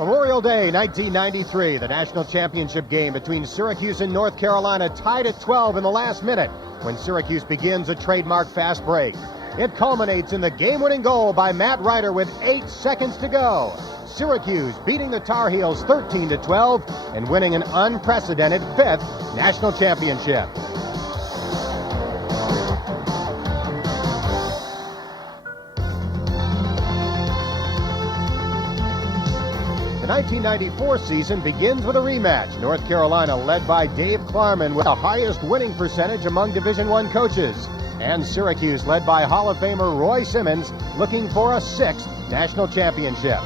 Memorial Day, 1993, the national championship game between Syracuse and North Carolina tied at 12 in the last minute when Syracuse begins a trademark fast break. It culminates in the game-winning goal by Matt Ryder with 8 seconds to go. Syracuse beating the Tar Heels 13-12 and winning an unprecedented 5th national championship. The 1994 season begins with a rematch. North Carolina, led by Dave Klarman, with the highest winning percentage among Division I coaches. And Syracuse, led by Hall of Famer Roy Simmons, looking for a 6th national championship.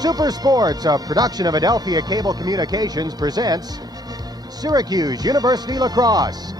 Super Sports, a production of Adelphia Cable Communications, presents Syracuse University Lacrosse.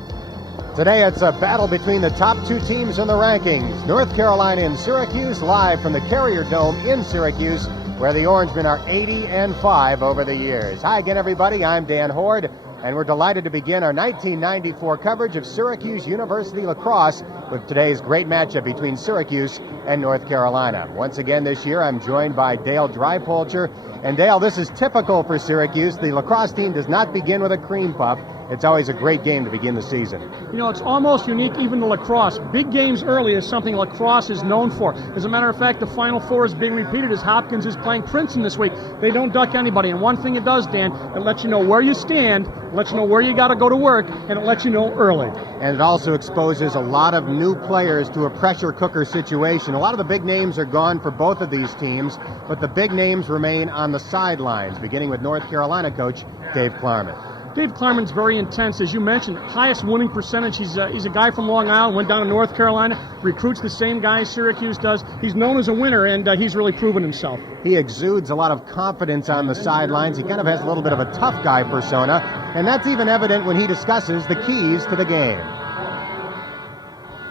Today it's a battle between the top 2 teams in the rankings. North Carolina and Syracuse, live from the Carrier Dome in Syracuse, where the Orangemen are 80-5 over the years. Hi again, everybody. I'm Dan Horde, and we're delighted to begin our 1994 coverage of Syracuse University Lacrosse with today's great matchup between Syracuse and North Carolina. Once again this year, I'm joined by Dale Dreipolcher. And Dale, this is typical for Syracuse. The lacrosse team does not begin with a cream puff. It's always a great game to begin the season. You know, it's almost unique even to lacrosse. Big games early is something lacrosse is known for. As a matter of fact, the Final Four is being repeated as Hopkins is playing Princeton this week. They don't duck anybody. And one thing it does, Dan, it lets you know where you stand, it lets you know where you got to go to work, and it lets you know early. And it also exposes a lot of new players to a pressure cooker situation. A lot of the big names are gone for both of these teams, but the big names remain on the sidelines, beginning with North Carolina coach Dave Klarman. Dave Klarman's very intense, as you mentioned, highest winning percentage. He's a guy from Long Island, went down to North Carolina, recruits the same guys Syracuse does. He's known as a winner, and he's really proven himself. He exudes a lot of confidence on the sidelines. He kind of has a little bit of a tough guy persona, and that's even evident when he discusses the keys to the game.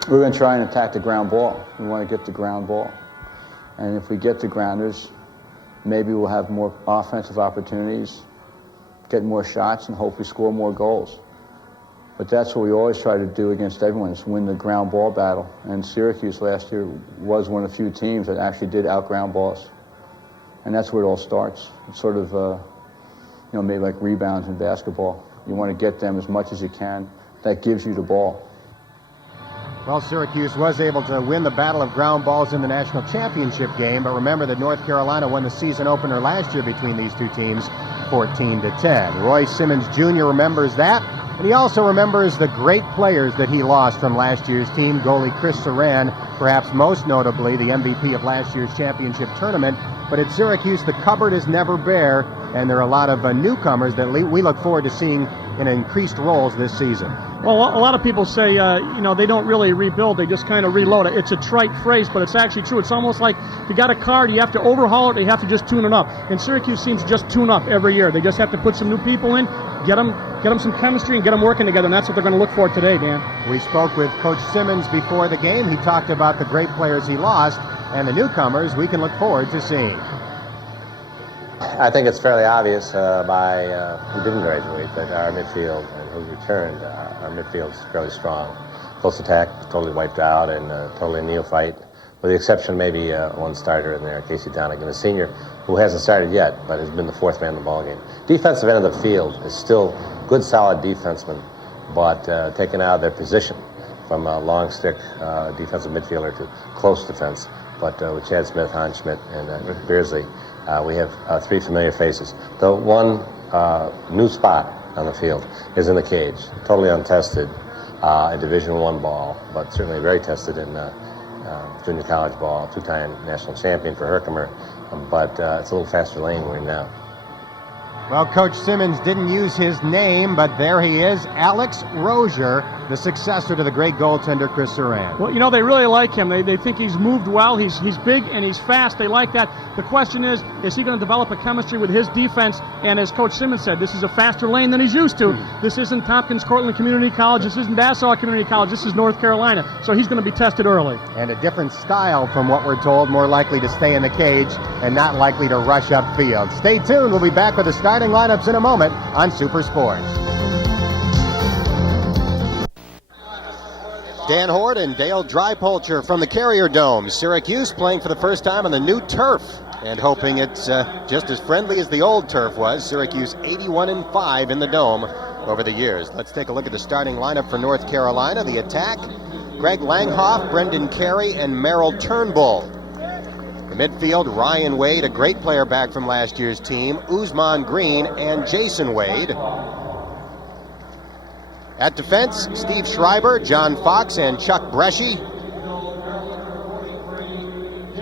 We're going to try and attack the ground ball. We want to get the ground ball. And if we get the grounders, maybe we'll have more offensive opportunities, get more shots, and hopefully score more goals. But that's what we always try to do against everyone, is win the ground ball battle. And Syracuse last year was one of the few teams that actually did out-ground balls. And that's where it all starts. It's sort of, maybe like rebounds in basketball. You want to get them as much as you can. That gives you the ball. Well, Syracuse was able to win the battle of ground balls in the national championship game, but remember that North Carolina won the season opener last year between these two teams, 14-10. Roy Simmons Jr. remembers that, and he also remembers the great players that he lost from last year's team. Goalie Chris Saran, perhaps most notably the MVP of last year's championship tournament. But at Syracuse, the cupboard is never bare, and there are a lot of newcomers that we look forward to seeing in increased roles this season. Well, a lot of people say, they don't really rebuild, they just kind of reload it. It's a trite phrase, but it's actually true. It's almost like you got a car, you have to overhaul it, or you have to just tune it up. And Syracuse seems to just tune up every year. They just have to put some new people in, get them some chemistry, and get them working together, and that's what they're going to look for today, Dan. We spoke with Coach Simmons before the game. He talked about the great players he lost and the newcomers we can look forward to seeing. I think it's fairly obvious by who didn't graduate that our midfield and who returned, our midfield is fairly strong. Close attack, totally wiped out and totally neophyte, with the exception maybe one starter in there, Casey Donegan, a senior, who hasn't started yet, but has been the 4th man in the ballgame. Defensive end of the field is still good, solid defensemen, but taken out of their position from a long stick defensive midfielder to close defense. But with Chad Smith, Hans Schmidt, and Rick Beardsley, we have 3 familiar faces. The one new spot on the field is in the cage, totally untested in Division I ball, but certainly very tested in junior college ball, 2-time national champion for Herkimer, but it's a little faster lane we're in now. Well, Coach Simmons didn't use his name, but there he is, Alex Rozier, the successor to the great goaltender Chris Saran. Well, they really like him. They think he's moved well. He's big and he's fast. They like that. The question is he going to develop a chemistry with his defense? And as Coach Simmons said, this is a faster lane than he's used to. This isn't Tompkins Cortland Community College. This isn't Nassau Community College. This is North Carolina. So he's going to be tested early. And a different style from what we're told, more likely to stay in the cage and not likely to rush upfield. Stay tuned. We'll be back with the starting lineups in a moment on Super Sports. Dan Hort and Dale Drypolcher from the Carrier Dome. Syracuse playing for the first time on the new turf and hoping it's just as friendly as the old turf was. Syracuse 81-5 in the Dome over the years. Let's take a look at the starting lineup for North Carolina. The attack, Greg Langhoff, Brendan Carey, and Merrill Turnbull. The midfield, Ryan Wade, a great player back from last year's team, Usman Green, and Jason Wade. At defense, Steve Schreiber, John Fox, and Chuck Bresci.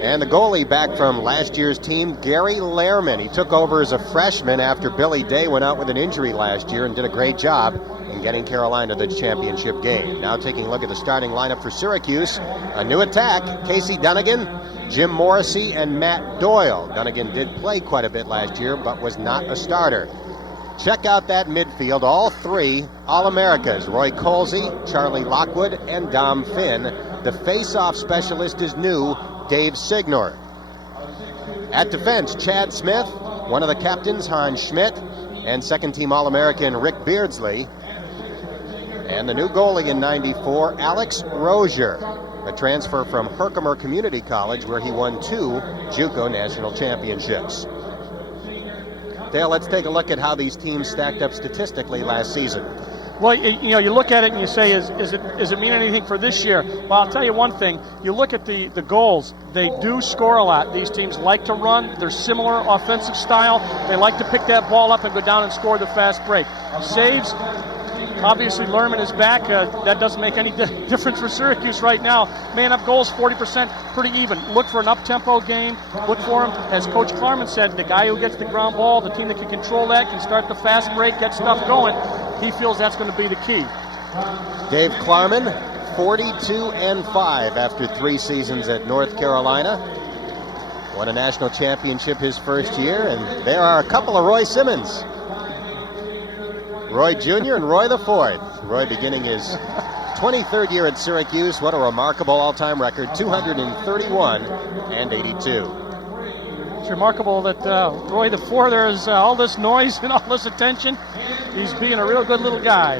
And the goalie back from last year's team, Gary Lehrman. He took over as a freshman after Billy Day went out with an injury last year and did a great job in getting Carolina to the championship game. Now taking a look at the starting lineup for Syracuse. A new attack, Casey Dunnigan, Jim Morrissey, and Matt Doyle. Dunnigan did play quite a bit last year, but was not a starter. Check out that midfield, all three All-Americas, Roy Colsey, Charlie Lockwood, and Dom Finn. The face-off specialist is new, Dave Signor. At defense, Chad Smith, one of the captains, Hans Schmidt, and second-team All-American Rick Beardsley. And the new goalie in 94, Alex Rozier, a transfer from Herkimer Community College where he won 2 JUCO national championships. Dale, let's take a look at how these teams stacked up statistically last season. Well, you look at it and you say, is it mean anything for this year? Well, I'll tell you one thing. You look at the goals. They do score a lot. These teams like to run. They're similar offensive style. They like to pick that ball up and go down and score the fast break. Saves, obviously Lerman is back. That doesn't make any difference for Syracuse right now. Man-up goals, 40%, pretty even. Look for an up-tempo game. Look for him. As Coach Klarman said, the guy who gets the ground ball, the team that can control that, can start the fast break, get stuff going. He feels that's going to be the key. Dave Klarman, 42-5 after 3 seasons at North Carolina. Won a national championship his first year, and there are a couple of Roy Simmons. Roy Jr. and Roy the Fourth. Roy beginning his 23rd year at Syracuse. What a remarkable all-time record, 231 and 82. It's remarkable that Roy the Fourth, there's all this noise and all this attention. He's being a real good little guy.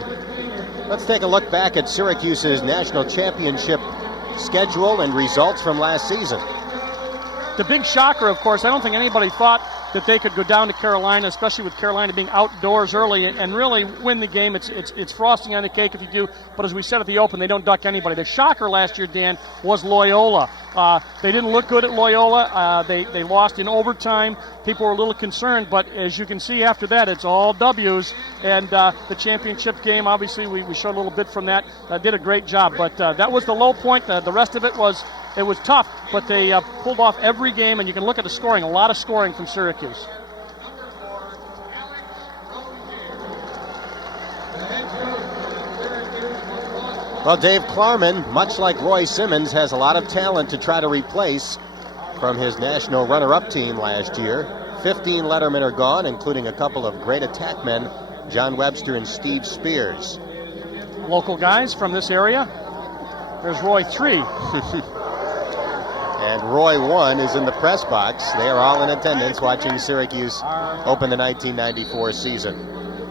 Let's take a look back at Syracuse's national championship schedule and results from last season. The big shocker, of course, I don't think anybody thought that they could go down to Carolina, especially with Carolina being outdoors early and really win the game. It's frosting on the cake if you do, but as we said at the Open, they don't duck anybody. The shocker last year, Dan, was Loyola. They didn't look good at Loyola. They lost in overtime. People were a little concerned, but as you can see after that, it's all W's. And the championship game, obviously, we showed a little bit from that. Did a great job, but that was the low point. The rest of it was tough, but they pulled off every game, and you can look at the scoring, a lot of scoring from Syracuse. Well, Dave Klarman, much like Roy Simmons, has a lot of talent to try to replace from his national runner-up team last year. 15 lettermen are gone, including a couple of great attack men, John Webster and Steve Spears. Local guys from this area. There's Roy 3. And Roy 1 is in the press box. They are all in attendance watching Syracuse open the 1994 season.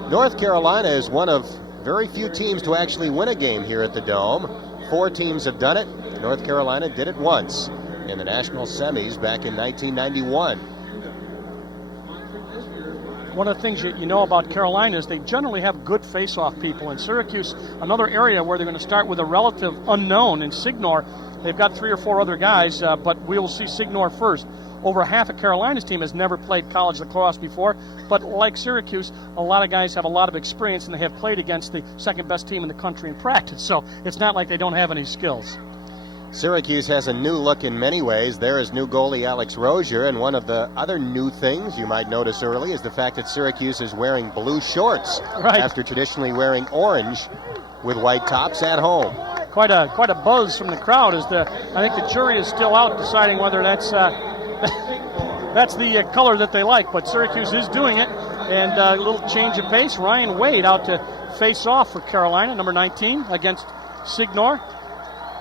North Carolina is one of very few teams to actually win a game here at the Dome. 4 teams have done it. North Carolina did it once in the national semis back in 1991. One of the things you know about Carolina is they generally have good face-off people. In Syracuse, another area where they're going to start with a relative unknown in Signor. They've got 3 or 4 other guys, but we will see Signor first. Over half of Carolina's team has never played college lacrosse before, but like Syracuse, a lot of guys have a lot of experience and they have played against the second-best team in the country in practice, so it's not like they don't have any skills. Syracuse has a new look in many ways. There is new goalie Alex Rozier, and one of the other new things you might notice early is the fact that Syracuse is wearing blue shorts after traditionally wearing orange with white tops at home. Quite a buzz from the crowd. I think the jury is still out deciding whether that's the color that they like, but Syracuse is doing it, and a little change of pace. Ryan Wade out to face off for Carolina, number 19, against Signor.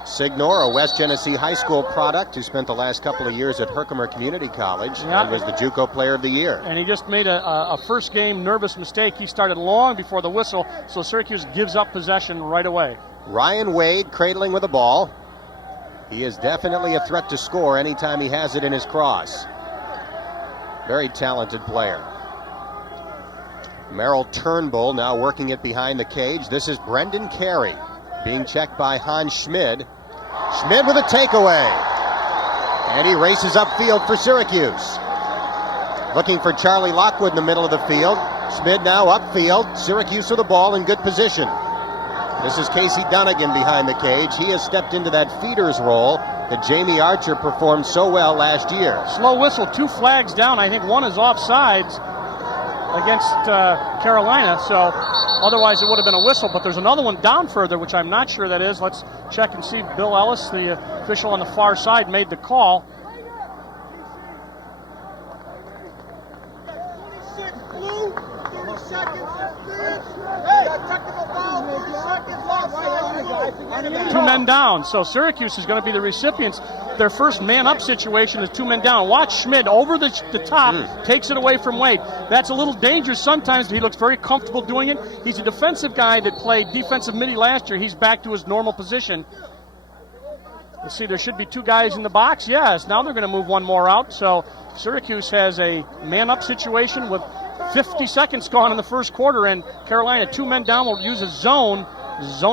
Signor, a West Genesee High School product who spent the last couple of years at Herkimer Community College and was the JUCO Player of the Year. And he just made a first game nervous mistake. He started long before the whistle, so Syracuse gives up possession right away. Ryan Wade cradling with the ball. He is definitely a threat to score anytime he has it in his cross. Very talented player. Merrill Turnbull now working it behind the cage. This is Brendan Carey being checked by Hans Schmid. Schmid with a takeaway. And he races upfield for Syracuse. Looking for Charlie Lockwood in the middle of the field. Schmid now upfield. Syracuse with the ball in good position. This is Casey Dunnigan behind the cage. He has stepped into that feeder's role that Jamie Archer performed so well last year. Slow whistle, 2 flags down. I think one is offsides against Carolina, so otherwise it would have been a whistle, but there's another one down further, which I'm not sure that is. Let's check and see. Bill Ellis, the official on the far side, made the call. Two men down, so Syracuse is going to be the recipients. Their first man-up situation is 2 men down. Watch Schmid over the top, takes it away from Wade. That's a little dangerous sometimes, but he looks very comfortable doing it. He's a defensive guy that played defensive midi last year. He's back to his normal position. Let's see, there should be 2 guys in the box. Yes, now they're going to move one more out. So Syracuse has a man-up situation with 50 seconds gone in the first quarter, and Carolina, 2 men down, will use a zone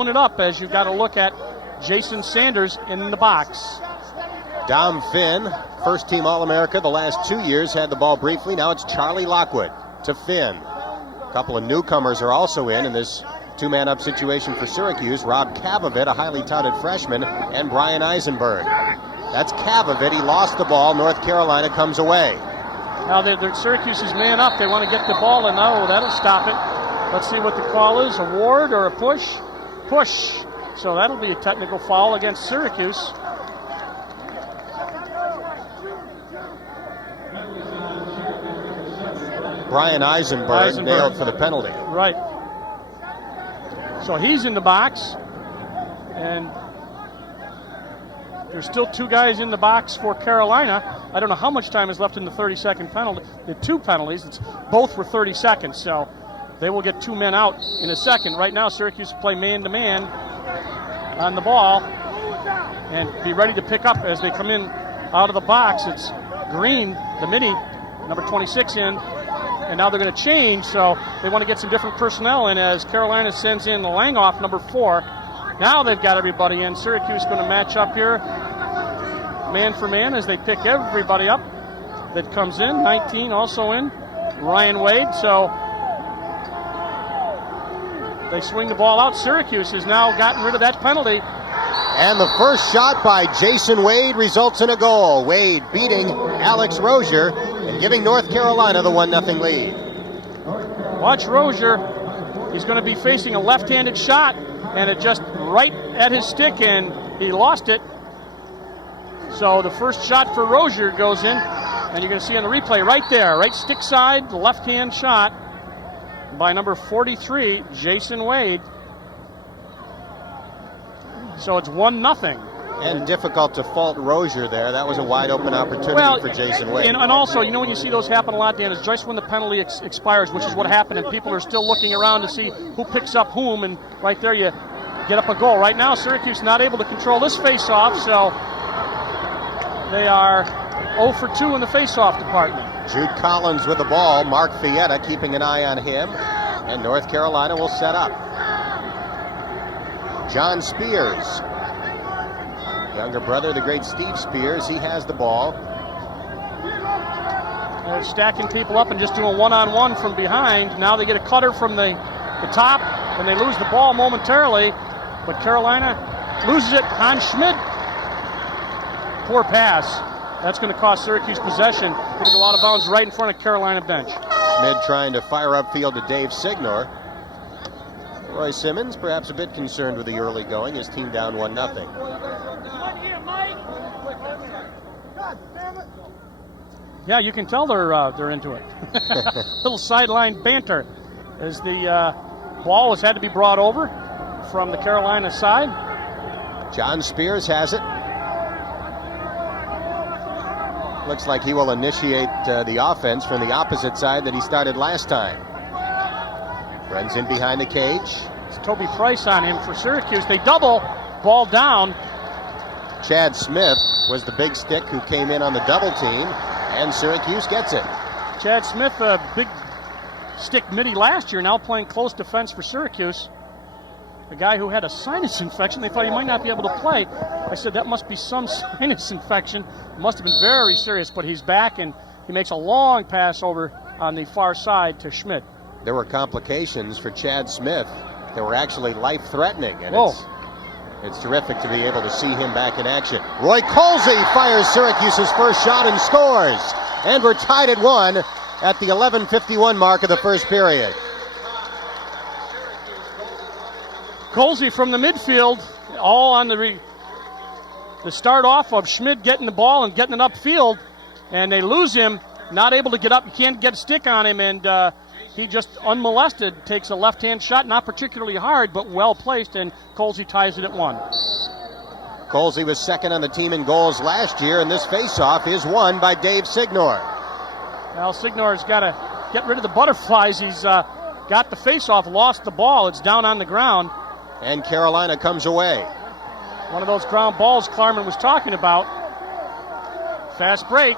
it up as you've got to look at Jason Sanders in the box. Dom Finn, first-team All-America the last 2 years, had the ball briefly. Now it's Charlie Lockwood to Finn. A couple of newcomers are also in this 2-man-up situation for Syracuse. Rob Kavovit, a highly touted freshman, and Brian Eisenberg. That's Kavovit. He lost the ball. North Carolina comes away. Now Syracuse is man up. They want to get the ball, and that'll stop it. Let's see what the call is. A ward or a push? Push. So that'll be a technical foul against Syracuse. Brian Eisenberg nailed for the penalty. Right. So he's in the box, and there's still 2 guys in the box for Carolina. I don't know how much time is left in the 30-second penalty. The 2 penalties, both were 30 seconds, so they will get 2 men out in a second. Right now, Syracuse play man-to-man on the ball and be ready to pick up as they come in out of the box. It's Green, the midi, number 26 in, and now they're going to change, so they want to get some different personnel in as Carolina sends in Langoff, number 4. Now they've got everybody in. Syracuse going to match up here man for man as they pick everybody up that comes in. 19 also in, Ryan Wade. So they swing the ball out. Syracuse has now gotten rid of that penalty. And the first shot by Jason Wade results in a goal. Wade beating Alex Rozier and giving North Carolina the 1-0 lead. Watch Rozier. He's going to be facing a left-handed shot, and it just right at his stick, and he lost it. So the first shot for Rozier goes in, and you're going to see on the replay right there, right stick side, the left-hand shot by number 43, Jason Wade. So it's 1-0. And difficult to fault Rozier there. That was a wide-open opportunity for Jason Wade. And also, when you see those happen a lot, Dan, is just when the penalty expires, which is what happened, and people are still looking around to see who picks up whom, and right there you get up a goal. Right now, Syracuse not able to control this face-off, so they are 0 for 2 in the face-off department. Jude Collins with the ball. Mark Fietta keeping an eye on him. And North Carolina will set up. John Spears, younger brother of the great Steve Spears, he has the ball. They're stacking people up and just doing one-on-one from behind. Now they get a cutter from the top, and they lose the ball momentarily. But Carolina loses it. Hans Schmid. Poor pass. That's going to cost Syracuse possession. Going to go out of bounds right in front of Carolina bench. Schmid trying to fire upfield to Dave Signor. Roy Simmons perhaps a bit concerned with the early going. His team down 1-0. Yeah, you can tell they're into it. Little sideline banter as the ball has had to be brought over from the Carolina side. John Spears has it. Looks like he will initiate the offense from the opposite side that he started last time. Runs in behind the cage. It's Toby Price on him for Syracuse. They double, ball down. Chad Smith was the big stick who came in on the double team, and Syracuse gets it. Chad Smith, a big stick midi last year, now playing close defense for Syracuse. A guy who had a sinus infection. They thought he might not be able to play. I said that must be some sinus infection. It must have been very serious, but he's back, and he makes a long pass over on the far side to Schmidt. There were complications for Chad Smith that were actually life-threatening, and it's terrific to be able to see him back in action. Roy Colsey fires Syracuse's first shot and scores, and we're tied at 1 at the 11:51 mark of the first period. Colsey from the midfield, all on the start off of Schmidt getting the ball and getting it upfield, and they lose him, not able to get up. You can't get a stick on him, and he just unmolested takes a left-hand shot, not particularly hard, but well placed, and Colsey ties it at 1. Colsey was second on the team in goals last year, and this face-off is won by Dave Signor. Now Signor's got to get rid of the butterflies. He's got the face-off, lost the ball. It's down on the ground. And Carolina comes away. One of those ground balls Klarman was talking about. Fast break.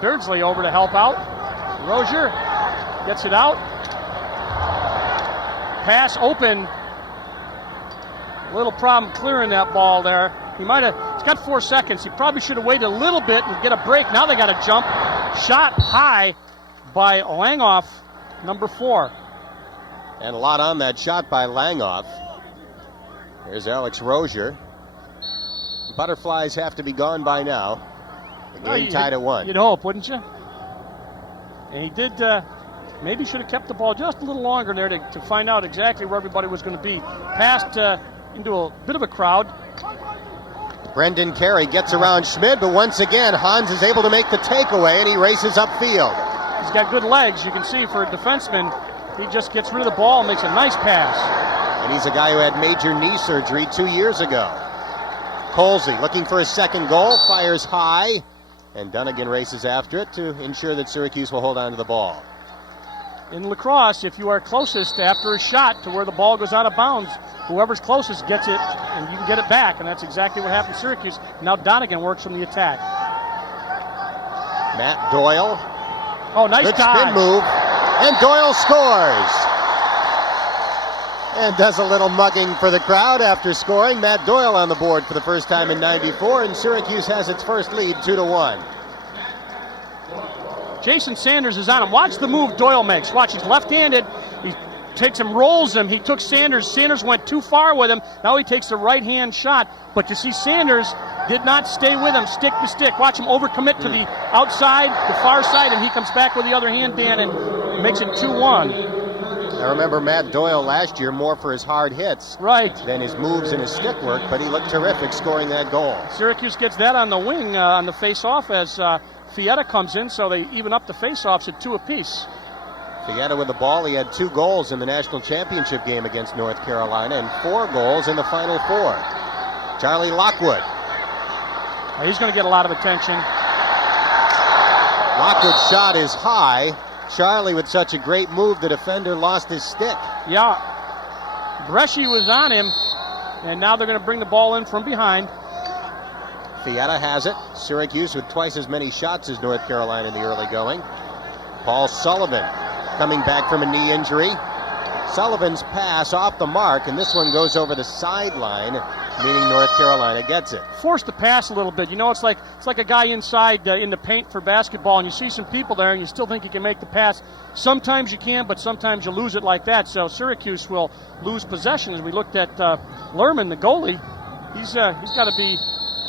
Beardsley over to help out. Rozier gets it out. Pass open. Little problem clearing that ball there. He's got 4 seconds. He probably should have waited a little bit and get a break. Now they got to jump. Shot high by Langoff, number 4. And a lot on that shot by Langoff. Here's Alex Rozier. Butterflies have to be gone by now. The game tied at 1. You'd hope, wouldn't you? And he did, maybe should have kept the ball just a little longer there to find out exactly where everybody was going to be. Passed into a bit of a crowd. Brendan Carey gets around Schmidt, but once again, Hans is able to make the takeaway, and he races upfield. He's got good legs, you can see, for a defenseman. He just gets rid of the ball and makes a nice pass. And he's a guy who had major knee surgery 2 years ago. Colsey looking for his second goal, fires high, and Dunnigan races after it to ensure that Syracuse will hold on to the ball. In lacrosse, if you are closest after a shot to where the ball goes out of bounds, whoever's closest gets it, and you can get it back, and that's exactly what happened to Syracuse. Now Donegan works from the attack. Matt Doyle. Oh, nice good dodge. Spin move, and Doyle scores. And does a little mugging for the crowd after scoring. Matt Doyle on the board for the first time in '94, and Syracuse has its first lead 2-1. Jason Sanders is on him. Watch the move Doyle makes. Watch, he's left-handed. He takes him, rolls him. He took Sanders. Sanders went too far with him. Now he takes the right-hand shot. But you see Sanders did not stay with him stick to stick. Watch him overcommit to the outside, the far side, and he comes back with the other hand, Dan, and makes it 2-1. I remember Matt Doyle last year more for his hard hits than his moves and his stick work, but he looked terrific scoring that goal. Syracuse gets that on the wing on the face-off as Fietta comes in, so they even up the face-offs at 2 apiece. Fietta with the ball, he had 2 goals in the national championship game against North Carolina and 4 goals in the Final Four. Charlie Lockwood. He's going to get a lot of attention. Lockwood's shot is high. Charlie with such a great move, the defender lost his stick. Yeah. Bresci was on him, and now they're going to bring the ball in from behind. Fietta has it. Syracuse with twice as many shots as North Carolina in the early going. Paul Sullivan coming back from a knee injury. Sullivan's pass off the mark, and this one goes over the sideline, meaning North Carolina gets it. Forced the pass a little bit. You know, it's like a guy inside in the paint for basketball, and you see some people there, and you still think you can make the pass. Sometimes you can, but sometimes you lose it like that. So Syracuse will lose possession. As we looked at Lerman, the goalie, he's got to be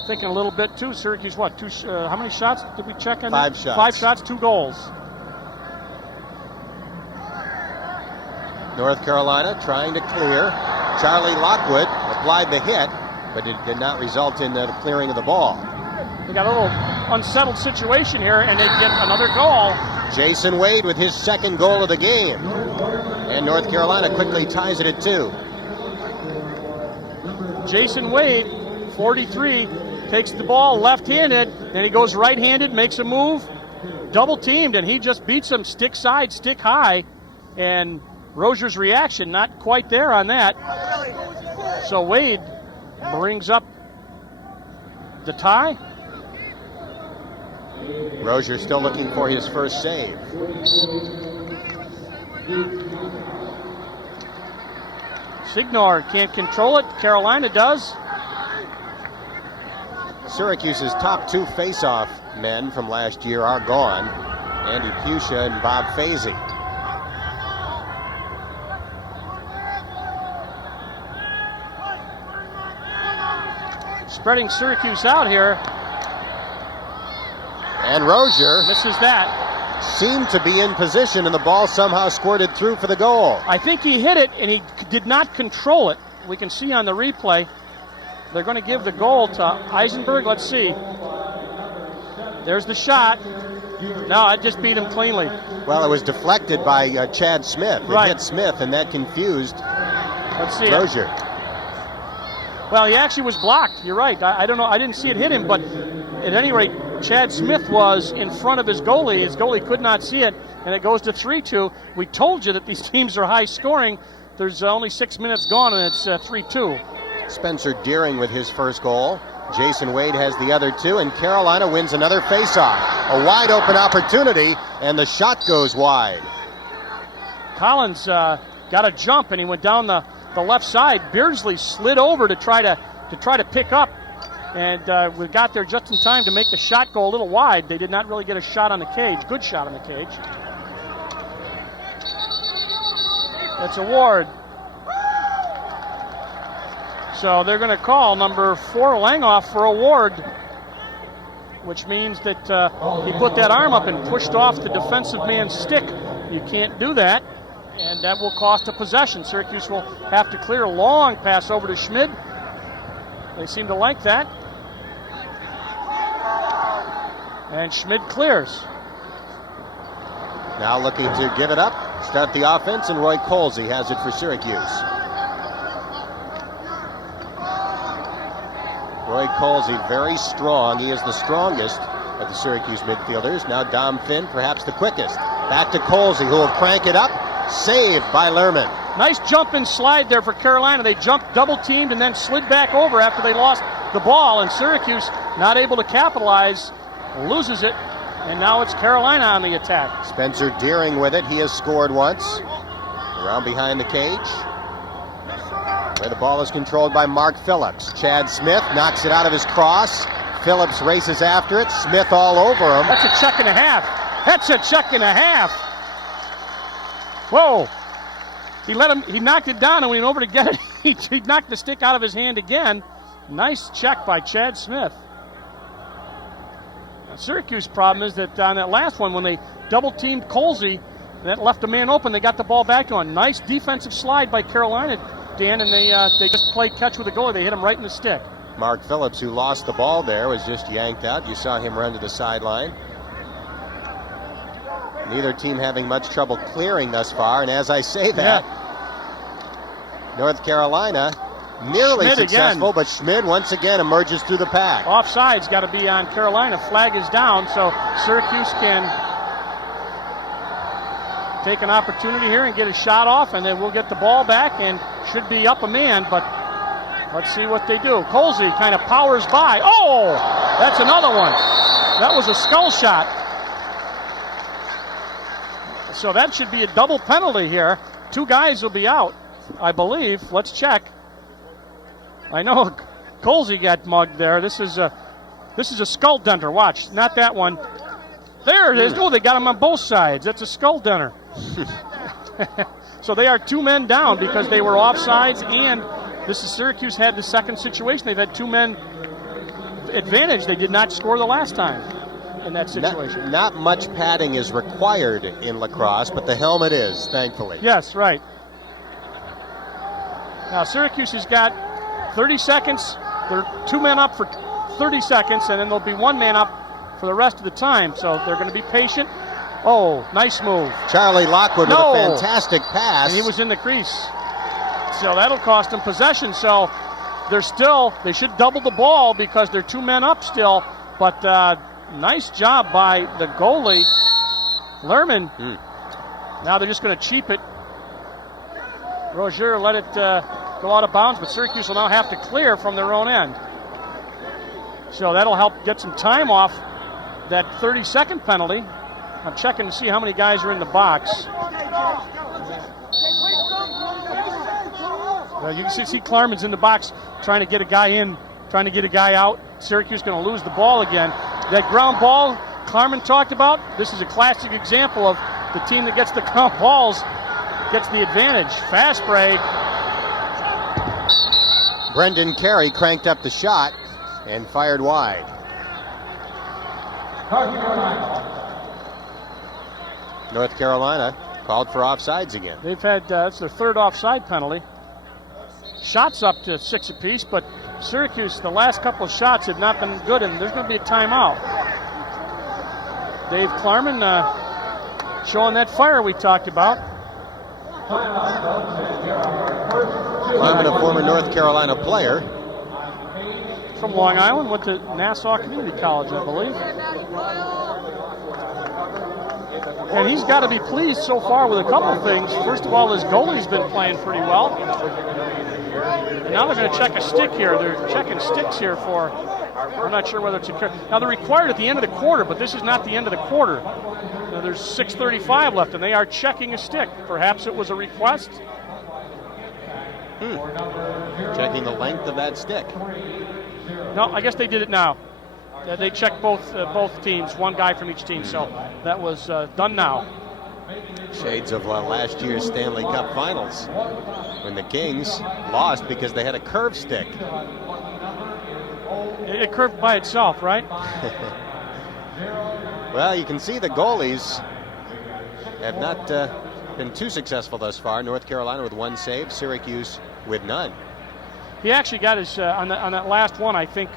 thinking a little bit too. Syracuse, how many shots did we check on? 5 shots. 5 shots, 2 goals. North Carolina trying to clear. Charlie Lockwood applied the hit, but it did not result in the clearing of the ball. They got a little unsettled situation here, and they get another goal. Jason Wade with his second goal of the game. And North Carolina quickly ties it at 2. Jason Wade, 43, takes the ball left-handed, then he goes right-handed, makes a move, double teamed, and he just beats him stick side, stick high, and Rozier's reaction not quite there on that. So Wade brings up the tie. Rozier still looking for his first save. Signor can't control it. Carolina does. Syracuse's top 2 face-off men from last year are gone. Andy Pusha and Bob Fazy. Spreading Syracuse out here. And Rozier Misses that. seemed to be in position, and the ball somehow squirted through for the goal. I think he hit it, and he did not control it. We can see on the replay. They're going to give the goal to Eisenberg. Let's see. There's the shot. No, I just beat him cleanly. Well, it was deflected by Chad Smith. It Right. hit Smith, and that confused Let's see. Rozier. Well, he actually was blocked. You're right. I don't know. I didn't see it hit him, but at any rate, Chad Smith was in front of his goalie. His goalie could not see it, and it goes to 3-2. We told you that these teams are high scoring. There's only 6 minutes gone, and it's 3-2. Spencer Deering with his first goal. Jason Wade has the other 2, and Carolina wins another faceoff. A wide open opportunity, and the shot goes wide. Collins got a jump, and he went down the left side. Beardsley slid over to try to pick up, and we got there just in time to make the shot go a little wide. They did not really get a shot on the cage. Good shot on the cage. It's a Ward. So they're going to call number 4 Langoff for a Ward, which means that he put that arm up and pushed off the defensive man's stick. You can't do that, and that will cost a possession. Syracuse will have to clear a long pass over to Schmid. They seem to like that. And Schmid clears. Now looking to give it up, start the offense, and Roy Colsey has it for Syracuse. Roy Colsey, very strong. He is the strongest of the Syracuse midfielders. Now Dom Finn, perhaps the quickest. Back to Colsey, who will crank it up. Saved by Lerman. Nice jump and slide there for Carolina. They jumped double-teamed and then slid back over after they lost the ball, and Syracuse not able to capitalize, loses it, and now it's Carolina on the attack. Spencer Deering with it. He has scored once. Around behind the cage, where the ball is controlled by Mark Phillips. Chad Smith knocks it out of his cross. Phillips races after it. Smith all over him. That's a check and a half. That's a check and a half. Whoa. He knocked it down, and when he went over to get it, he knocked the stick out of his hand again. Nice check by Chad Smith. Now, Syracuse problem is that on that last one, when they double-teamed Colsey, that left a man open, they got the ball back to him. Nice defensive slide by Carolina, Dan, and they just played catch with the goalie. They hit him right in the stick. Mark Phillips, who lost the ball there, was just yanked out. You saw him run to the sideline. Neither team having much trouble clearing thus far, and as I say that, North Carolina nearly Schmid successful, again. but Schmid once again emerges through the pack. Offside's got to be on Carolina. Flag is down, so Syracuse can take an opportunity here and get a shot off, and then we'll get the ball back and should be up a man, but let's see what they do. Colsey kind of powers by. Oh, that's another one. That was a skull shot. So that should be a double penalty here. 2 guys will be out, I believe. Let's check. I know Colsey got mugged there. This is a skull denter. Watch, not that one. There it is. Oh, they got him on both sides. That's a skull denter. So they are 2 men down because they were offsides, and this is Syracuse had the second situation. They've had 2 men advantage. They did not score the last time in that situation. Not much padding is required in lacrosse, but the helmet is, thankfully. Yes, right. Now Syracuse has got 30 seconds. They're 2 men up for 30 seconds, and then there'll be 1 man up for the rest of the time. So they're going to be patient. Oh, nice move. Charlie Lockwood with a fantastic pass. And he was in the crease. So that'll cost him possession. So they should double the ball because they're 2 men up still. But nice job by the goalie, Lerman. Now they're just going to cheap it. Roger let it go out of bounds, but Syracuse will now have to clear from their own end. So that'll help get some time off that 30-second penalty. I'm checking to see how many guys are in the box. You can see Klarman's in the box trying to get a guy in, trying to get a guy out. Syracuse going to lose the ball again. That ground ball Klarman talked about, this is a classic example of the team that gets the ground balls gets the advantage. Fast break. Brendan Carey cranked up the shot and fired wide. North Carolina called for offsides again. They've had, that's their third offside penalty. Shots up to 6 apiece, but Syracuse, the last couple of shots have not been good, and there's going to be a timeout. Dave Klarman showing that fire we talked about. Klarman, a former North Carolina player. From Long Island, went to Nassau Community College, I believe. And he's got to be pleased so far with a couple of things. First of all, his goalie's been playing pretty well. And now they're going to check a stick here. They're checking sticks here for, I'm not sure whether it's a, now they're required at the end of the quarter, but this is not the end of the quarter. Now there's 6:35 left, and they are checking a stick. Perhaps it was a request. Checking the length of that stick. No, I guess they did it now. They checked both teams, one guy from each team, so that was done now. Shades of last year's Stanley Cup Finals when the Kings lost because they had a curved stick. It curved by itself, right? Well, you can see the goalies have not been too successful thus far. North Carolina with 1 save, Syracuse with none. He actually got his, on that last one, I think,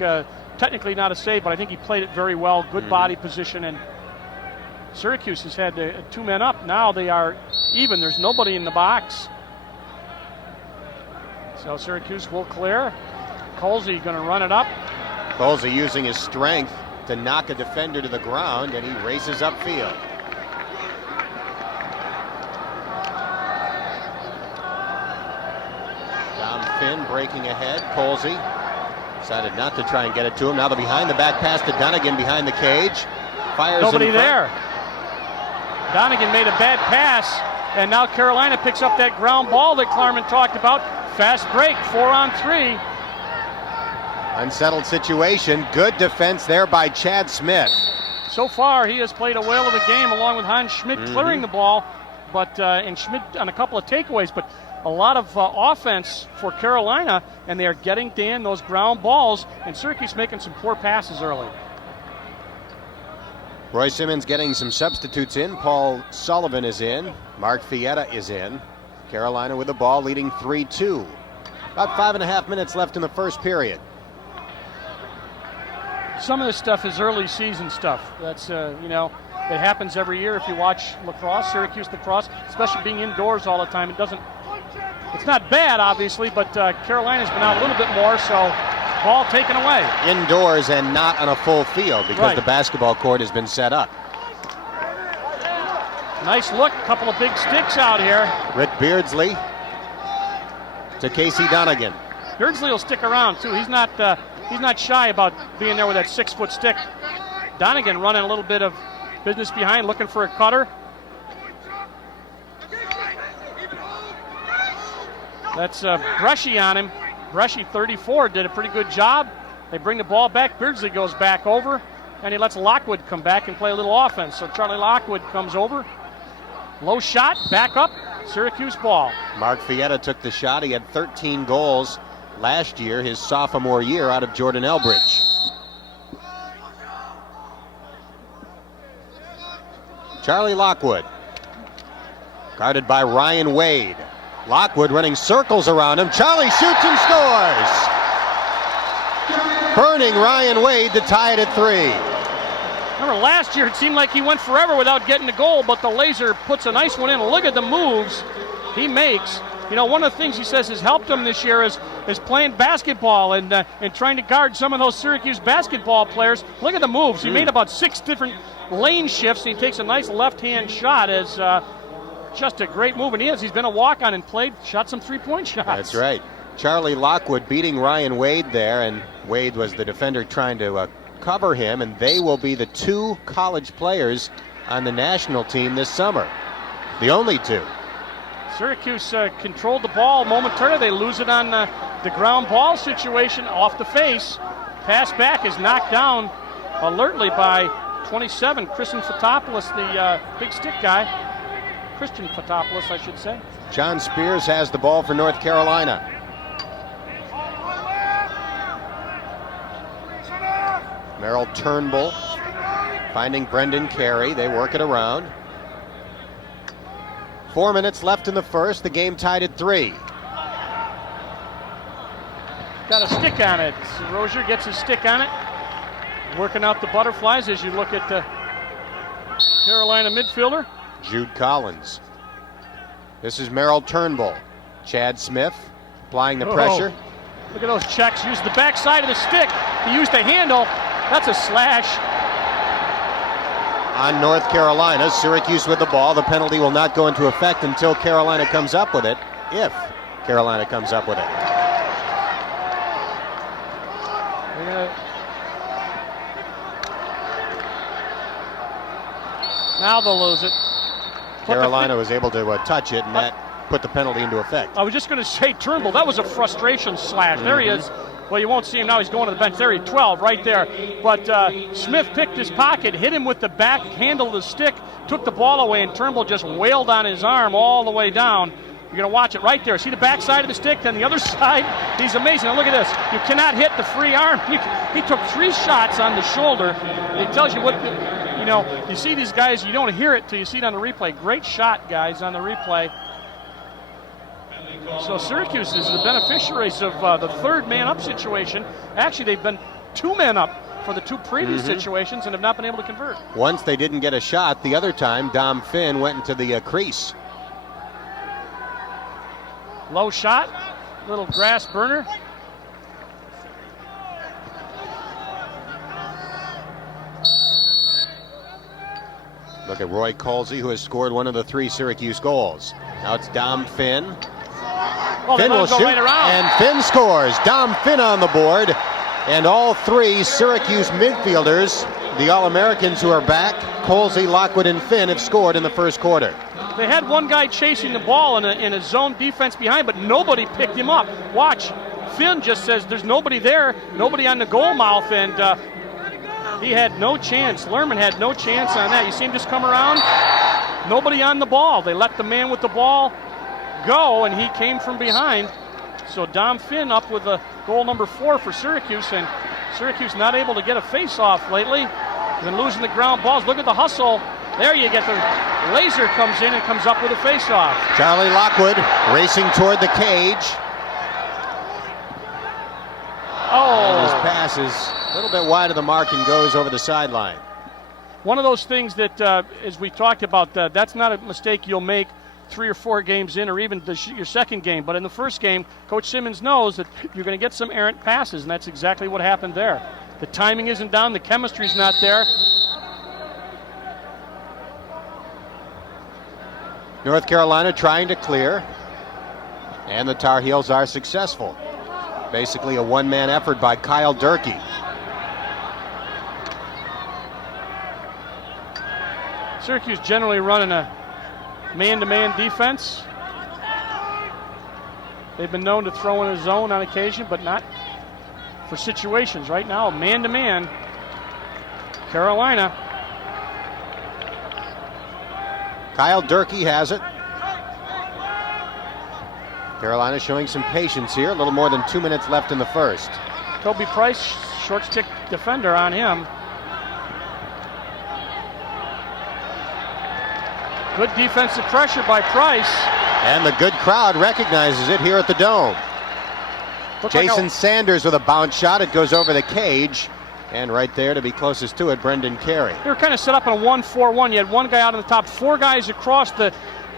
technically not a save, but I think he played it very well. Good body position, and Syracuse has had 2 men up. Now they are even. There's nobody in the box. So Syracuse will clear. Colsey going to run it up. Colsey using his strength to knock a defender to the ground, and he races upfield. Dom Finn breaking ahead. Colsey decided not to try and get it to him. Now the behind the back pass to Dunnigan behind the cage. Fires nobody in front. there. Donnigan made a bad pass, and now Carolina picks up that ground ball that Klarman talked about. Fast break, 4-on-3. Unsettled situation. Good defense there by Chad Smith. So far, he has played a whale of a game along with Hans Schmidt clearing the ball, but and Schmidt on a couple of takeaways, but a lot of offense for Carolina, and they are getting in those ground balls, and Syracuse making some poor passes early. Roy Simmons getting some substitutes in. Paul Sullivan is in. Mark Fietta is in. Carolina with the ball leading 3-2. About 5.5 minutes left in the first period. Some of this stuff is early season stuff. That's, it happens every year if you watch lacrosse, Syracuse lacrosse, especially being indoors all the time. It's not bad, obviously, but Carolina's been out a little bit more, so ball taken away. Indoors and not on a full field because the basketball court has been set up. Nice look, couple of big sticks out here. Rick Beardsley to Casey Donnigan. Beardsley will stick around too. He's not shy about being there with that 6-foot stick. Donnigan running a little bit of business behind, looking for a cutter. That's Bresci on him. Bresci, 34, did a pretty good job. They bring the ball back. Beardsley goes back over, and he lets Lockwood come back and play a little offense. So Charlie Lockwood comes over. Low shot, back up, Syracuse ball. Mark Fietta took the shot. He had 13 goals last year, his sophomore year out of Jordan Elbridge. Charlie Lockwood, guarded by Ryan Wade. Lockwood running circles around him. Charlie shoots and scores. Burning Ryan Wade to tie it at 3. Remember last year it seemed like he went forever without getting a goal, but the laser puts a nice one in. Look at the moves he makes. One of the things he says has helped him this year is is playing basketball and trying to guard some of those Syracuse basketball players. Look at the moves. He made about 6 different lane shifts. He takes a nice left-hand shot as just a great move. And he's been a walk-on and shot some three-point shots. That's right. Charlie Lockwood beating Ryan Wade there, and Wade was the defender trying to cover him, and they will be the 2 college players on the national team this summer. The only 2. Syracuse controlled the ball momentarily. They lose it on the ground ball situation off the face. Pass back is knocked down alertly by 27, Christian Fotopoulos, the big stick guy. Christian Fotopoulos, I should say. John Spears has the ball for North Carolina. Merrill Turnbull finding Brendan Carey. They work it around. 4 minutes left in the first. The game tied at 3. Got a stick on it. Rozier gets his stick on it. Working out the butterflies as you look at the Carolina midfielder. Jude Collins. This is Merrill Turnbull. Chad Smith applying the pressure. Look at those checks. Used the backside of the stick. He used the handle. That's a slash. On North Carolina, Syracuse with the ball. The penalty will not go into effect until Carolina comes up with it, if Carolina comes up with it. Now they'll lose it. Carolina was able to touch it, and that put the penalty into effect. I was just going to say, Turnbull, that was a frustration slash. There he is. Well, you won't see him now. He's going to the bench. There, 12 right there. But Smith picked his pocket, hit him with the back handle of the stick, took the ball away, and Turnbull just wailed on his arm all the way down. You're going to watch it right there. See the back side of the stick, then the other side. He's amazing. Now look at this. You cannot hit the free arm. He took 3 shots on the shoulder. It tells you what, you see these guys, you don't hear it till you see it on the replay. Great shot, guys, on the replay. So Syracuse is the beneficiaries of the 3rd man-up situation. Actually, they've been 2 men up for the 2 previous situations and have not been able to convert. Once they didn't get a shot, the other time Dom Finn went into the crease. Low shot, little grass burner. Look at Roy Colsey, who has scored one of the 3 Syracuse goals. Now it's Dom Finn. Finn will shoot, and Finn scores. Dom Finn on the board, and all 3 Syracuse midfielders, the All-Americans who are back, Colsey, Lockwood, and Finn, have scored in the first quarter. They had one guy chasing the ball in a zone defense behind, but nobody picked him up. Watch, Finn just says there's nobody there, nobody on the goal mouth, and he had no chance. Lerman had no chance on that. You see him just come around, nobody on the ball. They let the man with the ball go, and he came from behind. So Dom Finn up with goal number 4 for Syracuse, and Syracuse not able to get a face-off lately. Been losing the ground balls. Look at the hustle. There you get the laser comes in and comes up with a face-off. Charlie Lockwood racing toward the cage. And his pass is a little bit wide of the mark and goes over the sideline. One of those things that, as we talked about, that's not a mistake you'll make 3 or 4 games in, or even your second game. But in the first game, Coach Simmons knows that you're going to get some errant passes, and that's exactly what happened there. The timing isn't down, the chemistry's not there. North Carolina trying to clear, and the Tar Heels are successful. Basically a one-man effort by Kyle Durkee. Syracuse generally running a man-to-man defense. They've been known to throw in a zone on occasion, but not for situations. Right now, man-to-man, Carolina. Kyle Durkee has it. Carolina showing some patience here. A little more than 2 minutes left in the first. Toby Price, short stick defender on him. Good defensive pressure by Price. And the good crowd recognizes it here at the Dome. Jason Sanders with a bounce shot. It goes over the cage. And right there to be closest to it, Brendan Carey. They were kind of set up in a 1-4-1. You had one guy out on the top, 4 guys across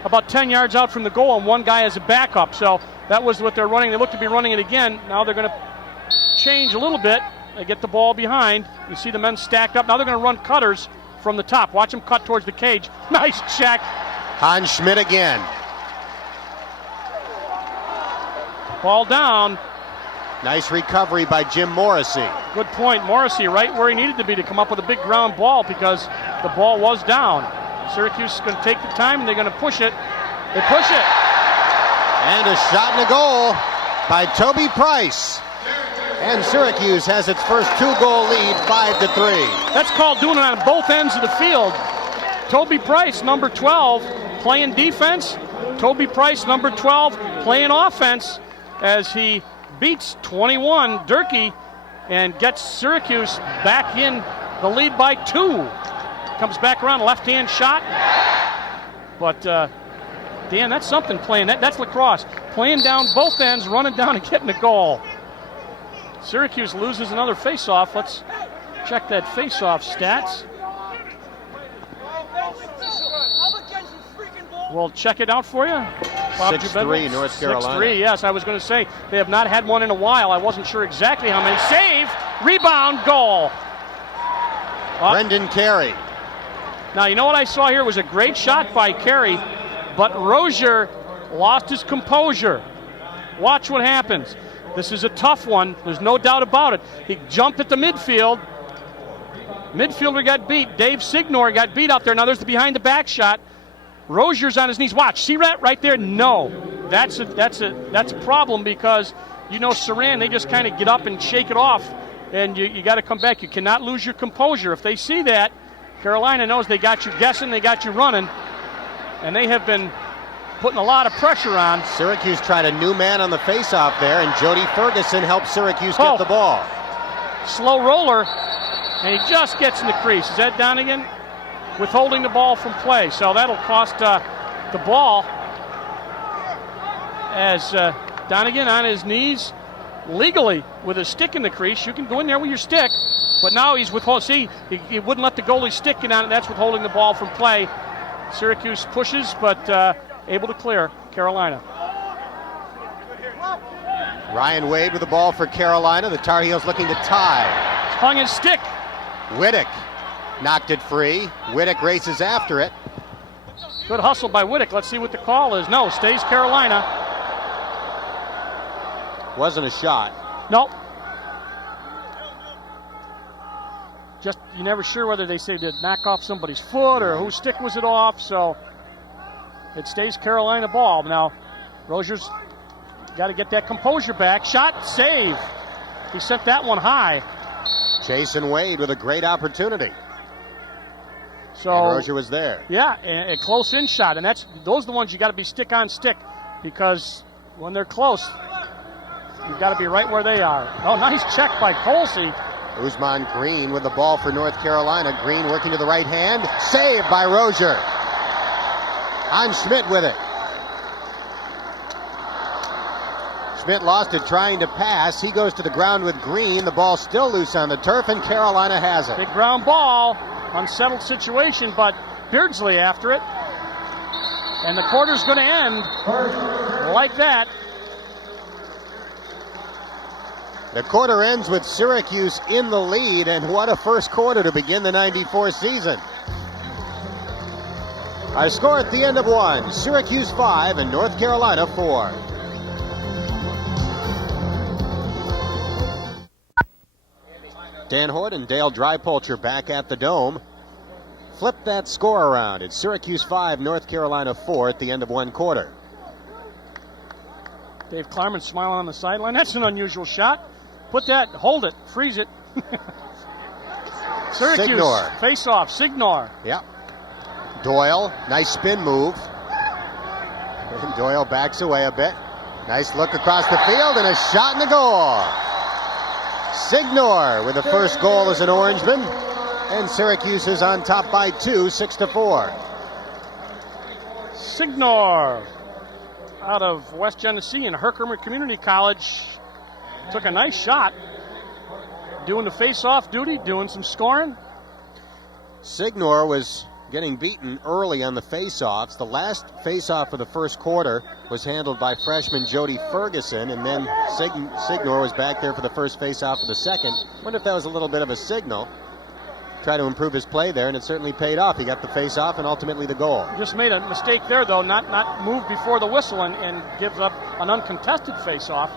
about 10 yards out from the goal, and one guy as a backup. So That was what they're running. They look to be running it again. Now they're going to change a little bit. They get the ball behind. You see the men stacked up. Now they're going to run cutters from the top. Watch them cut towards the cage. Nice check. Hans Schmidt again. Ball down. Nice recovery by Jim Morrissey. Good point. Morrissey right where he needed to be to come up with a big ground ball because the ball was down. Syracuse is going to take the time and they're going to push it. They push it. And a shot and a goal by Toby Price. And Syracuse has its first 2-goal lead, 5-3. That's called doing it on both ends of the field. Toby Price, number 12, playing defense. Toby Price, number 12, playing offense as he beats 21 Durkee and gets Syracuse back in the lead by 2. Comes back around, left-hand shot. But, Dan, that's something playing. That's lacrosse. Playing down both ends, running down and getting a goal. Syracuse loses another face-off. Let's check that face-off stats. We'll check it out for you. 6-3 North Carolina. 6-3, yes. I was going to say they have not had one in a while. I wasn't sure exactly how many. Save, rebound, goal. Brendan Carey. Now, you know what I saw here was a great shot by Carey, but Rozier lost his composure. Watch what happens. This is a tough one. There's no doubt about it. He jumped at the midfield. Midfielder got beat. Dave Signor got beat out there. Now there's the behind the back shot. Rozier's on his knees. Watch. See that right there? No. That's a problem because you know Saran, they just kind of get up and shake it off. And you got to come back. You cannot lose your composure. If they see that, Carolina knows they got you guessing, they got you running. And they have been putting a lot of pressure on. Syracuse tried a new man on the faceoff there, and Jody Ferguson helped Syracuse get the ball. Slow roller, and he just gets in the crease. Is that Donegan? Withholding the ball from play. So that'll cost the ball as Donegan on his knees legally with his stick in the crease. You can go in there with your stick, but now he's withholding. See, he wouldn't let the goalie stick in on it. That's withholding the ball from play. Syracuse pushes, but able to clear Carolina. Ryan Wade with the ball for Carolina. The Tar Heels looking to tie. Hung his stick. Whittick knocked it free. Whittick races after it. Good hustle by Whittick. Let's see what the call is. No, stays Carolina. Wasn't a shot. Nope. Just, you're never sure whether they say to knock off somebody's foot or whose stick was it off, so it stays Carolina ball. Now, Rozier's got to get that composure back. Shot, save. He sent that one high. Jason Wade with a great opportunity. So and Rozier was there. Yeah, a close-in shot, and those are the ones you got to be stick on stick because when they're close, you've got to be right where they are. Oh, nice check by Colsey. Usman Green with the ball for North Carolina. Green working to the right hand. Saved by Rozier. On Schmidt with it. Schmidt lost it trying to pass. He goes to the ground with Green. The ball still loose on the turf, and Carolina has it. Big ground ball. Unsettled situation, but Beardsley after it. And the quarter's going to end like that. The quarter ends with Syracuse in the lead, and what a first quarter to begin the 94 season. Our score at the end of one, Syracuse 5 and North Carolina 4. Dan Hoard and Dale Drypolcher back at the Dome. Flip that score around. It's Syracuse 5, North Carolina 4 at the end of one quarter. Dave Klarman smiling on the sideline. That's an unusual shot. Put that, hold it, freeze it. Syracuse, Signor. Face off, Signor. Yeah. Doyle, nice spin move. Doyle backs away a bit. Nice look across the field and a shot in the goal. Signor with the first goal as an Orangeman. And Syracuse is on top by 2, 6-4. Signor out of West Genesee and Herkimer Community College. Took a nice shot. Doing the face-off duty, doing some scoring. Signor was getting beaten early on the face-offs. The last face-off for the first quarter was handled by freshman Jody Ferguson, and then Signor was back there for the first face-off of the second. Wonder if that was a little bit of a signal. Try to improve his play there, and it certainly paid off. He got the face-off and ultimately the goal. Just made a mistake there, though, not move before the whistle and gives up an uncontested face-off.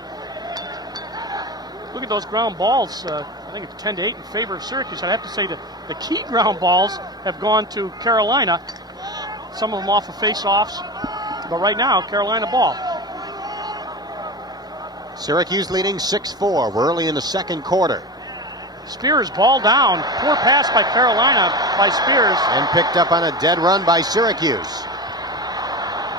Look at those ground balls. I think it's 10-8 in favor of Syracuse. I'd have to say that the key ground balls have gone to Carolina. Some of them off of face-offs, but right now, Carolina ball. Syracuse leading 6-4. We're early in the second quarter. Spears ball down. Poor pass by Carolina by Spears. And picked up on a dead run by Syracuse.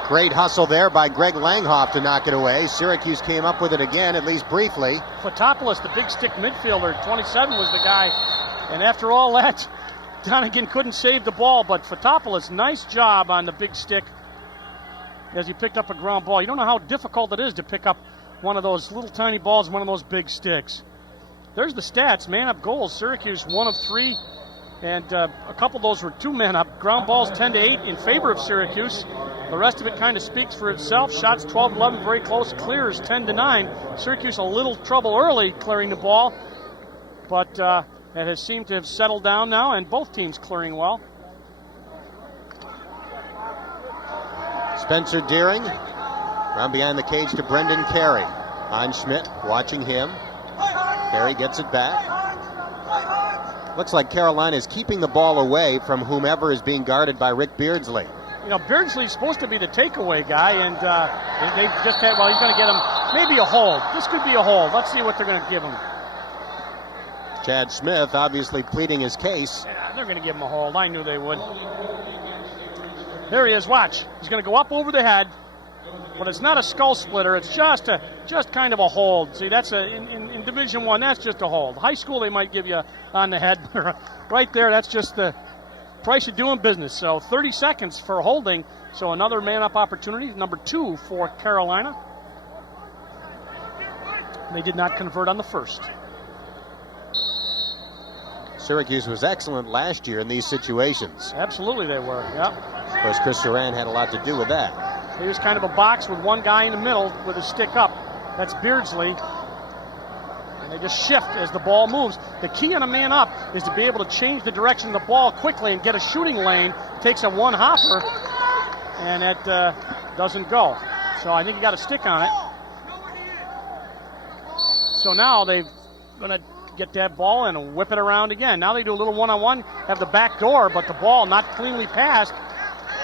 Great hustle there by Greg Langhoff to knock it away. Syracuse came up with it again, at least briefly. Fotopoulos, the big stick midfielder, 27 was the guy. And after all that, Donegan couldn't save the ball, but Fotopoulos, nice job on the big stick as he picked up a ground ball. You don't know how difficult it is to pick up one of those little tiny balls, one of those big sticks. There's the stats, man-up goals. Syracuse 1 of 3, and a couple of those were 2 men-up. Ground balls 10-8 in favor of Syracuse. The rest of it kind of speaks for itself. Shots 12-11, very close. Clears 10-9. Syracuse a little trouble early clearing the ball, but it has seemed to have settled down now, and both teams clearing well. Spencer Deering, around behind the cage to Brendan Carey. On Schmidt, watching him. Carey gets it back. Looks like Carolina is keeping the ball away from whomever is being guarded by Rick Beardsley. You know, Beardsley's supposed to be the takeaway guy, and they just had, well, he's going to get him maybe a hold. This could be a hold. Let's see what they're going to give him. Chad Smith obviously pleading his case. Yeah, they're going to give him a hold. I knew they would. There he is. Watch. He's going to go up over the head, but it's not a skull splitter. It's just kind of a hold. See, that's in Division I, that's just a hold. High school, they might give you on the head. Right there, that's just the price of doing business. So 30 seconds for holding. So another man-up opportunity, number 2 for Carolina. They did not convert on the first. Syracuse was excellent last year in these situations. Absolutely they were, yeah. Of course, Chris Saran had a lot to do with that. He was kind of a box with one guy in the middle with his stick up. That's Beardsley. And they just shift as the ball moves. The key on a man up is to be able to change the direction of the ball quickly and get a shooting lane. Takes a one-hopper, and it doesn't go. So I think you got a stick on it. So now they're going to get that ball and whip it around again. Now they do a little one-on-one, have the back door, but the ball not cleanly passed.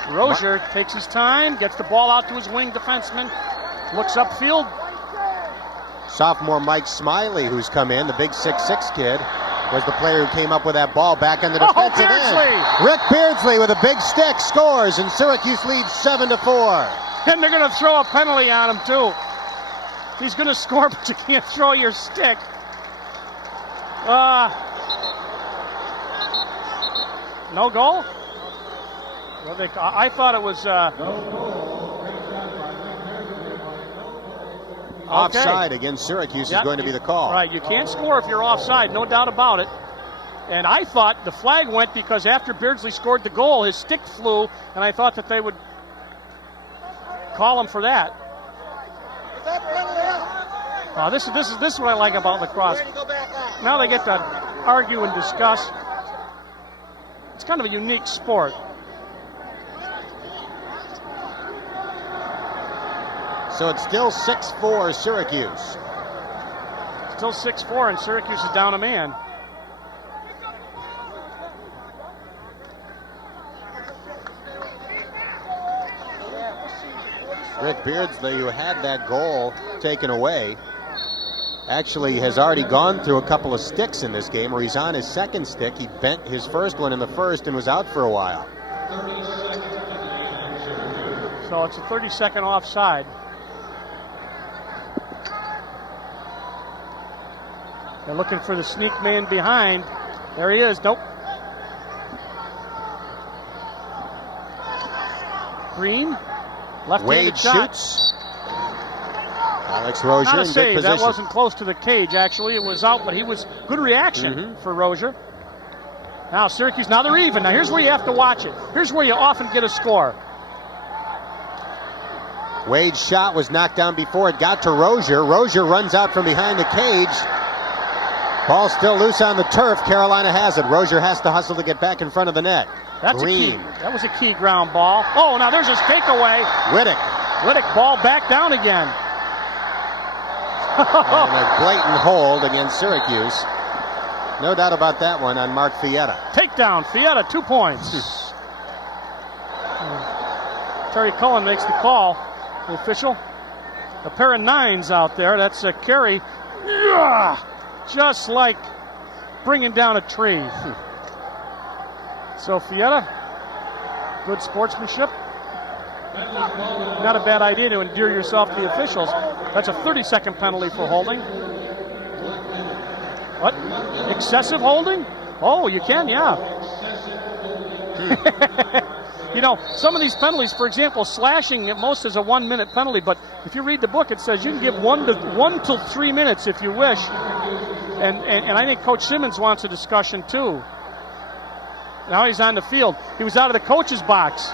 Rozier takes his time, gets the ball out to his wing defenseman, looks upfield. Sophomore Mike Smiley, who's come in, the big 6'6" kid, was the player who came up with that ball back in the defensive end. Rick Beardsley with a big stick scores, and Syracuse leads 7-4. And they're going to throw a penalty on him, too. He's going to score, but you can't throw your stick. No goal? Well, I thought it was offside against Syracuse is going to be the call. Right, you can't score if you're offside, no doubt about it. And I thought the flag went because after Beardsley scored the goal, his stick flew, and I thought that they would call him for that. This is what I like about lacrosse. Now they get to argue and discuss. It's kind of a unique sport. So it's still 6-4 Syracuse. Still 6-4, and Syracuse is down a man. Rick Beardsley, who had that goal taken away, actually has already gone through a couple of sticks in this game, or he's on his second stick. He bent his first one in the first and was out for a while. So it's a 30-second offside. They're looking for the sneak man behind. There he is. Nope. Green. Left-handed Wade shot. shoots. Alex Rozier Not a in good save. position. That wasn't close to the cage, actually. It was out, but he was good reaction for Rozier. Now Syracuse, now they're even. Now here's where you have to watch it. Here's where you often get a score. Wade's shot was knocked down before it got to Rozier. Rozier runs out from behind the cage. Ball still loose on the turf. Carolina has it. Rozier has to hustle to get back in front of the net. That's Green. a key. That was a key ground ball. Oh, now there's his takeaway. Whittick. Ball back down again. And a blatant hold against Syracuse. No doubt about that one on Mark Fietta. Takedown. Fietta, 2 points. Terry Cullen makes the call. The official. A pair of 9s out there. That's a carry. Yeah! Just like bringing down a tree. So Fietta, good sportsmanship. Not a bad idea to endear yourself to the officials. That's a 30-second penalty for holding. What? Excessive holding? Oh, you can, yeah. You know, some of these penalties, for example, slashing at most is a 1-minute penalty, but if you read the book, it says you can give 1 to 3 minutes if you wish. And I think Coach Simmons wants a discussion too. Now he's on the field. He was out of the coach's box.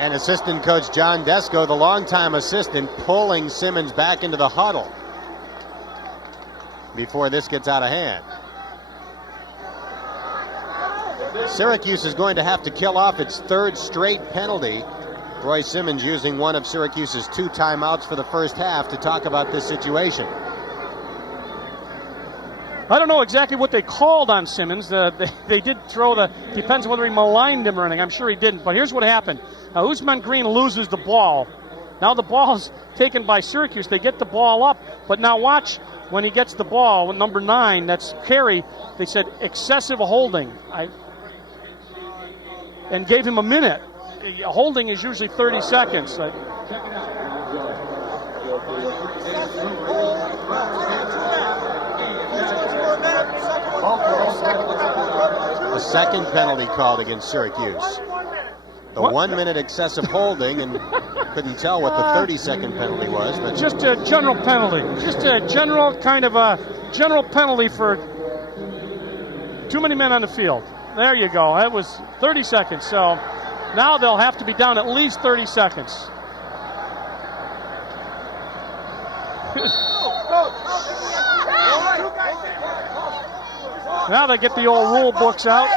And assistant coach John Desko, the longtime assistant, pulling Simmons back into the huddle before this gets out of hand. Syracuse is going to have to kill off its 3rd straight penalty. Roy Simmons using one of Syracuse's 2 timeouts for the first half to talk about this situation. I don't know exactly what they called on Simmons. They did throw depends whether he maligned him or anything. I'm sure he didn't. But here's what happened. Usman Green loses the ball. Now the ball's taken by Syracuse. They get the ball up. But now watch when he gets the ball with number 9, that's Carey. They said excessive holding. And gave him a minute. Holding is usually 30 seconds. The second penalty called against Syracuse. The 1-minute excessive holding, and couldn't tell what the 30-second penalty was. But just a general penalty. Just a general general penalty for too many men on the field. There you go. That was 30 seconds. So now they'll have to be down at least 30 seconds. Now they get the old rule books out.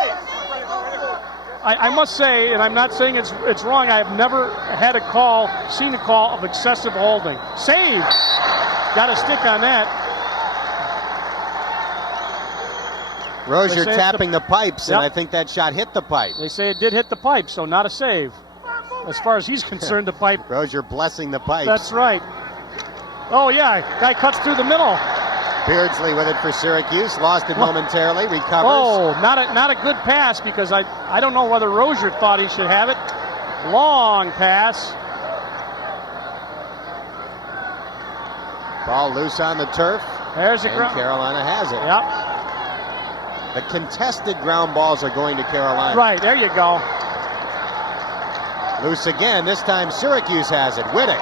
I must say, and I'm not saying it's wrong, I have never seen a call of excessive holding. Save. Got a stick on that. Rozier tapping the pipes, and I think that shot hit the pipe. They say it did hit the pipe, so not a save. As far as he's concerned, the pipe. Rozier blessing the pipes. That's right. Oh, yeah, guy cuts through the middle. Beardsley with it for Syracuse, lost it momentarily, recovers. Oh, not a good pass, because I don't know whether Rozier thought he should have it. Long pass. Ball loose on the turf. There's the ground. Carolina has it. Yep. The contested ground balls are going to Carolina. Right, there you go. Loose again. This time Syracuse has it. Whittick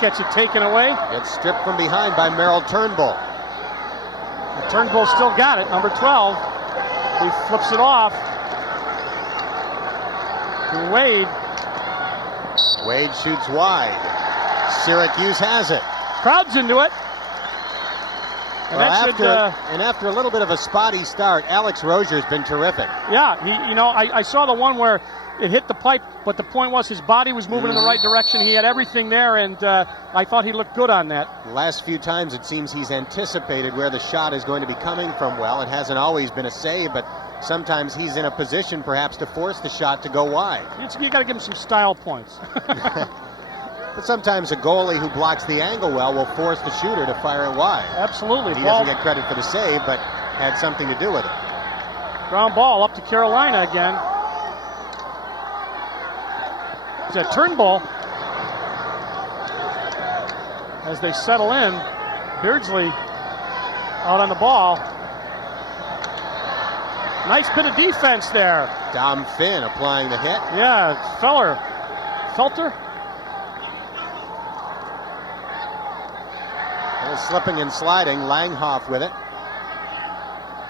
gets it taken away. Gets stripped from behind by Merrill Turnbull. Turnbull still got it, number 12. He flips it off to Wade. Wade shoots wide. Syracuse has it. Crowd's into it. And, after a little bit of a spotty start, Alex Rozier's been terrific. Yeah, I saw the one where it hit the pipe, but the point was his body was moving in the right direction. He had everything there, and I thought he looked good on that. The last few times it seems he's anticipated where the shot is going to be coming from well. It hasn't always been a save, but sometimes he's in a position perhaps to force the shot to go wide. You got to give him some style points. But sometimes a goalie who blocks the angle well will force the shooter to fire it wide. Absolutely. He doesn't get credit for the save, but had something to do with it. Ground ball up to Carolina again. It's a Turnbull. As they settle in, Beardsley out on the ball. Nice bit of defense there. Dom Finn applying the hit. Yeah, Felter. Slipping and sliding, Langhoff with it.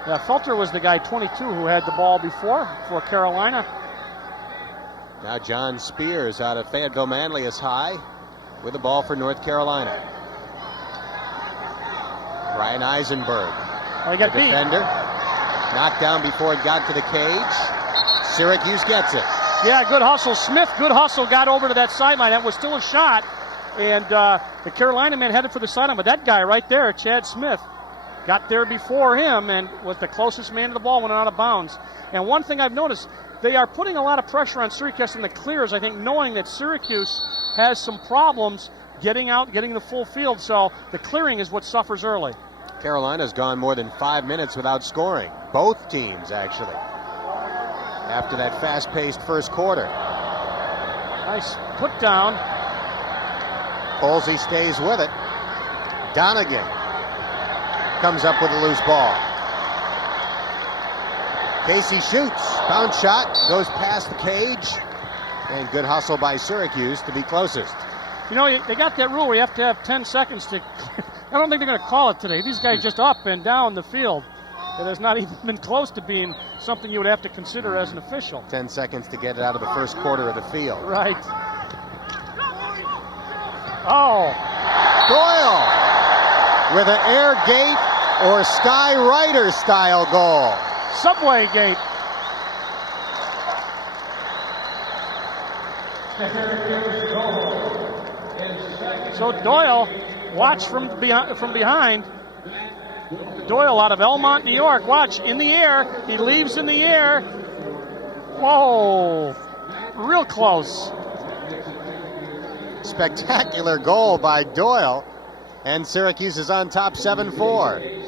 Yeah, Felter was the guy, 22, who had the ball before for Carolina. Now John Spears out of Fayetteville Manlius High with the ball for North Carolina. Ryan Eisenberg, He got the beat. defender, knocked down before it got to the cage. Syracuse gets it. Yeah, good hustle. Smith, good hustle, got over to that sideline. That was still a shot. And the Carolina man headed for the sideline. But that guy right there, Chad Smith, got there before him and was the closest man to the ball when it went out of bounds. And one thing I've noticed, they are putting a lot of pressure on Syracuse in the clears, I think, knowing that Syracuse has some problems getting out, getting the full field. So the clearing is what suffers early. Carolina's gone more than 5 minutes without scoring. Both teams, actually, after that fast-paced first quarter. Nice put down. Colsey stays with it. Donegan comes up with a loose ball. Casey shoots. Bounce shot. Goes past the cage. And good hustle by Syracuse to be closest. You know, they got that rule where you have to have 10 seconds to... I don't think they're going to call it today. These guys just up and down the field. It has not even been close to being something you would have to consider as an official. 10 seconds to get it out of the first quarter of the field. Right. Oh. Doyle with an air gate or Sky Rider style goal. Subway gate. So Doyle, watch from behind. Doyle out of Elmont, New York. Watch, in the air. He leaves in the air. Whoa. Real close. Spectacular goal by Doyle. And Syracuse is on top 7-4.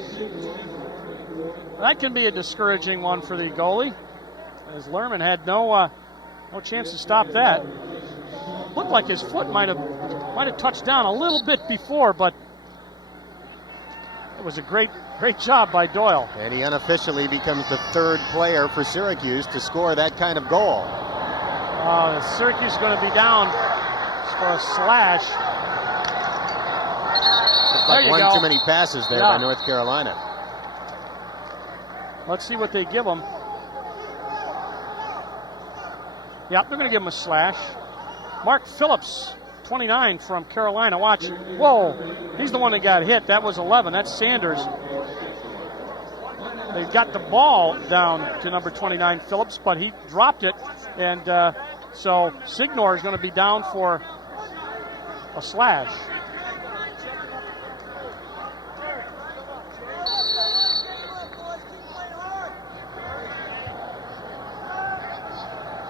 That can be a discouraging one for the goalie, as Lerman had no chance to stop that. Looked like his foot might have touched down a little bit before, but it was a great job by Doyle. And he unofficially becomes the third player for Syracuse to score that kind of goal. Syracuse is going to be down for a slash. Looks like one too many passes there by North Carolina. Let's see what they give him. Yep, they're going to give him a slash. Mark Phillips, 29 from Carolina. Watch. Whoa, he's the one that got hit. That was 11. That's Sanders. They got the ball down to number 29, Phillips, but he dropped it. And so Signor is going to be down for a slash.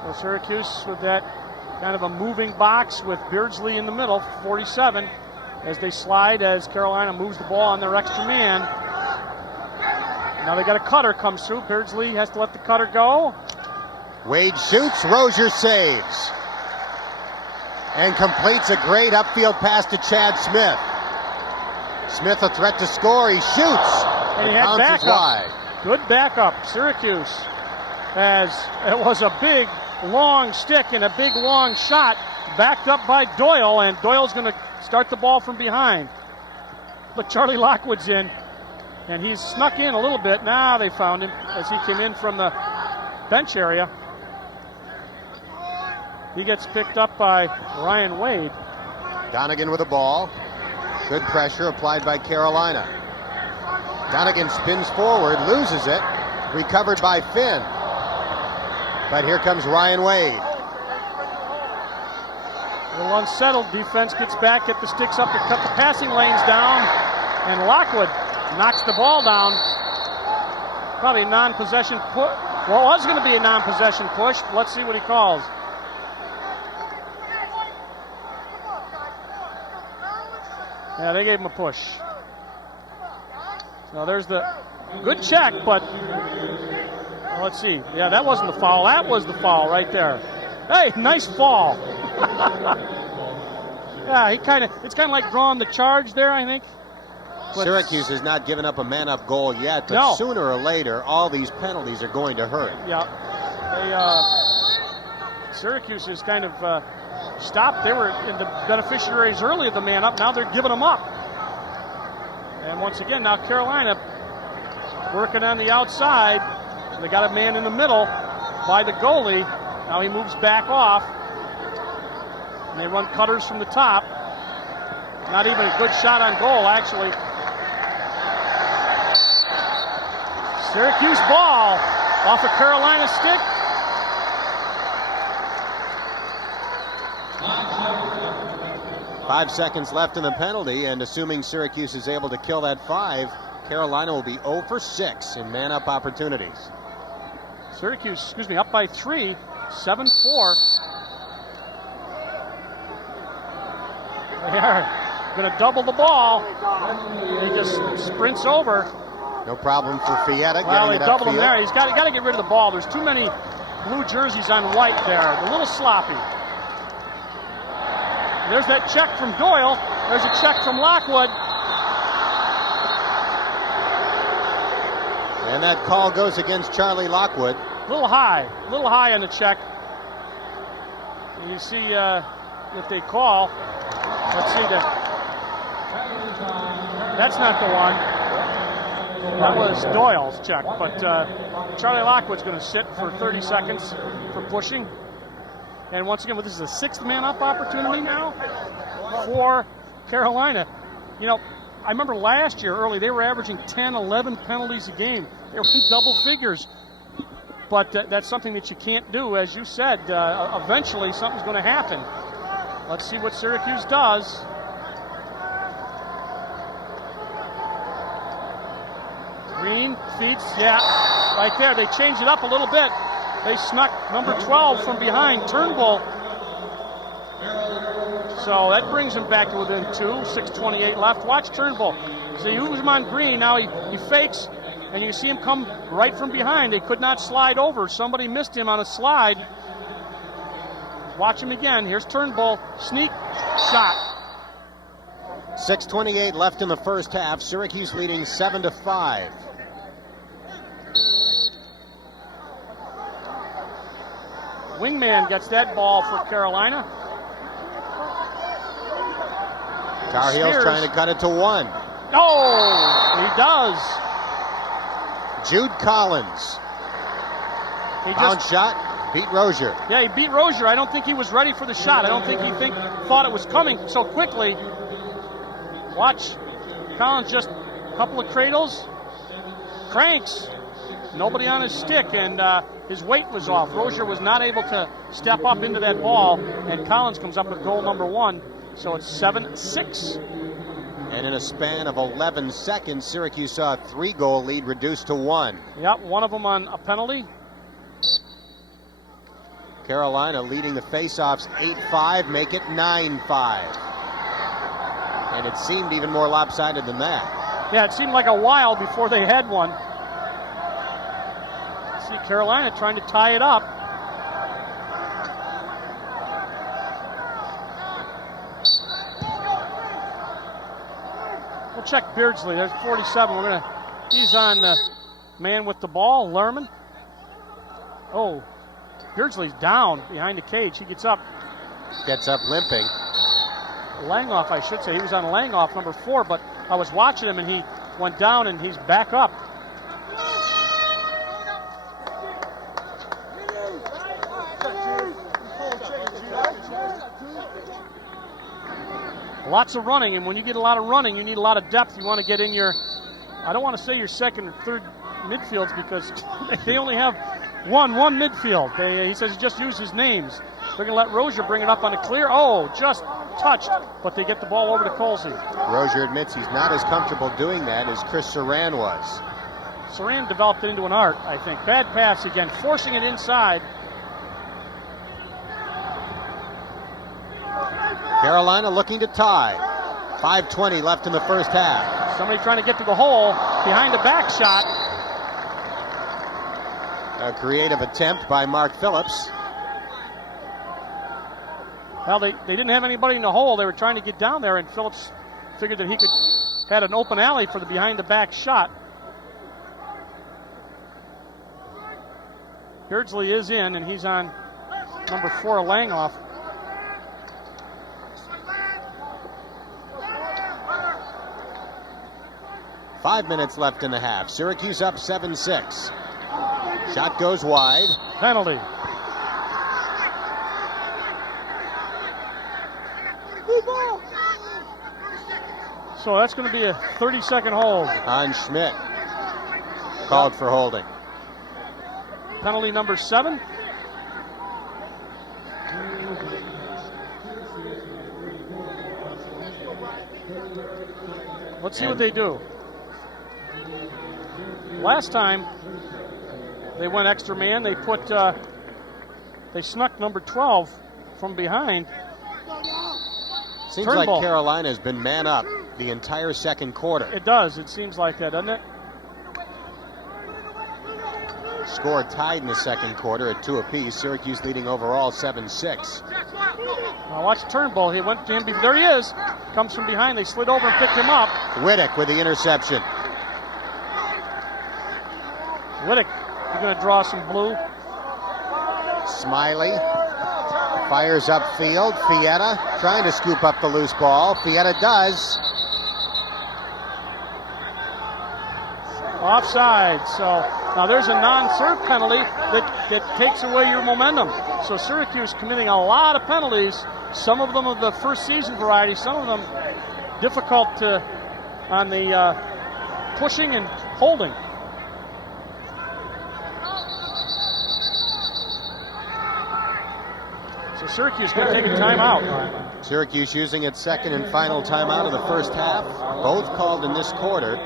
So Syracuse with that kind of a moving box with Beardsley in the middle, 47, as they slide as Carolina moves the ball on their extra man. Now they got a cutter comes through. Beardsley has to let the cutter go. Wade shoots, Rozier saves. And completes a great upfield pass to Chad Smith. Smith a threat to score, he shoots. And he had backup. Good backup, Syracuse. As it was a big, long stick and a big, long shot backed up by Doyle, and Doyle's going to start the ball from behind. But Charlie Lockwood's in, and he's snuck in a little bit. Now they found him as he came in from the bench area. He gets picked up by Ryan Wade. Donegan with the ball. Good pressure applied by Carolina. Donegan spins forward, loses it. Recovered by Finn. But here comes Ryan Wade. A little unsettled. Defense gets back, get the sticks up to cut the passing lanes down. And Lockwood knocks the ball down. Probably a non-possession push. Well, it was going to be a non-possession push. Let's see what he calls. Yeah, they gave him a push. So there's the good check, but let's see. Yeah, that wasn't the foul. That was the foul right there. Hey, nice fall. Yeah, it's kind of like drawing the charge there, I think. But Syracuse has not given up a man-up goal yet, but sooner or later, all these penalties are going to hurt. Yeah. Syracuse is kind of stopped. They were in the beneficiaries early of the man-up. Now they're giving them up. And once again, now Carolina working on the outside. They got a man in the middle by the goalie. Now he moves back off. And they run cutters from the top. Not even a good shot on goal, actually. Syracuse ball off a Carolina stick. Five seconds left in the penalty, and assuming Syracuse is able to kill that 5, Carolina will be 0 for 6 in man-up opportunities. Syracuse, up by 3, 7-4. They are going to double the ball. He just sprints over. No problem for Fietta Well, getting they it doubled him upfield. there. He's got to get rid of the ball. There's too many blue jerseys on white there. A little sloppy. There's that check from Doyle. There's a check from Lockwood. And that call goes against Charlie Lockwood. A little high on the check. And you see if they call. Let's see that's not the one. That was Doyle's check, but Charlie Lockwood's going to sit for 30 seconds for pushing. And once again, this is a 6th man-up opportunity now for Carolina. You know, I remember last year early, they were averaging 10, 11 penalties a game. They were in double figures. But that's something that you can't do. As you said, eventually something's going to happen. Let's see what Syracuse does. Green feeds, right there. They changed it up a little bit. They snuck number 12 from behind, Turnbull. So that brings him back to within 2, 6:28 left. Watch Turnbull. See who's him on green. Now he fakes, and you see him come right from behind. They could not slide over. Somebody missed him on a slide. Watch him again. Here's Turnbull. Sneak shot. 6:28 left in the first half. Syracuse leading 7-5. Wingman gets that ball for Carolina. Tar Heels Spears trying to cut it to 1. Oh, he does. Jude Collins. He Bounce shot, beat Rozier. Yeah, he beat Rozier. I don't think he was ready for the shot. I don't think he thought it was coming so quickly. Watch Collins, just a couple of cradles, cranks, nobody on his stick, and his weight was off. Rozier was not able to step up into that ball, and Collins comes up with goal number 1. So it's 7-6. And in a span of 11 seconds, Syracuse saw a 3-goal lead reduced to 1. Yep, one of them on a penalty. Carolina leading the faceoffs 8-5, make it 9-5. And it seemed even more lopsided than that. Yeah, it seemed like a while before they had one. See Carolina trying to tie it up. We'll check Beardsley. There's 47. He's on the man with the ball, Lerman. Oh, Beardsley's down behind the cage. He gets up. Gets up limping. Langoff, I should say. He was on Langoff, number 4, but I was watching him and he went down and he's back up. Lots of running, and when you get a lot of running, you need a lot of depth. You want to get in your, I don't want to say your second or third midfields because they only have one midfield. He says he just used his names. They're going to let Rozier bring it up on a clear. Oh, just touched, but they get the ball over to Colsey. Rozier admits he's not as comfortable doing that as Chris Saran was. Saran developed it into an art, I think. Bad pass again, forcing it inside. Carolina looking to tie. 5:20 left in the first half. Somebody trying to get to the hole behind the back shot. A creative attempt by Mark Phillips. Well, they didn't have anybody in the hole. They were trying to get down there, and Phillips figured that he had an open alley for the behind the back shot. Beardsley is in, and he's on number 4, Langoff. 5 minutes left in the half. Syracuse up 7-6. Shot goes wide. Penalty. So that's going to be a 30-second hold. On Schmidt. Called for holding. Penalty number 7. Let's see what they do. Last time they went extra man, they put they snuck number 12 from behind. Seems Turnbull. like Carolina has been man up the entire second quarter. It does. It seems like that, doesn't it? Score tied in the second quarter at 2 apiece. Syracuse leading overall 7-6. Now watch Turnbull. He went to him. There he is. Comes from behind. They slid over and picked him up. Whittick with the interception. Whittick, you're going to draw some blue. Smiley fires upfield. Fietta trying to scoop up the loose ball. Fietta does. Offside. So now there's a non-serve penalty that takes away your momentum. So Syracuse committing a lot of penalties. Some of them of the first season variety. Some of them difficult on the pushing and holding. So Syracuse going to take a timeout. Syracuse using its second and final timeout of the first half. Both called in this quarter.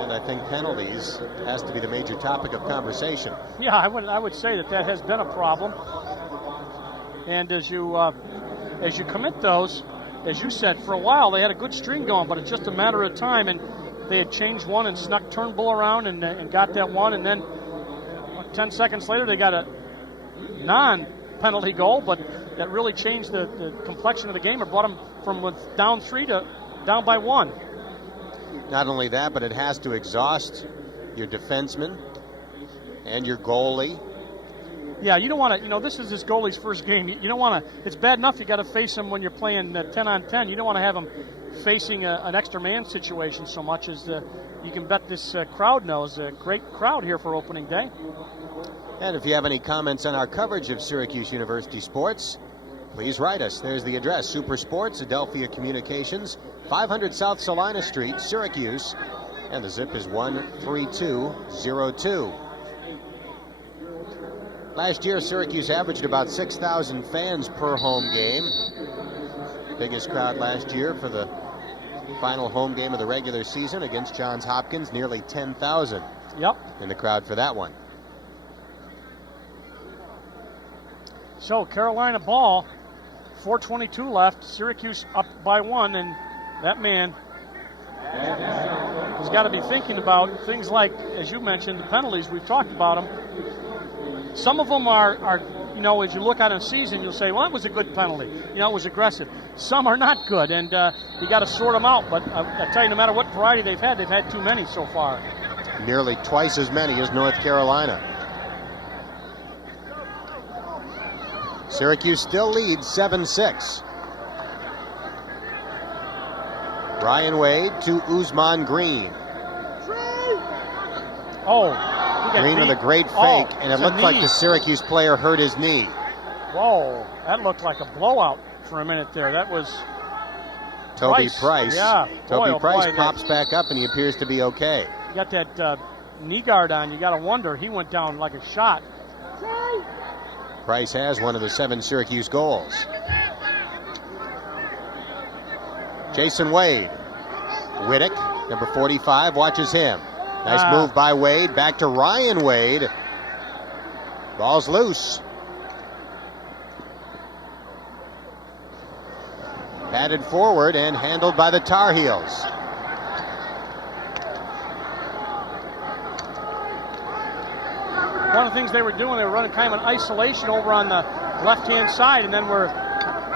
And I think penalties has to be the major topic of conversation. Yeah, I would say that has been a problem. And as you commit those, as you said, for a while they had a good string going, but it's just a matter of time. And they had changed one and snuck Turnbull around and got that one. And then 10 seconds later they got a non-penalty goal, but that really changed the complexion of the game. It brought them from down 3 to down by 1. Not only that, but it has to exhaust your defenseman and your goalie. Yeah, you don't want to, this is this goalie's first game. You don't want to, it's bad enough you got to face him when you're playing 10-on-10. You don't want to have him facing an extra man situation so much as you can bet this crowd knows. A great crowd here for opening day. And if you have any comments on our coverage of Syracuse University sports, please write us. There's the address, Super Sports, Adelphia Communications, 500 South Salina Street, Syracuse, and the zip is 13202. Last year, Syracuse averaged about 6,000 fans per home game. Biggest crowd last year for the final home game of the regular season against Johns Hopkins, nearly 10,000 in the crowd for that one. So Carolina ball, 4:22 left. Syracuse up by 1, and that man has got to be thinking about things like, as you mentioned, the penalties. We've talked about them. Some of them are as you look at a season, you'll say, well, that was a good penalty. It was aggressive. Some are not good, and you got to sort them out. But I tell you, no matter what variety they've had too many so far. Nearly twice as many as North Carolina. Syracuse still leads 7-6. Brian Wade to Usman Green. Green with a great fake, and it looked like the Syracuse player hurt his knee. Whoa, that looked like a blowout for a minute there. That was Toby Price. Yeah. Toby Price pops back up, and he appears to be okay. You got that knee guard on. You got to wonder. He went down like a shot. Price has one of the 7 Syracuse goals. Jason Wade. Whittick, number 45, watches him. Nice move by Wade. Back to Ryan Wade. Ball's loose. Batted forward and handled by the Tar Heels. One of the things they were doing, they were running kind of an isolation over on the left-hand side, and then we're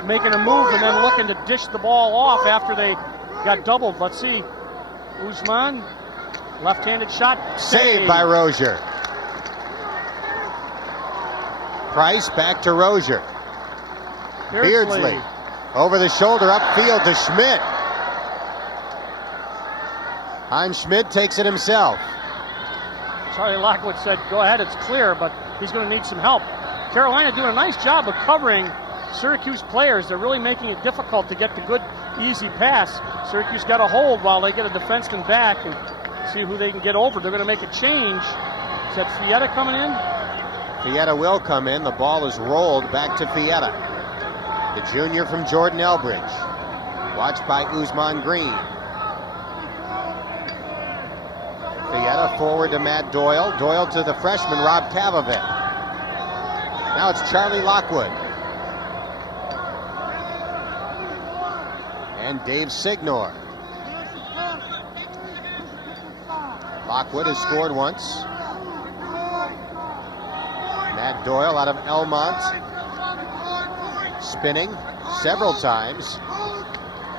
making a move and then looking to dish the ball off after they got doubled. Let's see. Usman, left-handed shot. Saved by Rozier. Price back to Rozier. Beardsley over the shoulder upfield to Schmidt. Heinz-Schmidt takes it himself. Charlie Lockwood said, go ahead, it's clear, but he's going to need some help. Carolina doing a nice job of covering Syracuse players. They're really making it difficult to get the good, easy pass. Syracuse got a hold while they get a defenseman back and see who they can get over. They're going to make a change. Is that Fietta coming in? Fietta will come in. The ball is rolled back to Fietta. The junior from Jordan Elbridge. Watched by Usman Green. Fietta forward to Matt Doyle. Doyle to the freshman, Rob Kavovit. Now it's Charlie Lockwood. And Dave Signor. Lockwood has scored once. Matt Doyle out of Elmont. Spinning several times.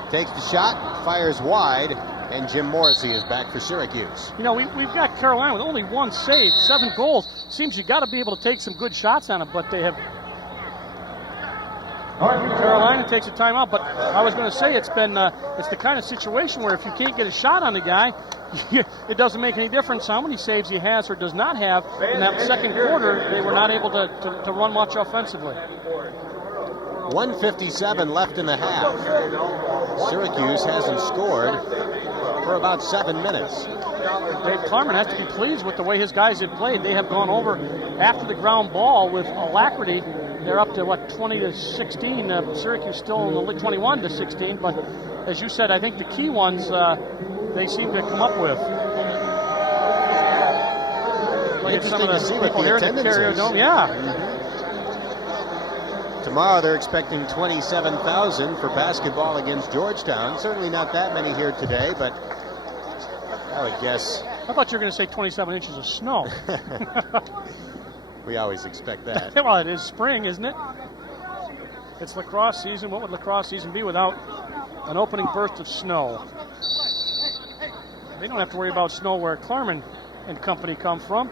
Takes the shot, fires wide, and Jim Morrissey is back for Syracuse. You know, we've got Carolina with only one save, 7 goals. Seems you got to be able to take some good shots on it, but they have. Carolina takes a timeout, but I was going to say it's the kind of situation where if you can't get a shot on the guy, it doesn't make any difference how many saves he has or does not have. In that second quarter, they were not able to run much offensively. 1:57 left in the half. Syracuse hasn't scored for about 7 minutes. Dave Klarman has to be pleased with the way his guys have played. They have gone over after the ground ball with alacrity. They're up to, 20-16. Syracuse still in the lead, 21-16. But as you said, I think the key ones they seem to come up with. Like some of the see what the attendance is. Dome. Yeah. Tomorrow they're expecting 27,000 for basketball against Georgetown. Certainly not that many here today, but I would guess. I thought you were going to say 27 inches of snow. We always expect that. Well, it is spring, isn't it? It's lacrosse season. What would lacrosse season be without an opening burst of snow? They don't have to worry about snow where Klarman and company come from.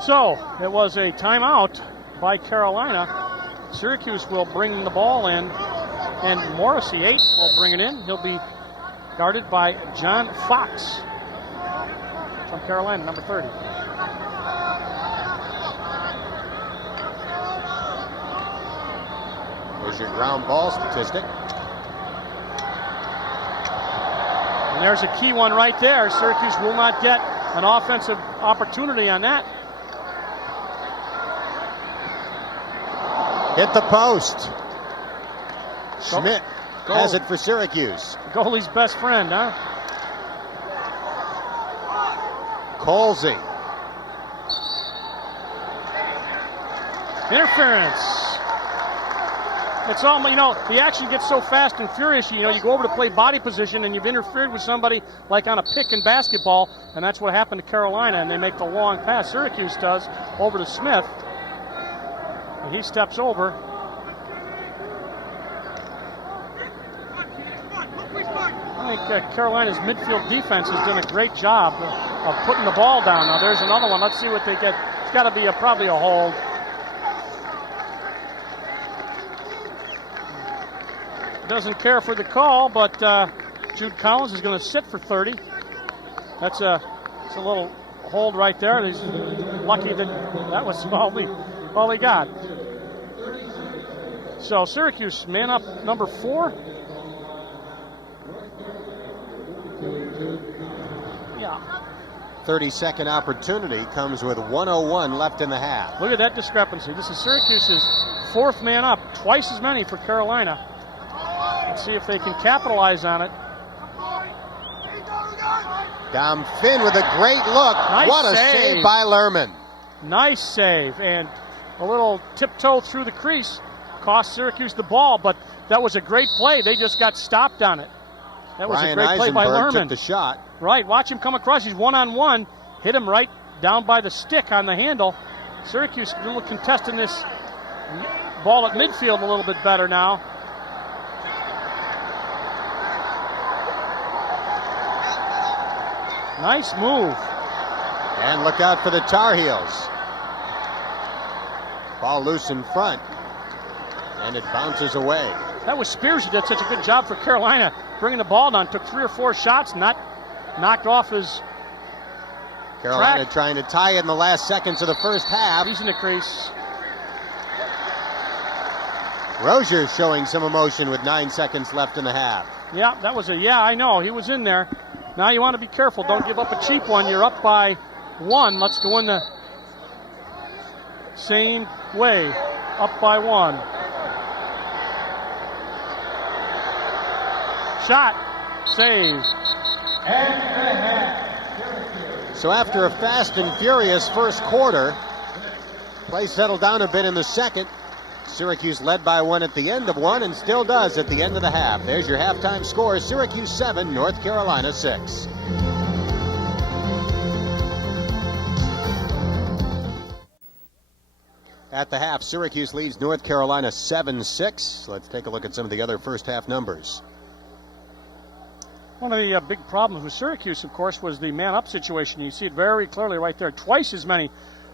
So, it was a timeout by Carolina. Syracuse will bring the ball in, and Morrissey, 8, will bring it in. He'll be guarded by John Fox from Carolina, number 30. There's your ground ball statistic. And there's a key one right there. Syracuse will not get an offensive opportunity on that. Hit the post. Schmidt has it for Syracuse. Goalie's best friend, huh? Colsey. Interference. It's all, the action gets so fast and furious, you go over to play body position and you've interfered with somebody like on a pick in basketball, and that's what happened to Carolina, and they make the long pass. Syracuse does over to Smith. And he steps over. I think Carolina's midfield defense has done a great job of putting the ball down. Now there's another one. Let's see what they get. It's got to be probably a hold. Doesn't care for the call, but Jude Collins is going to sit for 30. It's a little hold right there. He's lucky that was all he got. So Syracuse, man up number 4. Yeah. 30-second opportunity comes with 1:01 left in the half. Look at that discrepancy. This is Syracuse's 4th man up, twice as many for Carolina. Let's see if they can capitalize on it. Dom Finn with a great look. Nice what a save by Lerman. Nice save, and a little tiptoe through the crease cost Syracuse the ball, but that was a great play. They just got stopped on it. That was Ryan a great play by Eisenberg Lerman. took the shot. Right, watch him come across. He's one-on-one. Hit him right down by the stick on the handle. Syracuse a little contesting this ball at midfield a little bit better now. Nice move. And look out for the Tar Heels. Ball loose in front. And it bounces away. That was Spears who did such a good job for Carolina. bringing the ball down. Took 3 or 4 shots, knocked off his Carolina track. trying to tie it in the last seconds of the first half. He's in the crease. Rozier showing some emotion with 9 seconds left in the half. Yeah, that was I know. He was in there. Now you want to be careful. Don't give up a cheap one. You're up by 1. Let's go in the same way. Up by 1. Shot. Save. So after a fast and furious first quarter, play settled down a bit in the second. Syracuse led by 1 at the end of 1 and still does at the end of the half. There's your halftime score. Syracuse 7, North Carolina 6. At the half, Syracuse leads North Carolina 7-6. Let's take a look at some of the other first half numbers. One of the big problems with Syracuse, of course, was the man-up situation. You see it very clearly right there. Twice as many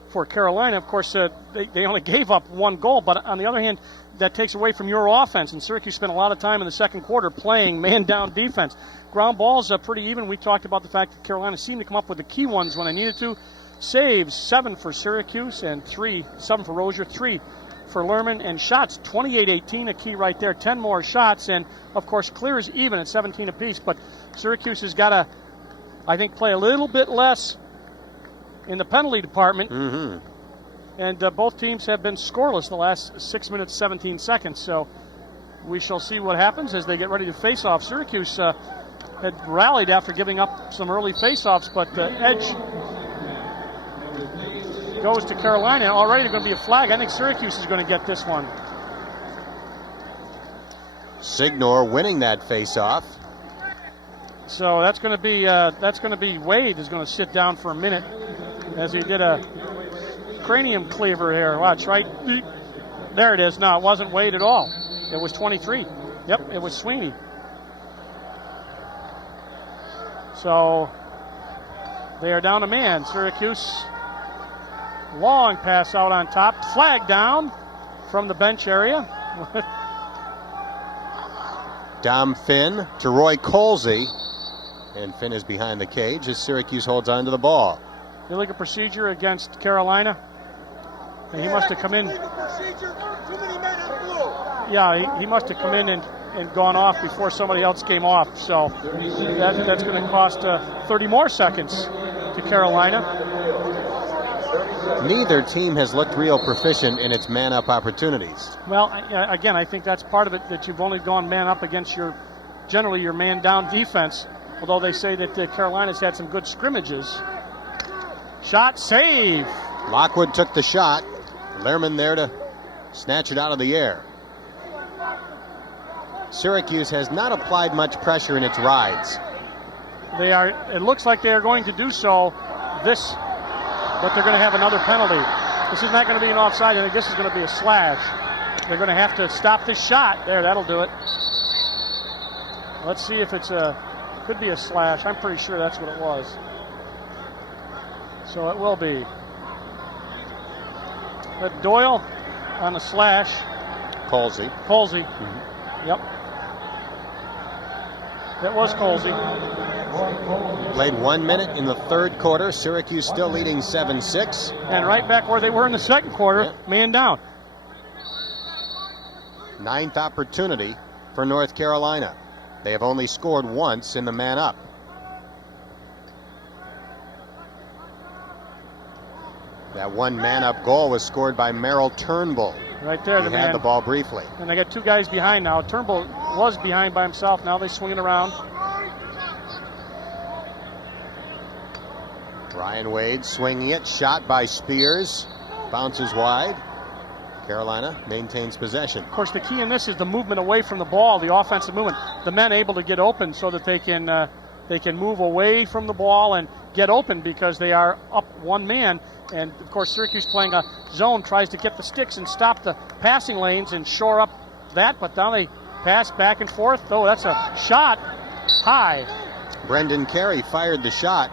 for Carolina. Of course, they only gave up 1 goal, but on the other hand, that takes away from your offense. And Syracuse spent a lot of time in the second quarter playing man-down defense. Ground balls are pretty even. We talked about the fact that Carolina seemed to come up with the key ones when they needed to. Saves, 7 for Syracuse, and 7 for Rozier, 3 for Lerman, and shots, 28-18, a key right there, 10 more shots, and of course clears even at 17 apiece, but Syracuse has got to, I think, play a little bit less in the penalty department, and both teams have been scoreless the last 6 minutes, 17 seconds, so we shall see what happens as they get ready to face off. Syracuse had rallied after giving up some early face-offs, but edge goes to Carolina. Already there's going to be a flag. I think Syracuse is going to get this one. Signor winning that face-off. So that's going to be Wade is going to sit down for a minute as he did a cranium cleaver here. Watch, right? There it is. No, it wasn't Wade at all. It was 23. Yep, it was Sweeney. So they are down a man. Syracuse, long pass out on top. Flag down from the bench area. Dom Finn to Roy Colsey. And Finn is behind the cage as Syracuse holds on to the ball. Illegal procedure against Carolina. And he must have come in. Yeah, he must have come in and gone off before somebody else came off. So that's going to cost 30 more seconds to Carolina. Neither team has looked real proficient in its man-up opportunities. Well, again, I think that's part of it, that you've only gone man-up against generally your man-down defense, although they say that Carolina's had some good scrimmages. Shot, save. Lockwood took the shot. Lerman there to snatch it out of the air. Syracuse has not applied much pressure in its rides. It looks like they are going to do so but they're going to have another penalty. This is not going to be an offside. I think this is going to be a slash. They're going to have to stop this shot. There, that'll do it. Let's see if could be a slash. I'm pretty sure that's what it was. So it will be. But Doyle on the slash. Colsey. Mm-hmm. Yep. That was Colsey. Played 1 minute in the third quarter. Syracuse still leading 7-6. And right back where they were in the second quarter, man down. 9th opportunity for North Carolina. They have only scored once in the man-up. That one man-up goal was scored by Merrill Turnbull. Right there, he had the ball briefly. And they got 2 guys behind now. Turnbull was behind by himself. Now they swing it around. Ryan Wade swinging it. Shot by Spears. Bounces wide. Carolina maintains possession. Of course, the key in this is the movement away from the ball, the offensive movement. The men able to get open so that they can move away from the ball and get open because they are up 1 man. And, of course, Syracuse playing a zone tries to get the sticks and stop the passing lanes and shore up that. But now they pass back and forth. Oh, that's a shot high. Brendan Carey fired the shot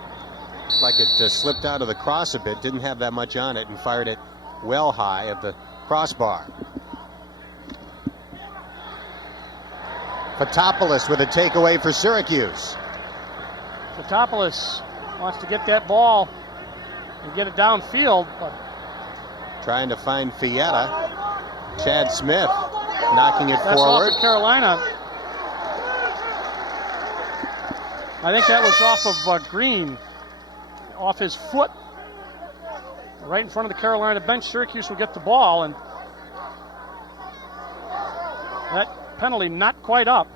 like it slipped out of the cross a bit. Didn't have that much on it and fired it well high at the crossbar. Fotopoulos with a takeaway for Syracuse. Fotopoulos wants to get that ball and get it downfield, but trying to find Fietta. Chad Smith knocking it that's forward. Off of Carolina. I think that was off of Green, off his foot, right in front of the Carolina bench. Syracuse will get the ball, and that penalty not quite up.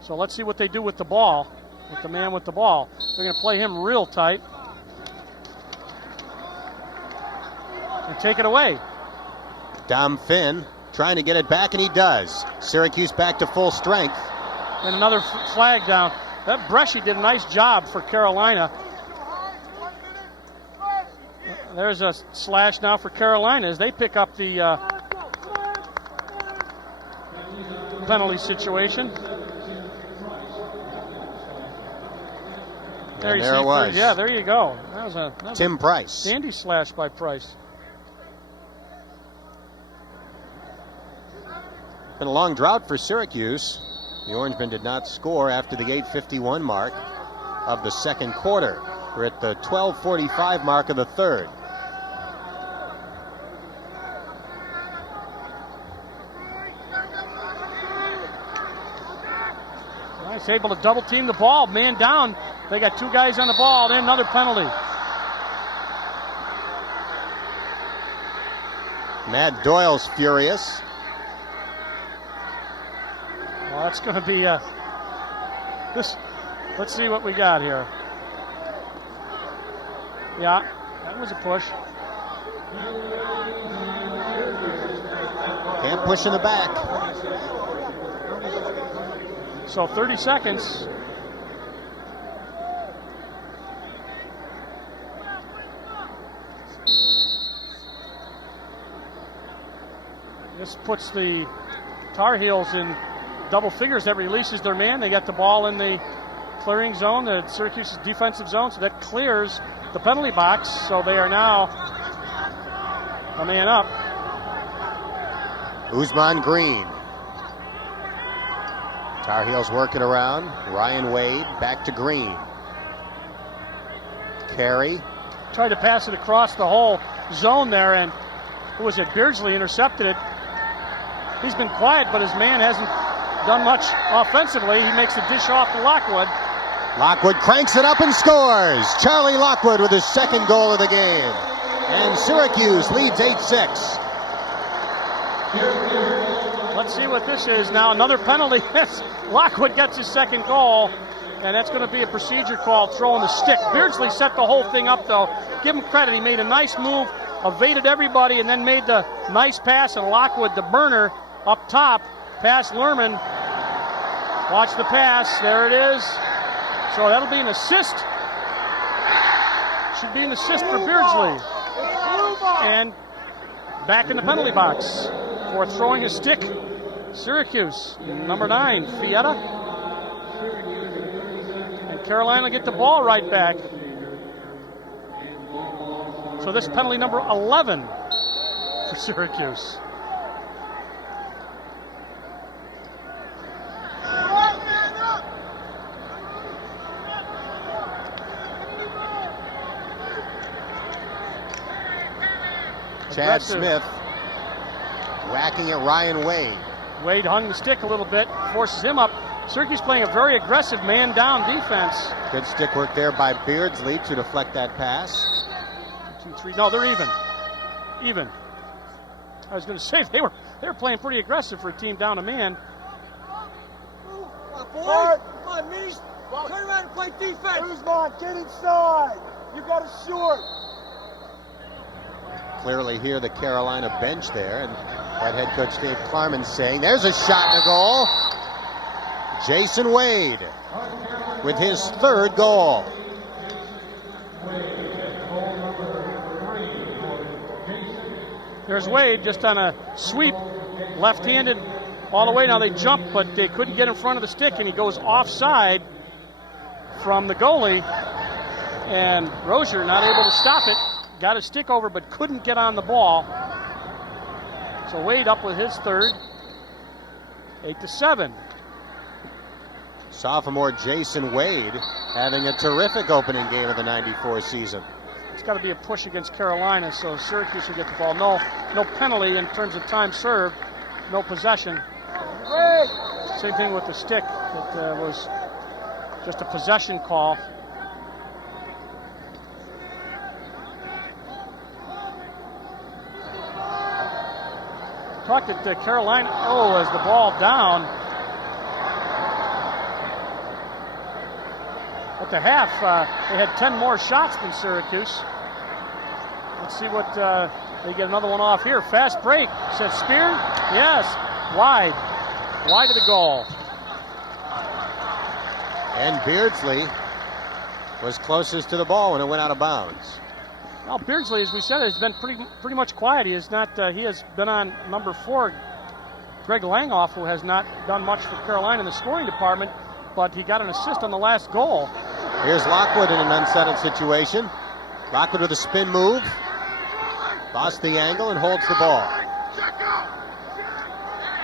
So let's see what they do with the ball, with the man with the ball. They're going to play him real tight and take it away. Dom Finn trying to get it back, and he does. Syracuse back to full strength. And another flag down. That Bresci did a nice job for Carolina. There's a slash now for Carolina as they pick up the penalty situation. There it was. Yeah, there you go. That was Tim Price. Dandy slash by Price. Been a long drought for Syracuse. The Orangemen did not score after the 8:51 mark of the second quarter. We're at the 12:45 mark of the third. Nice, able to double team the ball. Man down. They got two guys on the ball. Then another penalty. Matt Doyle's furious. Well, that's going to be this. Let's see what we got here. Yeah, that was a push. Can't push in the back. So 30 seconds. This puts the Tar Heels in double figures. That releases their man. They got the ball in the clearing zone, the Syracuse's defensive zone, so that clears the penalty box. So they are now a man up. Usman Green. Tar Heels working around. Ryan Wade back to Green. Carey. Tried to pass it across the whole zone there, and who was it? Beardsley intercepted it. He's been quiet, but his man hasn't done much offensively. He makes the dish off to Lockwood. Lockwood cranks it up and scores. Charlie Lockwood with his second goal of the game. And Syracuse leads 8-6. Let's see what this is now. Another penalty. Lockwood gets his second goal, and that's going to be a procedure call, throwing the stick. Beardsley set the whole thing up, though. Give him credit. He made a nice move, evaded everybody, and then made the nice pass, and Lockwood, the burner, up top, past Lerman. Watch the pass. There it is. So that'll be an assist. Should be an assist for Beardsley. And back in the penalty box for throwing a stick. Syracuse, number 9, Fietta. And Carolina get the ball right back. So this penalty number 11 for Syracuse. Chad Smith whacking at Ryan Wade. Wade hung the stick a little bit, forces him up. Syracuse playing a very aggressive man-down defense. Good stick work there by Beardsley to deflect that pass. 2, 3. No, they're even. Even. I was going to say they were playing pretty aggressive for a team down a man. Boys, come on, Minis. Turn around and play defense. Usman, get inside. You got a short. Clearly hear the Carolina bench there, and what head coach Dave Klarman saying, there's a shot and a goal. Jason Wade with his third goal. There's Wade just on a sweep, left-handed all the way. Now they jump, but they couldn't get in front of the stick, and he goes offside from the goalie, and Rozier not able to stop it. Got his stick over, but couldn't get on the ball. So Wade up with his third. 8-7. Sophomore Jason Wade having a terrific opening game of the 94 season. It's got to be a push against Carolina, so Syracuse will get the ball. No penalty in terms of time served, no possession. Same thing with the stick. It was just a possession call. Talked at Carolina. Oh, as the ball down. At the half, they had 10 more shots than Syracuse. Let's see what they get another one off here. Fast break. Said Spear. Yes. Wide. Wide of the goal. And Beardsley was closest to the ball when it went out of bounds. Well, Beardsley, as we said, has been pretty much quiet. He has not. He has been on number 4, Greg Langoff, who has not done much for Carolina in the scoring department, but he got an assist on the last goal. Here's Lockwood in an unsettled situation. Lockwood with a spin move. Lost the angle and holds the ball.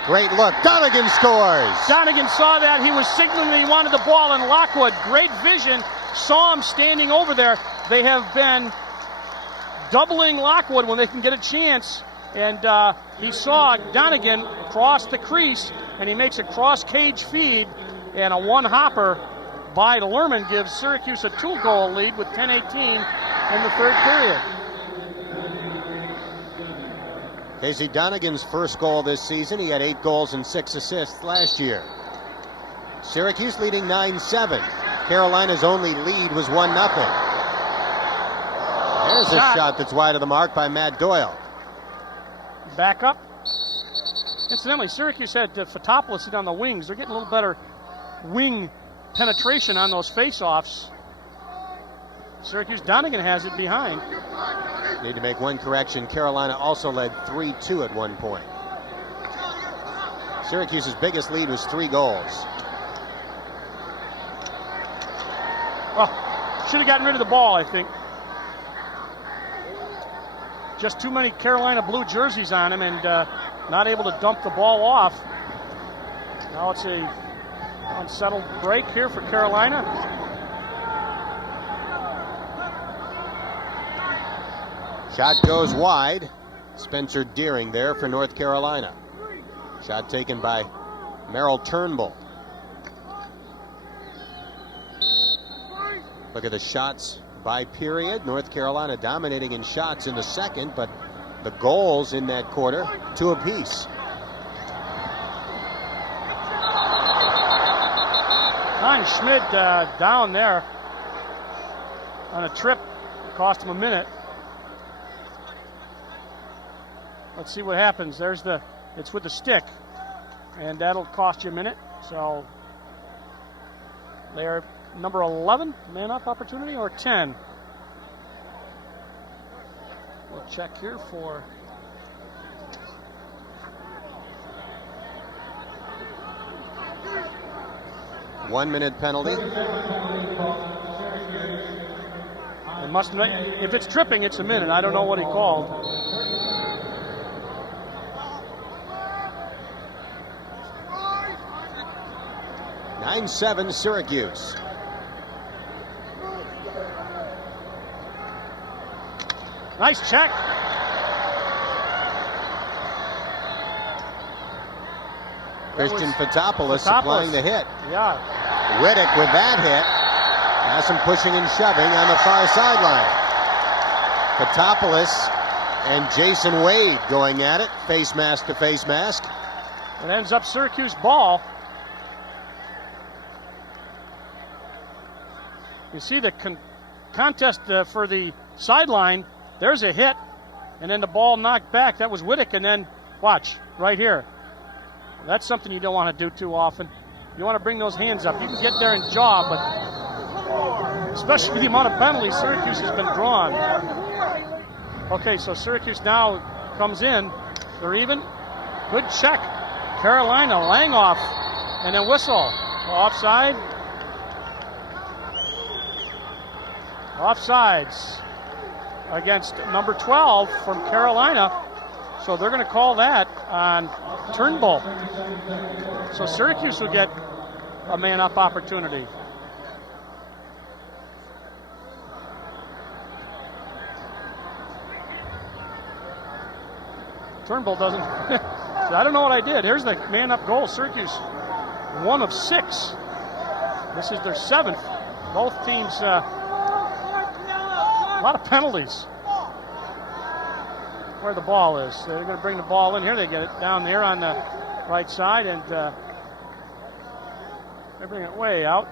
Great look. Donegan scores. Donegan saw that. He was signaling that he wanted the ball, and Lockwood, great vision, saw him standing over there. They have been doubling Lockwood when they can get a chance, and he saw Donegan cross the crease, and he makes a cross-cage feed, and a one-hopper by Lerman gives Syracuse a 2-goal lead with 10:18 in the third period. Casey Donegan's first goal this season. He had 8 goals and 6 assists last year. Syracuse leading 9-7. Carolina's only lead was 1-0. There's a shot that's wide of the mark by Matt Doyle. Back up. Incidentally, Syracuse had Fotopoulos sit on the wings. They're getting a little better wing penetration on those face-offs. Syracuse, Donegan has it behind. Need to make one correction. Carolina also led 3-2 at one point. Syracuse's biggest lead was 3 goals. Oh, should have gotten rid of the ball, I think. Just too many Carolina blue jerseys on him, and not able to dump the ball off. Now it's a unsettled break here for Carolina. Shot goes wide. Spencer Deering there for North Carolina. Shot taken by Merrill Turnbull. Look at the shots by period. North Carolina dominating in shots in the second, but the goals in that quarter, 2 apiece. Klein Schmidt down there on a trip. Cost him a minute. Let's see what happens. It's with the stick, and that'll cost you a minute. So they're number 11, man-up opportunity, or 10? We'll check here for... One-minute penalty. It must. If it's tripping, it's a minute. I don't know what he called. (9-7) Syracuse. Nice check. Christian Fotopoulos supplying the hit. Yeah. Riddick with that hit. Now some pushing and shoving on the far sideline. Fotopoulos and Jason Wade going at it, face mask to face mask. It ends up Syracuse ball. You see the contest for the sideline. There's a hit, and then the ball knocked back. That was Riddick, and then watch right here. That's something you don't want to do too often. You want to bring those hands up. You can get there and jaw, but especially with the amount of penalties Syracuse has been drawn. Okay, so Syracuse now comes in. They're even. Good check. Carolina, Langoff, and then whistle. Offside. Offsides against number 12 from Carolina. So they're going to call that on Turnbull. So Syracuse will get a man-up opportunity. Turnbull doesn't. I don't know what I did. Here's the man-up goal. Syracuse, 1 of 6. This is their 7th. Both teams, a lot of penalties. Where the ball is. They're going to bring the ball in here. They get it down there on the right side, and they bring it way out.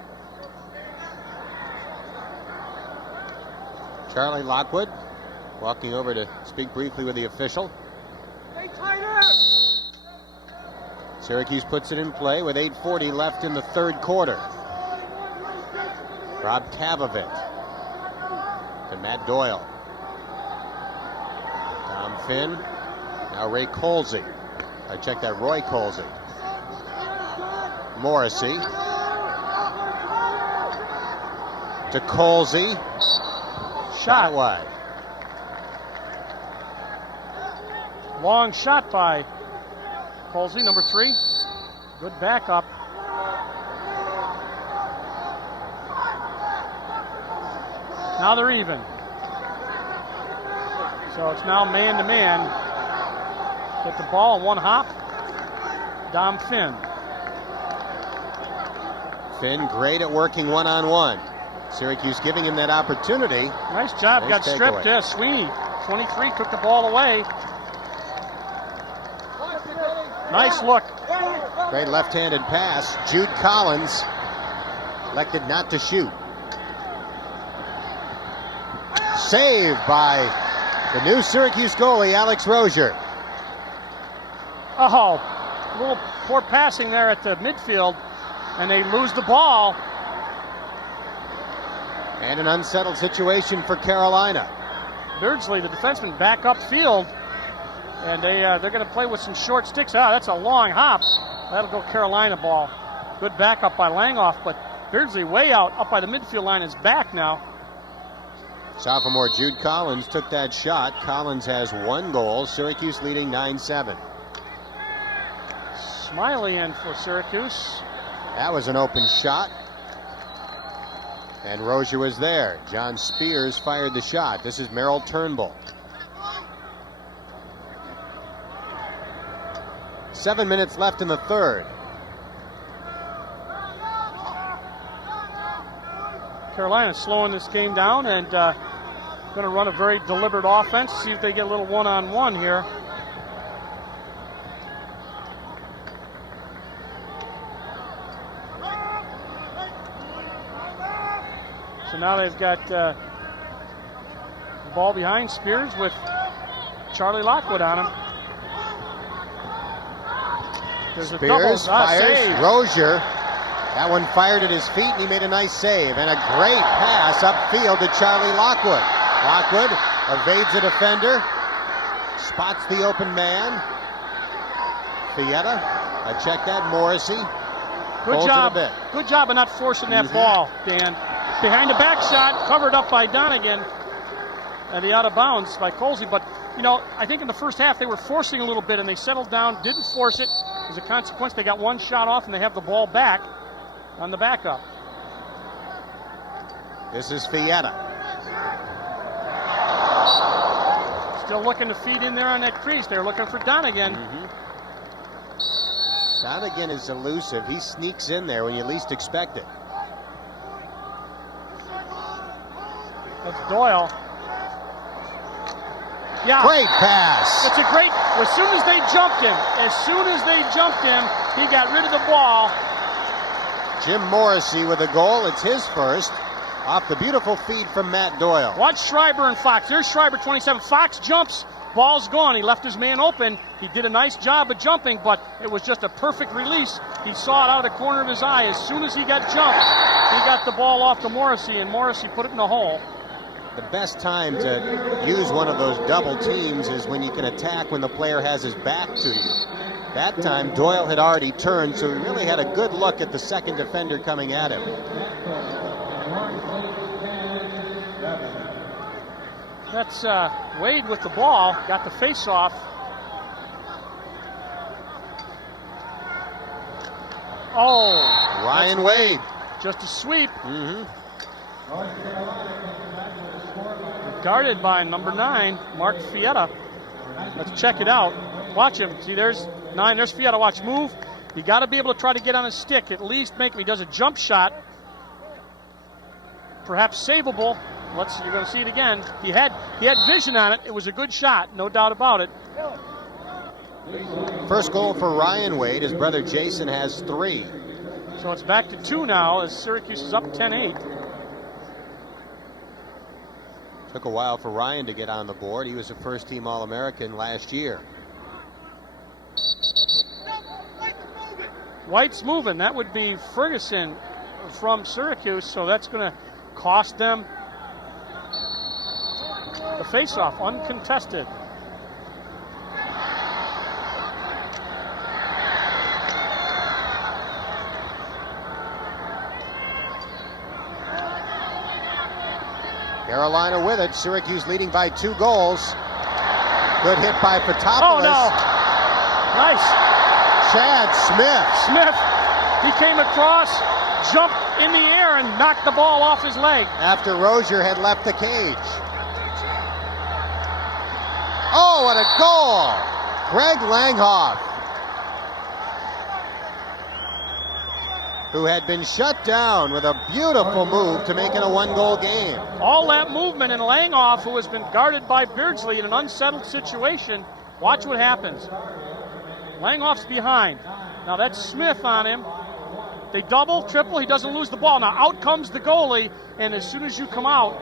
Charlie Lockwood walking over to speak briefly with the official. Syracuse puts it in play with 8:40 left in the third quarter. Rob Tavovic to Matt Doyle. Tom Finn. Now Ray Colsey. I checked that, Roy Colsey. Morrissey. To Colsey. Shot wide. Long shot by Colsey, number 3. Good backup. Now they're even. So it's now man-to-man. Get the ball in one hop. Dom Finn. Finn great at working one-on-one. Syracuse giving him that opportunity. Nice job. Nice Got stripped. takeaway. Sweeney, 23, took the ball away. Nice look. Great left-handed pass. Jude Collins elected not to shoot. Saved by the new Syracuse goalie, Alex Rozier. Oh, a little poor passing there at the midfield, and they lose the ball. And an unsettled situation for Carolina. Beardsley, the defenseman, back upfield, and they're going to play with some short sticks. That's a long hop. That'll go Carolina ball. Good backup by Langoff, but Beardsley way out up by the midfield line is back now. Sophomore Jude Collins took that shot. Collins has 1 goal. Syracuse leading 9-7. Smiley in for Syracuse. That was an open shot. And Rozier was there. John Spears fired the shot. This is Merrill Turnbull. 7 minutes left in the third. Carolina slowing this game down and going to run a very deliberate offense. See if they get a little one-on-one here. So now they've got the ball behind Spears with Charlie Lockwood on him. There's a double fires. Save. Rozier. That one fired at his feet, and he made a nice save. And a great pass upfield to Charlie Lockwood. Lockwood evades the defender. Spots the open man. Fietta. I checked that. Morrissey. Good job. Good job of not forcing that ball, Dan. Behind the back shot, covered up by Donegan. And the out of bounds by Colsey. But, you know, I think in the first half they were forcing a little bit, and they settled down, didn't force it. As a consequence, they got 1 shot off, and they have the ball back on the backup. This is Fietta. Still looking to feed in there on that crease. They're looking for Donegan. Donegan is elusive. He sneaks in there when you least expect it. That's Doyle. Yeah. Great pass. It's a great, as soon as they jumped him, he got rid of the ball. Jim Morrissey with a goal. It's his first off the beautiful feed from Matt Doyle. Watch Schreiber and Fox. There's Schreiber, 27. Fox jumps. Ball's gone. He left his man open. He did a nice job of jumping, but it was just a perfect release. He saw it out of the corner of his eye. As soon as he got jumped, he got the ball off to Morrissey, and Morrissey put it in the hole. The best time to use one of those double teams is when you can attack when the player has his back to you. That time, Doyle had already turned, so he really had a good look at the second defender coming at him. That's Wade with the ball, got the face-off. Oh, Ryan Wade. just a sweep. Mm-hmm. Guarded by number 9, Mark Fietta. Let's check it out. Watch him. See, there's 9. There's Fietta. Watch, move. You got to be able to try to get on his stick. At least make him. He does a jump shot. Perhaps savable. You're going to see it again. He had vision on it. It was a good shot, no doubt about it. First goal for Ryan Wade. His brother Jason has 3. So it's back to 2 now as Syracuse is up 10-8. Took a while for Ryan to get on the board. He was a first-team All-American last year. White's moving. That would be Ferguson from Syracuse, so that's going to cost them the face-off, uncontested. Carolina with it. Syracuse leading by 2 goals. Good hit by Patopoulos. Oh, no. Nice. Chad Smith. Smith, he came across, jumped in the air, and knocked the ball off his leg. After Rozier had left the cage. Oh, what a goal! Greg Langhoff, who had been shut down with a beautiful move to make it a 1-goal game. All that movement, and Langhoff, who has been guarded by Beardsley in an unsettled situation, watch what happens. Langhoff's behind. Now that's Smith on him. They double, triple, he doesn't lose the ball. Now out comes the goalie, and as soon as you come out,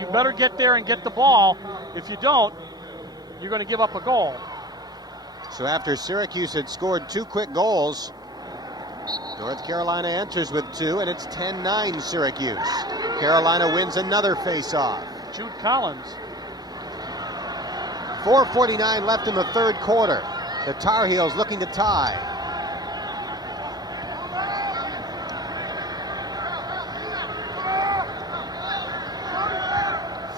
you better get there and get the ball. If you don't, you're going to give up a goal. So after Syracuse had scored 2 quick goals, North Carolina enters with 2, and it's 10-9 Syracuse. Carolina wins another face-off. Jude Collins. 4:49 left in the third quarter. The Tar Heels looking to tie.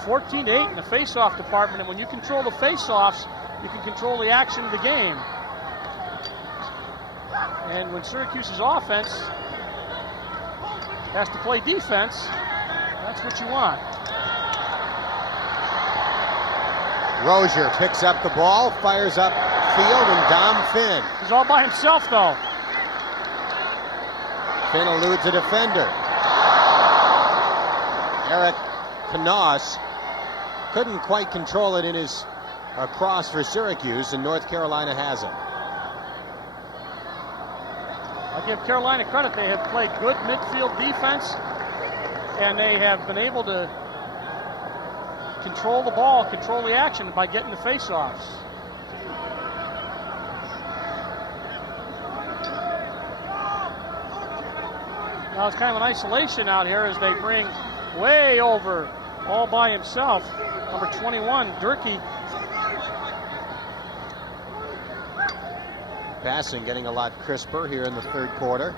(14-8) in the face-off department, and when you control the face-offs, you can control the action of the game. And when Syracuse's offense has to play defense, that's what you want. Rozier picks up the ball, fires up field, and Dom Finn. He's all by himself, though. Finn eludes a defender. Eric Knaus couldn't quite control it in his cross for Syracuse, and North Carolina has it. I'll give Carolina credit. They have played good midfield defense, and they have been able to control the ball, control the action by getting the face-offs. Now it's kind of an isolation out here as they bring way over, all by himself, number 21, Durkee. Passing getting a lot crisper here in the third quarter.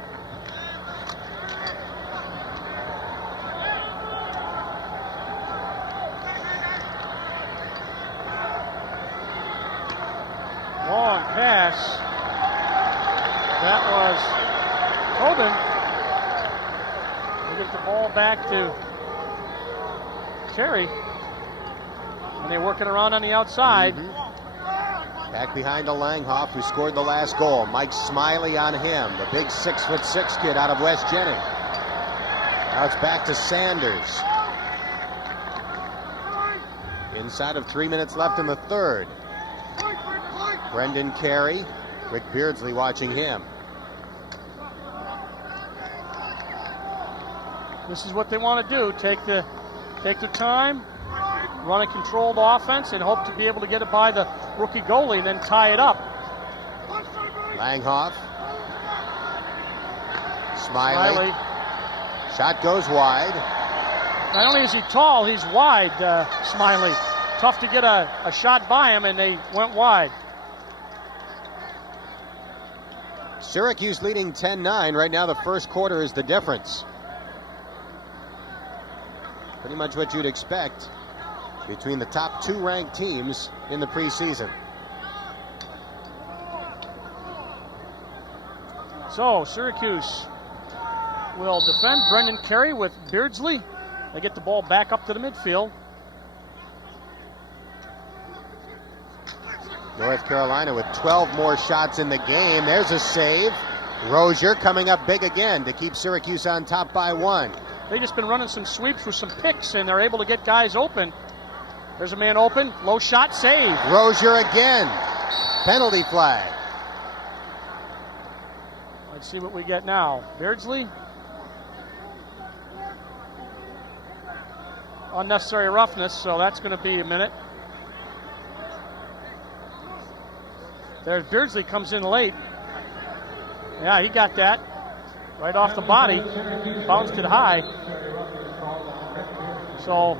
Long pass. That was Tobin. They get the ball back to Terry. And they work it around on the outside. Back behind to Langhoff, who scored the last goal. Mike Smiley on him, the big 6'6" kid out of West Jennings. Now it's back to Sanders. Inside of 3 minutes left in the third. Brendan Carey, Rick Beardsley watching him. This is what they want to do. Take the time, run a controlled offense, and hope to be able to get it by the rookie goalie and then tie it up. Langhoff. Smiley. Shot goes wide. Not only is he tall, he's wide, Smiley. Tough to get a shot by him, and they went wide. Syracuse leading 10-9. Right now the first quarter is the difference. Pretty much what you'd expect between the top 2 ranked teams in the preseason. So Syracuse will defend. Brendan Carey with Beardsley. They get the ball back up to the midfield. North Carolina with 12 more shots in the game. There's a save. Rozier coming up big again to keep Syracuse on top by 1. They've just been running some sweeps with some picks, and they're able to get guys open. There's a man open. Low shot, save. Rozier again. Penalty flag. Let's see what we get now. Beardsley. Unnecessary roughness, so that's going to be a minute. There's Beardsley, comes in late. Yeah, he got that. Right off the body. Bounced it high. So,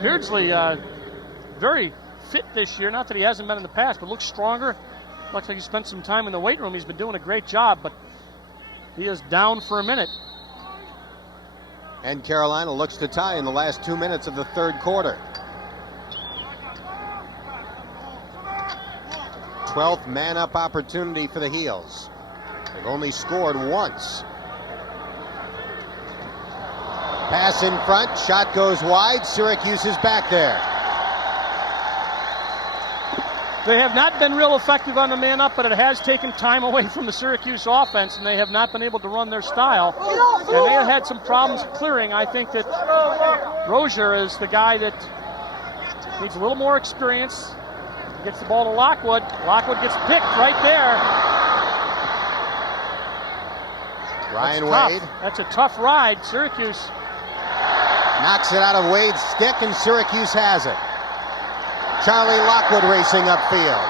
Beardsley, very fit this year. Not that he hasn't been in the past, but looks stronger. Looks like he spent some time in the weight room. He's been doing a great job, but he is down for a minute. And Carolina looks to tie in the last 2 minutes of the third quarter. 12th man-up opportunity for the Heels. They've only scored once. Pass in front, shot goes wide. Syracuse is back there. They have not been real effective on the man-up, but it has taken time away from the Syracuse offense, and they have not been able to run their style. And they have had some problems clearing. I think that Rozier is the guy that needs a little more experience. Gets the ball to Lockwood. Lockwood gets picked right there. Ryan Wade. That's a tough ride. Syracuse knocks it out of Wade's stick, and Syracuse has it. Charlie Lockwood racing upfield.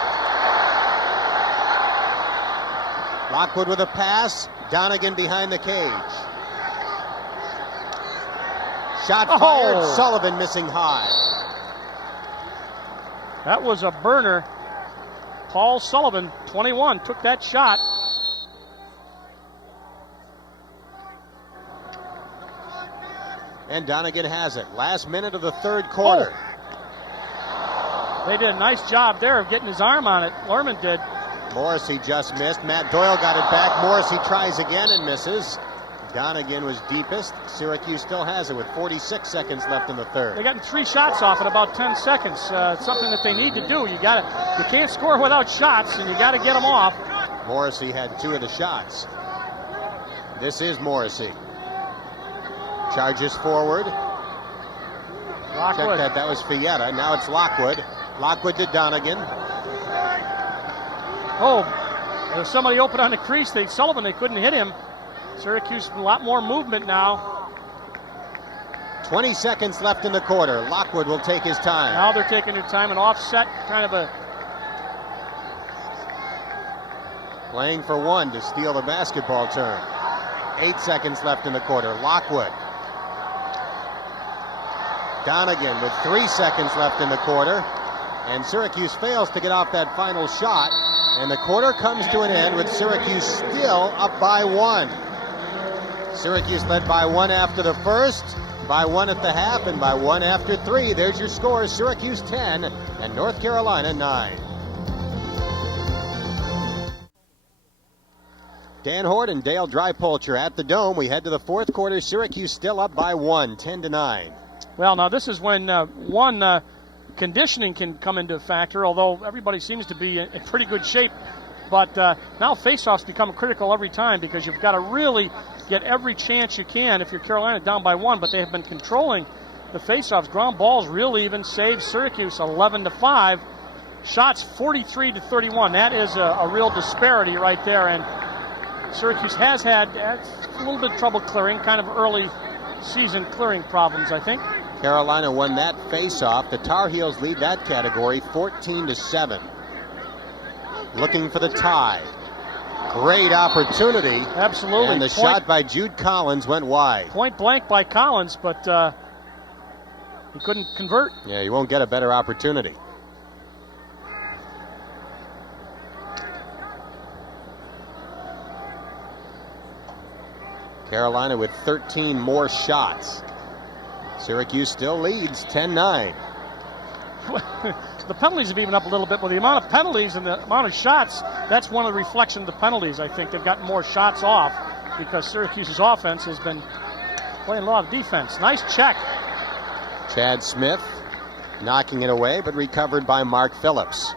Lockwood with a pass. Donegan behind the cage. Shot fired. Sullivan missing high. That was a burner. Paul Sullivan, 21, took that shot. And Donegan has it. Last minute of the third quarter. They did a nice job there of getting his arm on it. Lerman did. Morrissey just missed. Matt Doyle got it back. Morrissey tries again and misses. Donegan was deepest. Syracuse still has it with 46 seconds left in the third. They got 3 shots off in about 10 seconds. Something that they need to do. You can't score without shots, and you got to get them off. Morrissey had 2 of the shots. This is Morrissey. Charges forward. Lockwood. Check that was Fietta. Now it's Lockwood. Lockwood to Donegan. There was somebody open on the crease. Sullivan, they couldn't hit him. Syracuse, a lot more movement now. 20 seconds left in the quarter. Lockwood will take his time. Now they're taking their time, an offset, kind of a... Playing for 1 to steal the basketball turn. 8 seconds left in the quarter. Lockwood. Donegan with 3 seconds left in the quarter. And Syracuse fails to get off that final shot. And the quarter comes to an end with Syracuse still up by 1. Syracuse led by 1 after the first, by 1 at the half, and by 1 after 3. There's your scores. Syracuse 10 and North Carolina 9. Dan Hort and Dale Drypolcher at the Dome. We head to the fourth quarter. Syracuse still up by 1, 10-9. Well, now this is when conditioning can come into a factor, although everybody seems to be in pretty good shape. But now face-offs become critical every time because you've got to really get every chance you can if you're Carolina down by 1, but they have been controlling the face-offs. Ground balls really even saved Syracuse 11-5. Shots 43-31. That is a real disparity right there, and Syracuse has had a little bit of trouble clearing, kind of early season clearing problems, I think. Carolina won that face-off. The Tar Heels lead that category 14-7. Looking for the tie. Great opportunity. Absolutely. And the shot by Jude Collins went wide. Point blank by Collins, but he couldn't convert. Yeah, you won't get a better opportunity. Carolina with 13 more shots. Syracuse still leads 10-9. The penalties have evened up a little bit, but the amount of penalties and the amount of shots, that's one of the reflection of the penalties. I think they've gotten more shots off because Syracuse's offense has been playing a lot of defense. Nice check. Chad Smith knocking it away, but recovered by Mark Phillips.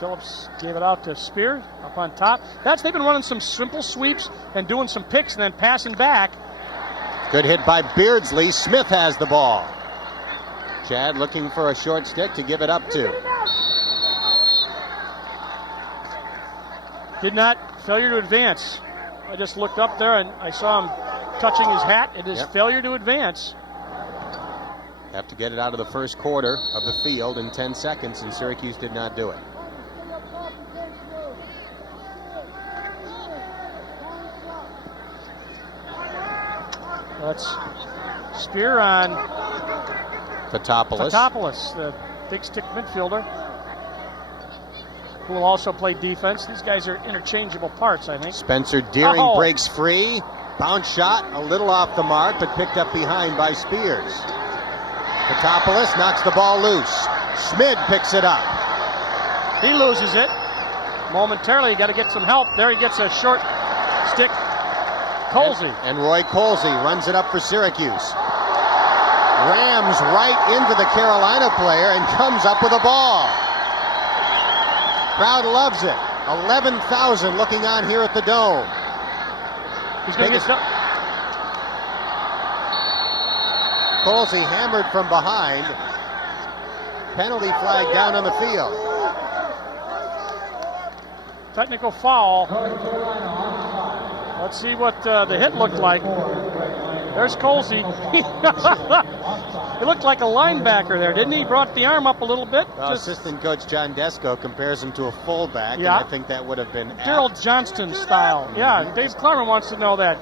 Phillips gave it out to Spear up on top. They've been running some simple sweeps and doing some picks and then passing back. Good hit by Beardsley. Smith has the ball. Chad looking for a short stick to give it up to. Failure to advance. I just looked up there and I saw him touching his hat. It is failure to advance. Have to get it out of the first quarter of the field in 10 seconds, and Syracuse did not do it. That's Spear on Fotopoulos, the big stick midfielder, who will also play defense. These guys are interchangeable parts, I think. Spencer Deering breaks free. Bounce shot, a little off the mark, but picked up behind by Spears. Fotopoulos knocks the ball loose. Schmid picks it up. He loses it. Momentarily, you got to get some help. There he gets a short stick. Colsey. And Roy Colsey runs it up for Syracuse. Rams right into the Carolina player and comes up with a ball. Crowd loves it. 11,000 looking on here at the Dome. He's going to get stuck. Colsey hammered from behind. Penalty flag down on the field. Technical foul. Let's see what the hit looked like. There's Colsey. He looked like a linebacker there, didn't he? He brought the arm up a little bit. Assistant coach John Desko compares him to a fullback, and I think that would have been Gerald Johnston style. Yeah, Dave Klarman wants to know that.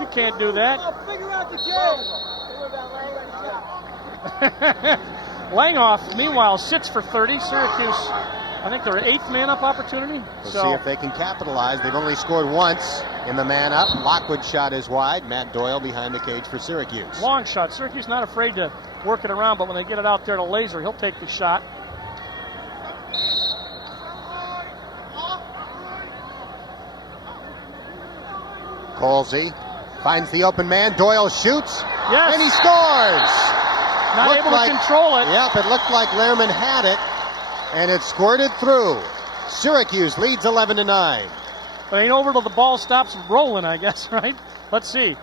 You can't do that. Figure out the game. Langhoff, meanwhile, sits for 30. Syracuse, I think their 8th man-up opportunity. We'll see if they can capitalize. They've only scored once in the man-up. Lockwood shot is wide. Matt Doyle behind the cage for Syracuse. Long shot. Syracuse not afraid to work it around, but when they get it out there to Laser, he'll take the shot. Colsey finds the open man. Doyle shoots. Yes. And he scores. Not able to control it. Yep, it looked like Lehrman had it, and it squirted through. Syracuse leads 11-9. But ain't over till the ball stops rolling, I guess, right? Let's see.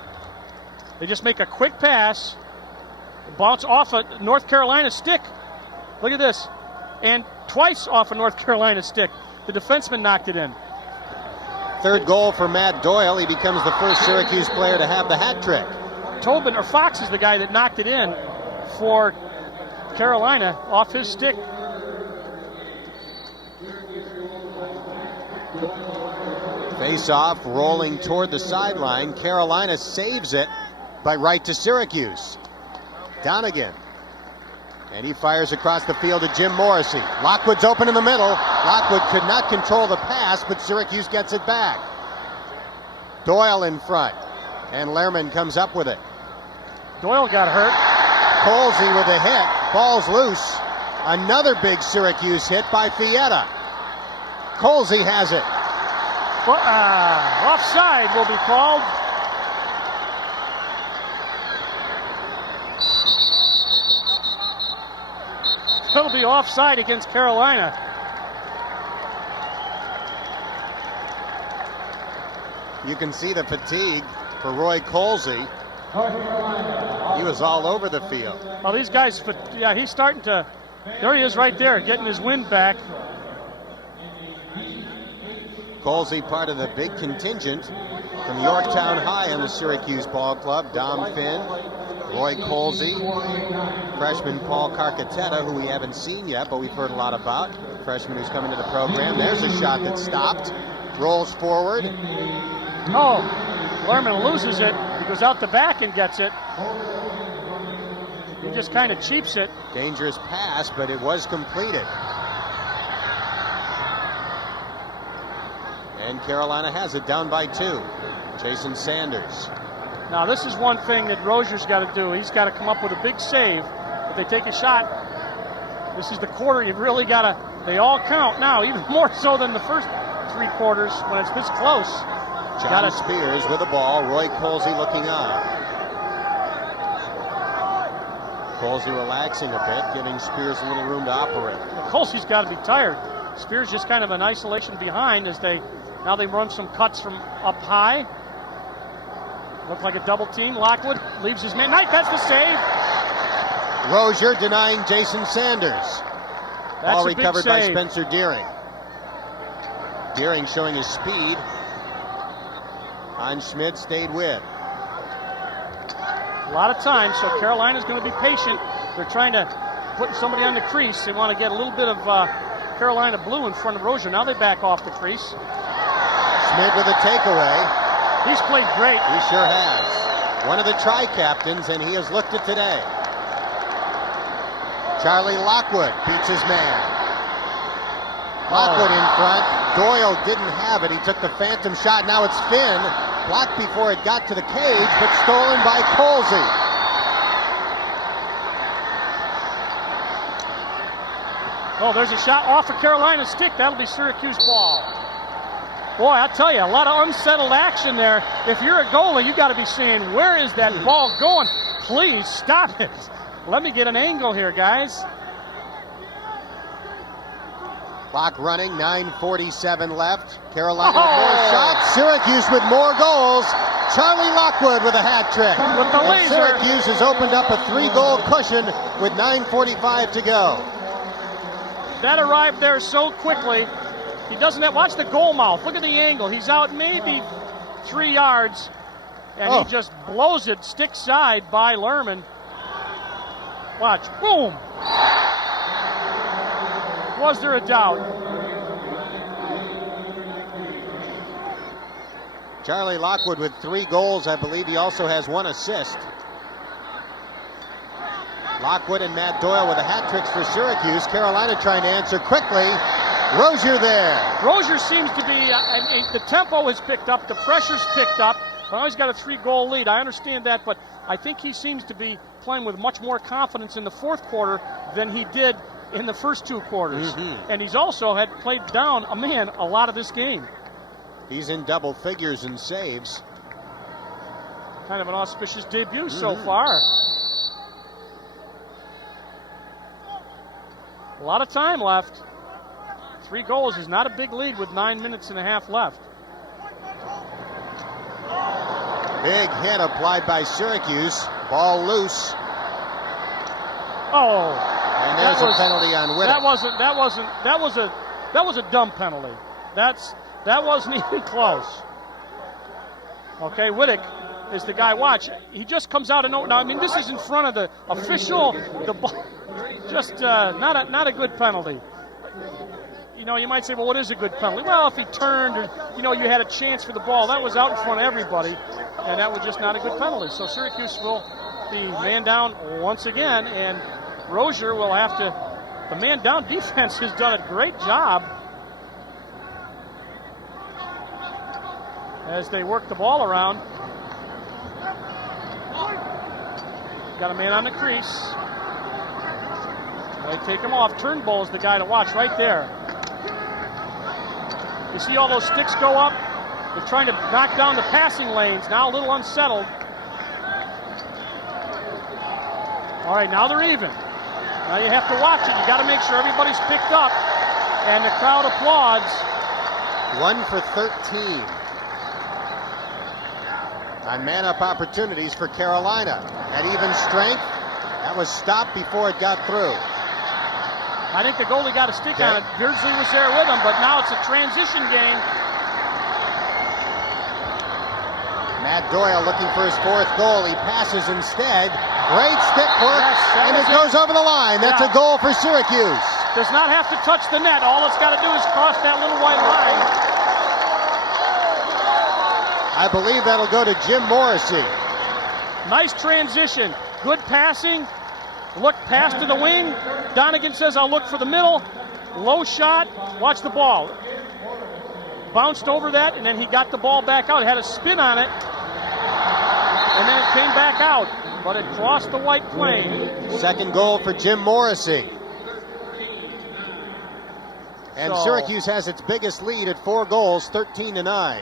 They just make a quick pass. Bounce off a North Carolina stick. Look at this. And twice off a North Carolina stick. The defenseman knocked it in. Third goal for Matt Doyle. He becomes the first Syracuse player to have the hat trick. Tobin, or Fox, is the guy that knocked it in for Carolina off his stick. Face-off, rolling toward the sideline. Carolina saves it by right to Syracuse. Donegan. And he fires across the field to Jim Morrissey. Lockwood's open in the middle. Lockwood could not control the pass, but Syracuse gets it back. Doyle in front. And Lehrman comes up with it. Doyle got hurt. Colsey with a hit. Ball's loose. Another big Syracuse hit by Fietta. Colsey has it. Offside will be called. It'll be offside against Carolina. You can see the fatigue for Roy Colsey. He was all over the field. Well, these guys, he's starting to, there he is right there, getting his wind back. Colsey, part of the big contingent from Yorktown High on the Syracuse Ball Club. Dom Finn, Roy Colsey, freshman Paul Carcaterra, who we haven't seen yet, but we've heard a lot about. Freshman who's coming to the program. There's a shot that stopped. Rolls forward. Lehrman loses it. He goes out the back and gets it. He just kind of cheaps it. Dangerous pass, but it was completed. And Carolina has it, down by 2. Jason Sanders. Now this is one thing that Rozier's got to do. He's got to come up with a big save. If they take a shot, This is the quarter you've really got to, they all count now, even more so than the first 3 quarters when it's this close. John Spears with the ball. Roy Colsey looking on. Colsey relaxing a bit, giving Spears a little room to operate. Colsey's got to be tired. Spears just kind of in isolation behind as they run some cuts from up high. Look like a double team. Lockwood leaves his man. Knight, that's the save. Rozier denying Jason Sanders. That's Ball a big recovered by save. Spencer Deering. Deering showing his speed. Heinz Schmidt stayed with. A lot of time, so Carolina's going to be patient. They're trying to put somebody on the crease. They want to get a little bit of Carolina blue in front of Rozier. Now they back off the crease. Schmidt with a takeaway. He's played great. He sure has. One of the tri-captains, and he has looked it today. Charlie Lockwood beats his man. Lockwood in front. Doyle didn't have it. He took the phantom shot. Now it's Finn. Blocked before it got to the cage, but stolen by Colsey. Oh, there's a shot off of Carolina's stick. That'll be Syracuse ball. Boy, I tell you, a lot of unsettled action there. If you're a goalie, you got to be saying, where is that ball going? Please stop it. Let me get an angle here, guys. Clock running, 9:47 left. Carolina with more shots. Syracuse with more goals. Charlie Lockwood with a hat trick. With the laser. Syracuse has opened up a 3-goal cushion with 9:45 to go. That arrived there so quickly. He doesn't have, watch the goal mouth. Look at the angle. He's out maybe 3 yards, and he just blows it stick side by Lerman. Watch, boom. Was there a doubt? Charlie Lockwood with 3 goals. I believe he also has 1 assist. Lockwood and Matt Doyle with the hat tricks for Syracuse. Carolina trying to answer quickly. Rozier there. Rozier seems to be, the tempo has picked up, the pressure's picked up. Now he's got a 3-goal lead. I understand that, but I think he seems to be playing with much more confidence in the fourth quarter than he did in the first 2 quarters. And he's also had played down a man a lot of this game. He's in double figures in saves. Kind of an auspicious debut so far. A lot of time left. 3 goals is not a big lead with 9 minutes and a half left. Big hit applied by Syracuse. Ball loose. Oh. And there's a penalty on Whittick. That was a dumb penalty. That wasn't even close. Okay, Whittick is the guy. Watch, he just comes out of no. Now, I mean, this is in front of the official. The ball, just not a good penalty. You know, you might say, well, what is a good penalty? Well, if he turned, or you had a chance for the ball, that was out in front of everybody, and that was just not a good penalty. So Syracuse will be man down once again, and Rozier will have to. The man down defense has done a great job as they work the ball around. Got a man on the crease. They take him off. Turnbull is the guy to watch right there. You see all those sticks go up? They're trying to knock down the passing lanes. Now a little unsettled. All right, now they're even. Now you have to watch it. You got to make sure everybody's picked up. And the crowd applauds. 1 for 13. On man-up opportunities for Carolina. At even strength, that was stopped before it got through. I think the goalie got a stick on it. Beardsley was there with him, but now it's a transition game. Matt Doyle looking for his 4th goal. He passes instead. Great stick work, and it goes over the line. That's a goal for Syracuse. Does not have to touch the net. All it's got to do is cross that little white line. I believe that'll go to Jim Morrissey. Nice transition. Good passing. Look pass to the wing. Donegan says, I'll look for the middle. Low shot. Watch the ball. Bounced over that, and then he got the ball back out. It had a spin on it. And then it came back out. But it crossed the white plane. 2nd goal for Jim Morrissey. And So, Syracuse has its biggest lead at 4 goals, 13-9.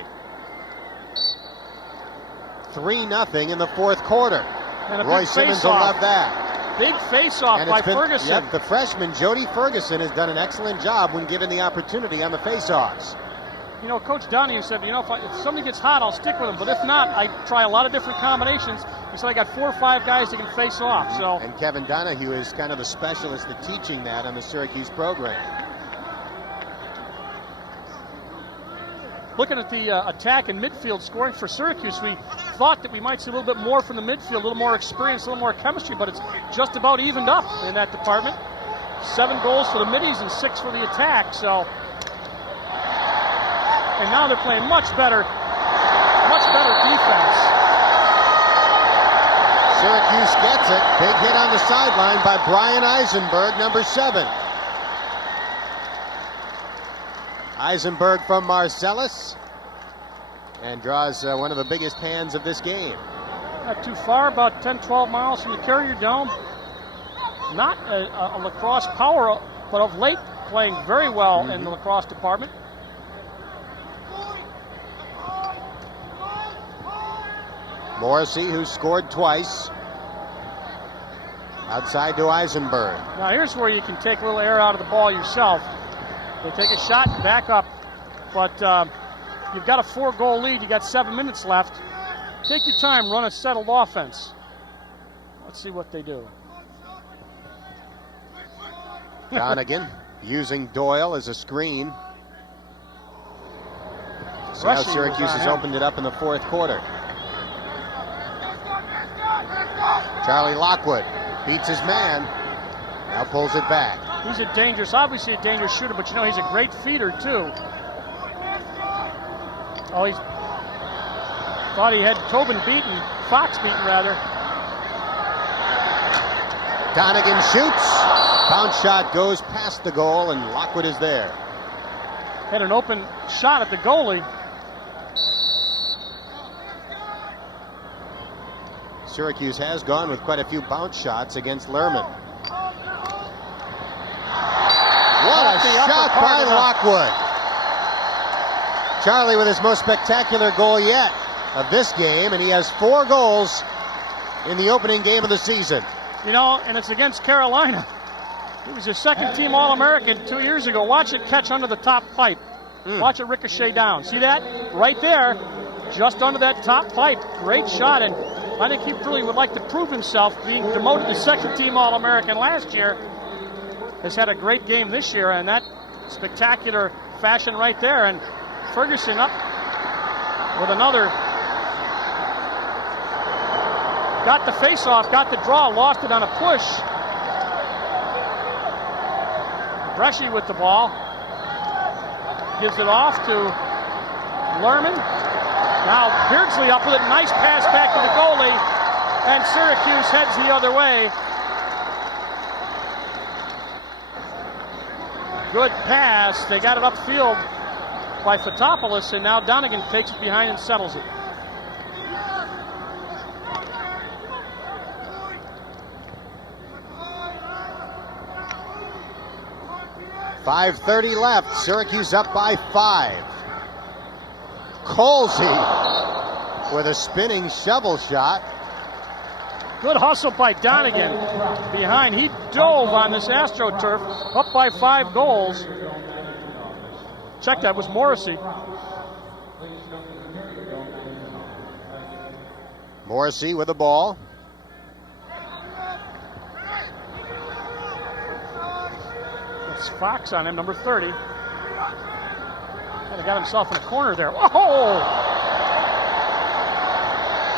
3-0 in the fourth quarter. and a Roy big Simmons will face-off. love that. Big face-off And by it's been, Ferguson. yep, the freshman Jody Ferguson has done an excellent job when given the opportunity on the face-offs. You know, Coach Donahue said, you know, if somebody gets hot, I'll stick with him. But if not, I try a lot of different combinations. He said, I got 4 or 5 guys that can face off. So, And Kevin Donahue is kind of the specialist at teaching that on the Syracuse program. looking at the attack and midfield scoring for Syracuse, we thought that we might see a little bit more from the midfield, a little more experience, a little more chemistry, but it's just about evened up in that department. 7 goals for the middies and 6 for the attack. So, and now they're playing much better defense. Syracuse gets it. Big hit on the sideline by Brian Eisenberg, number 7. Eisenberg from Marcellus, and draws one of the biggest hands of this game. Not too far, about 10-12 miles from the Carrier Dome. Not a lacrosse power, but of late playing very well in the lacrosse department. Morrissey, who scored twice. Outside to Eisenberg. Now here's where you can take a little air out of the ball yourself. They take a shot and back up, but you've got a 4-goal lead. You got 7 minutes left. Take your time, run a settled offense. Let's see what they do. Donegan using Doyle as a screen. So now Rushing Syracuse was on has him. opened it up in the 4th quarter. Charlie Lockwood beats his man. Now pulls it back. He's obviously a dangerous shooter, but you know he's a great feeder too. Oh, he thought he had Fox beaten rather. Donegan shoots. Bounce shot goes past the goal, and Lockwood is there. Had an open shot at the goalie. Syracuse has gone with quite a few bounce shots against Lerman. What a the upper shot part by of the- Lockwood. Charlie with his most spectacular goal yet of this game, and he has 4 goals in the opening game of the season. You know, and it's against Carolina. He was a second-team All-American 2 years ago. Watch it catch under the top pipe. Watch it ricochet down. See that? Right there, just under that top pipe. Great shot, and I think he really would like to prove himself, being demoted to second-team All-American last year. Has had a great game this year, and that spectacular fashion right there. And Ferguson up with another. Got the face-off, got the draw, lost it on a push. Bresci with the ball. Gives it off to Lerman. Now Beardsley up with it. Nice pass back to the goalie. And Syracuse heads the other way. Good pass. They got it upfield by Fotopoulos, and now Donegan takes it behind and settles it. .5:30 left. Syracuse up by 5. Colsey with a spinning shovel shot. Good hustle by Donegan behind. He dove on this AstroTurf, up by 5 goals. Check, that was Morrissey. Morrissey with the ball. It's Fox on him, number 30. Kind of got himself in a corner there. Oh!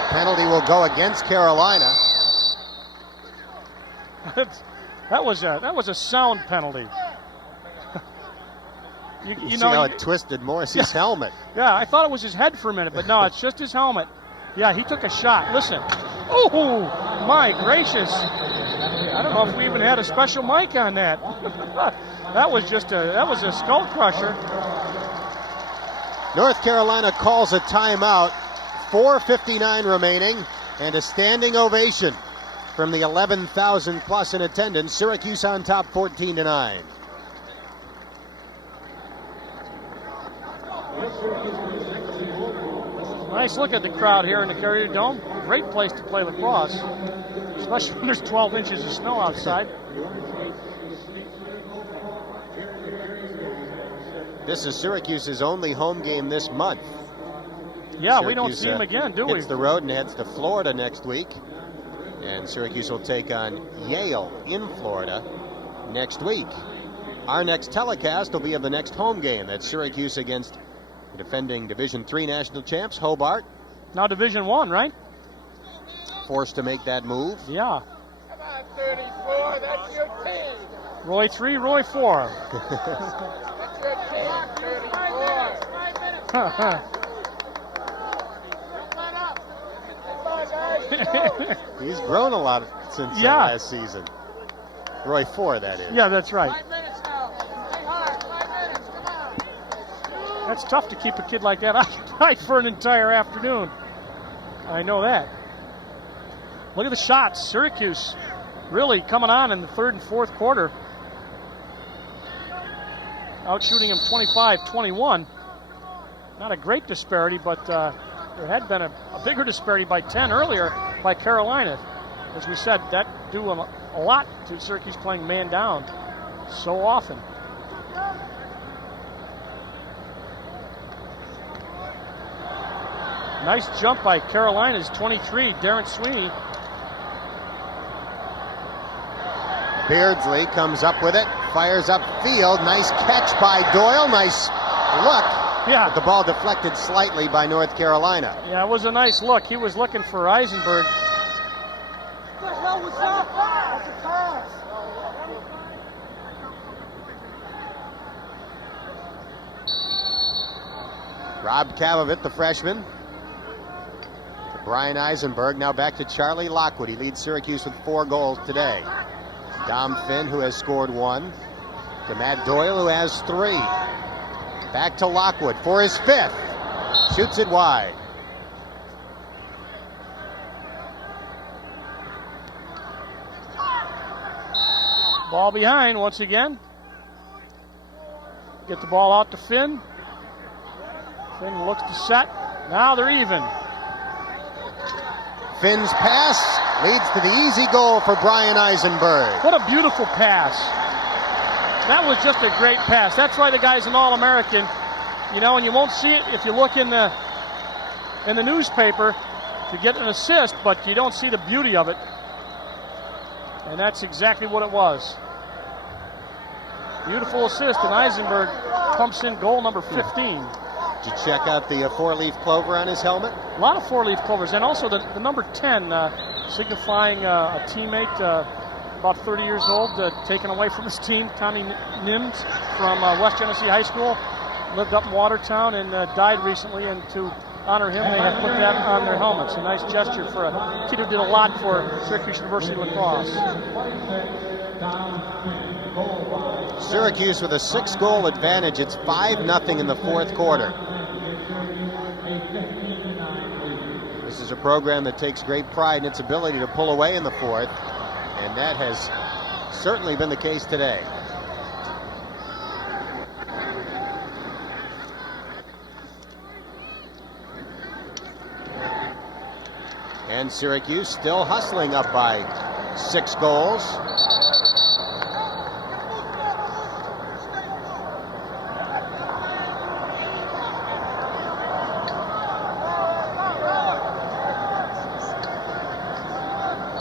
Penalty will go against Carolina. that was a sound penalty. you See know how it twisted Morrissey's helmet. Yeah, I thought it was his head for a minute, but no, it's just his helmet. Yeah, he took a shot. Listen. Oh, my gracious. I don't know if we even had a special mic on that. that was a skull crusher. North Carolina calls a timeout. 4:59 remaining, and a standing ovation from the 11,000 plus in attendance. Syracuse on top 14-9. Nice look at the crowd here in the Carrier Dome. Great place to play lacrosse, especially when there's 12 inches of snow outside. This is Syracuse's only home game this month. Yeah, Syracuse, we don't see him again, do we? Hits the road and heads to Florida next week. And Syracuse will take on Yale in Florida next week. Our next telecast will be of the next home game. That's Syracuse against the defending Division III national champs, Hobart. Now Division I, right? Forced to make that move. Yeah. Come on, 34. That's your team. Roy 3, Roy 4. That's your team, 34. 5 minutes. Come on, guys. He's grown a lot since last season. Roy 4, that is. Yeah, that's right. 5 minutes now. Stay hard. 5 minutes. Come on. That's tough to keep a kid like that occupied for an entire afternoon. I know that. Look at the shots. Syracuse really coming on in the third and fourth quarter. Out shooting him 25-21. Not a great disparity, but there had been a bigger disparity by 10 earlier by Carolina. As we said, that due a lot to Syracuse playing man down so often. Nice jump by Carolina's 23, Darren Sweeney. Beardsley comes up with it, fires up field. Nice catch by Doyle. Nice look. Yeah. But the ball deflected slightly by North Carolina. Yeah, it was a nice look. He was looking for Eisenberg. What the hell was that? That's a pass. Rob Cavavit, the freshman. To Brian Eisenberg. Now back to Charlie Lockwood. He leads Syracuse with 4 goals today. Dom Finn, who has scored 1. To Matt Doyle, who has 3. Back to Lockwood for his 5th. Shoots it wide. Ball behind once again. Get the ball out to Finn. Finn looks to set. Now they're even. Finn's pass leads to the easy goal for Brian Eisenberg. What a beautiful pass. That was just a great pass. That's why the guy's an All-American. You know, and you won't see it if you look in the newspaper to get an assist, but you don't see the beauty of it. And that's exactly what it was. Beautiful assist, and Eisenberg pumps in goal number 15. Did you check out the 4-leaf clover on his helmet? A lot of 4-leaf clovers, and also the number 10, signifying a teammate about 30 years old, taken away from his team, Tommy Nims from West Genesee High School, lived up in Watertown and died recently, and to honor him, they have put that on their helmets. A nice gesture for a kid who did a lot for Syracuse University lacrosse. Syracuse with a 6-goal advantage. It's 5-0 in the fourth quarter. This is a program that takes great pride in its ability to pull away in the fourth, and that has certainly been the case today. And Syracuse still hustling up by 6 goals.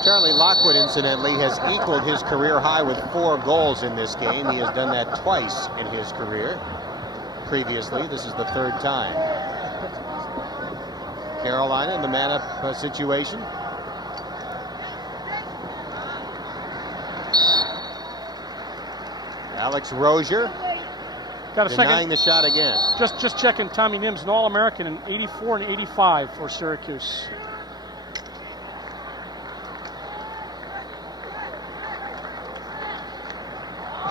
Charlie Lockwood, incidentally, has equaled his career high with 4 goals in this game. He has done that twice in his career. Previously, this is the 3rd time. Carolina in the man-up situation. Alex Rozier Got a denying second. the shot again. Just checking. Tommy Nims, an All-American in 84 and 85 for Syracuse.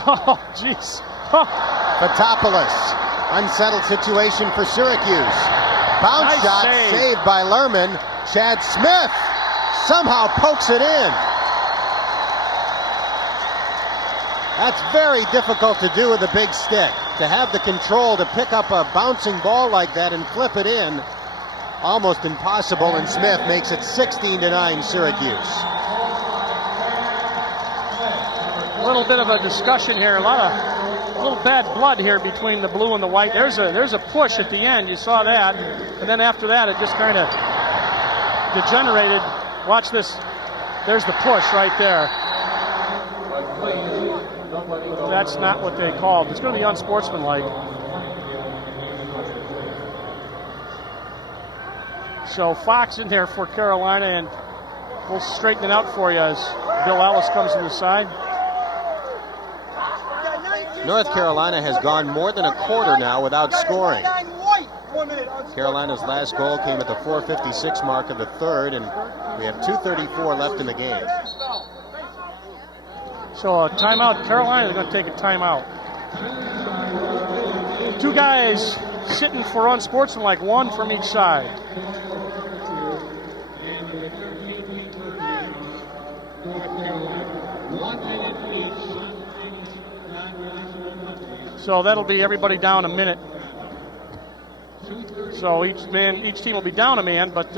Oh, jeez. Fatopoulos, unsettled situation for Syracuse. Bounce Nice shot save. saved by Lerman. Chad Smith somehow pokes it in. That's very difficult to do with a big stick. To have the control to pick up a bouncing ball like that and flip it in almost impossible, and Smith makes it 16-9 Syracuse. A little bit of a discussion here, a little bad blood here between the blue and the white. There's a push at the end, you saw that, and then after that it just kind of degenerated. Watch this, there's the push right there. That's not what they called. It's going to be unsportsmanlike. So Fox in there for Carolina, and we'll straighten it out for you as Bill Ellis comes to the side. North Carolina has gone more than a quarter now without scoring. Carolina's last goal came at the 4:56 mark of the third, and we have 2:34 left in the game. So a timeout. Carolina is going to take a timeout. Two guys sitting for unsportsmanlike, one from each side. So that'll be everybody down a minute. So each team will be down a man, but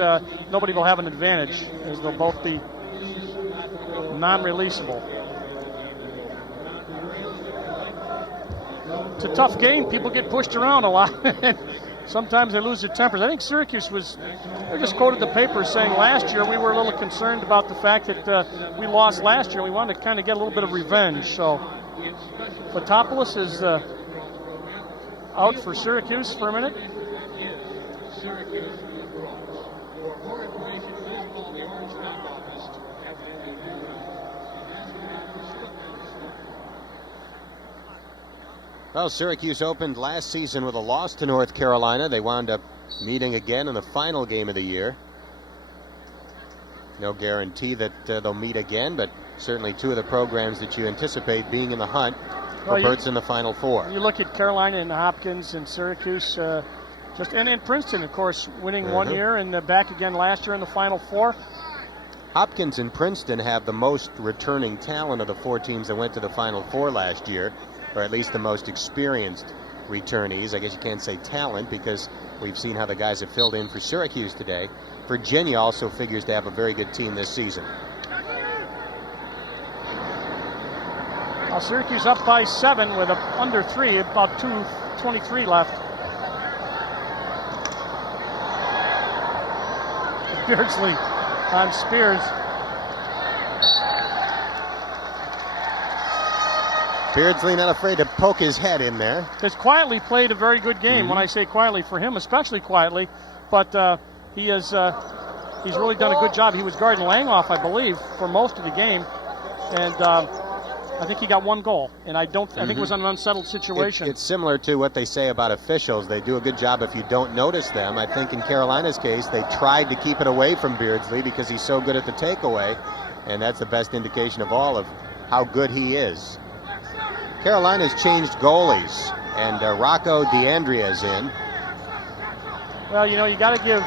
nobody will have an advantage, as they'll both be non-releasable. It's a tough game. People get pushed around a lot. Sometimes they lose their tempers. I think Syracuse I just quoted the paper saying last year we were a little concerned about the fact that we lost last year. We wanted to kind of get a little bit of revenge. So Fotopoulos is out for Syracuse for a minute. Well, Syracuse opened last season with a loss to North Carolina. They wound up meeting again in the final game of the year. No guarantee that they'll meet again, but certainly two of the programs that you anticipate being in the hunt for berths in the Final Four. You look at Carolina and Hopkins and Syracuse, and Princeton, of course, winning one year and back again last year in the Final Four. Hopkins and Princeton have the most returning talent of the four teams that went to the Final Four last year, or at least the most experienced returnees. I guess you can't say talent because we've seen how the guys have filled in for Syracuse today. Virginia also figures to have a very good team this season. Now Syracuse up by 7 with under 3, about 2:23 left. Beardsley on Spears. Beardsley not afraid to poke his head in there. Has quietly played a very good game. When I say quietly, for him especially quietly, but he's really done a good job. He was guarding Langhoff, I believe, for most of the game, and I think he got one goal. And I think it was an unsettled situation. It's similar to what they say about officials. They do a good job if you don't notice them. I think in Carolina's case, they tried to keep it away from Beardsley because he's so good at the takeaway, and that's the best indication of all of how good he is. Carolina's changed goalies, and Rocco DeAndrea's in. Well, you got to give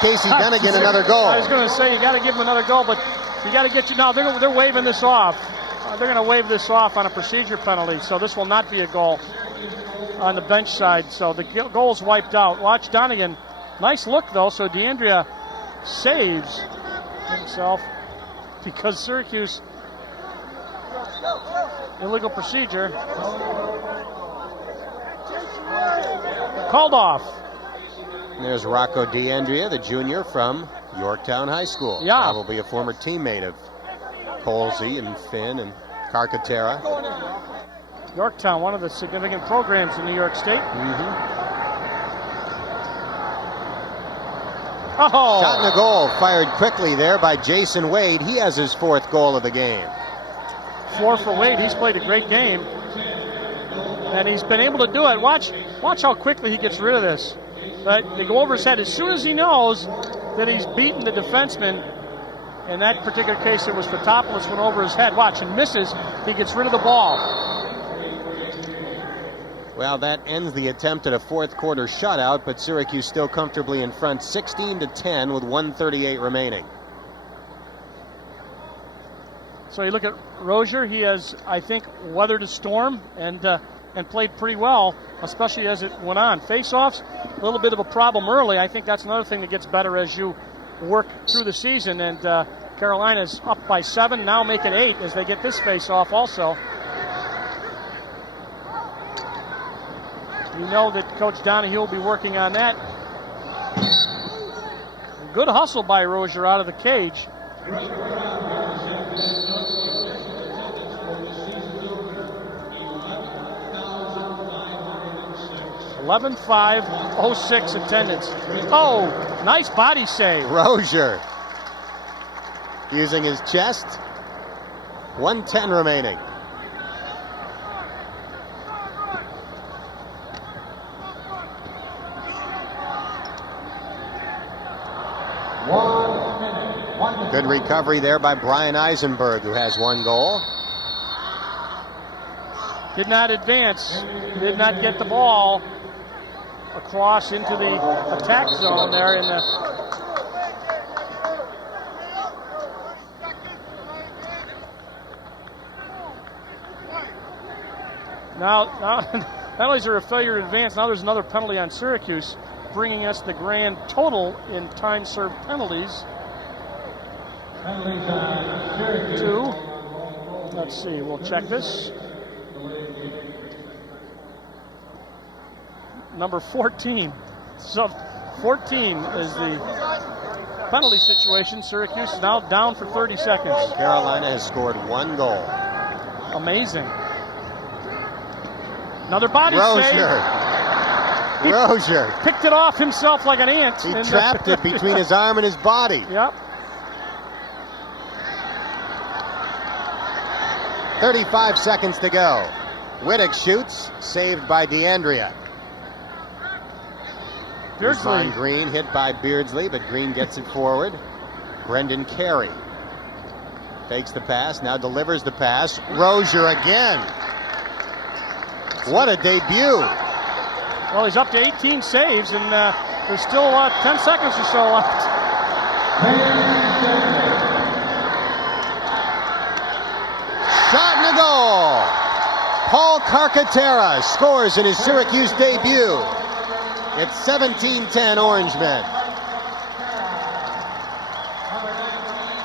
Casey Dunnigan another goal. I was going to say you got to give him another goal, but you got to get now. They're waving this off. They're going to wave this off on a procedure penalty, so this will not be a goal on the bench side. So the goal's wiped out. Watch Dunnigan. Nice look though. So DeAndrea saves himself because Syracuse. Illegal procedure. Called off. There's Rocco DeAndrea, the junior from Yorktown High School. Yeah. Probably a former teammate of Colsey and Finn and Carcaterra. Yorktown, one of the significant programs in New York State. Oh. Shot in the goal, fired quickly there by Jason Wade. He has his 4th goal of the game. 4 for Wade. He's played a great game, and he's been able to do it. Watch how quickly he gets rid of this. But they go over his head as soon as he knows that he's beaten the defenseman. In that particular case, it was Fotopoulos went over his head. Watch, and misses. He gets rid of the ball. Well, that ends the attempt at a 4th quarter shutout, but Syracuse still comfortably in front, 16-10 with 1:38 remaining. So you look at Rozier. He has, I think, weathered a storm, and and played pretty well, especially as it went on. Face-offs, a little bit of a problem early. I think that's another thing that gets better as you work through the season. And Carolina's up by 7, now make it 8 as they get this face-off also. You know that Coach Donahue will be working on that. Good hustle by Rozier out of the cage. 11-5, 06 attendance. Oh, nice body save. Rozier using his chest. 1:10 remaining. Good recovery there by Brian Eisenberg, who has 1 goal. Did not advance, did not get the ball across into the attack zone there in the... Now, not only is there a failure to advance, now there's another penalty on Syracuse, bringing us the grand total in time served penalties. 2. Let's see, we'll check this. Number 14. So 14 is the penalty situation. Syracuse is now down for 30 seconds. Carolina has scored 1 goal. Amazing. Another body Rozier. save. Rozier. Picked it off himself like an ant. He trapped it between his arm and his body. Yep. 35 seconds to go. Wittick shoots, saved by DeAndrea. Von Green hit by Beardsley, but Green gets it forward. Brendan Carey takes the pass, now delivers the pass. Rozier again. What a debut. Well, he's up to 18 saves, and there's still 10 seconds or so left. Shot and a goal. Paul Carcaterra scores in his Syracuse debut. It's 17-10 Orangemen.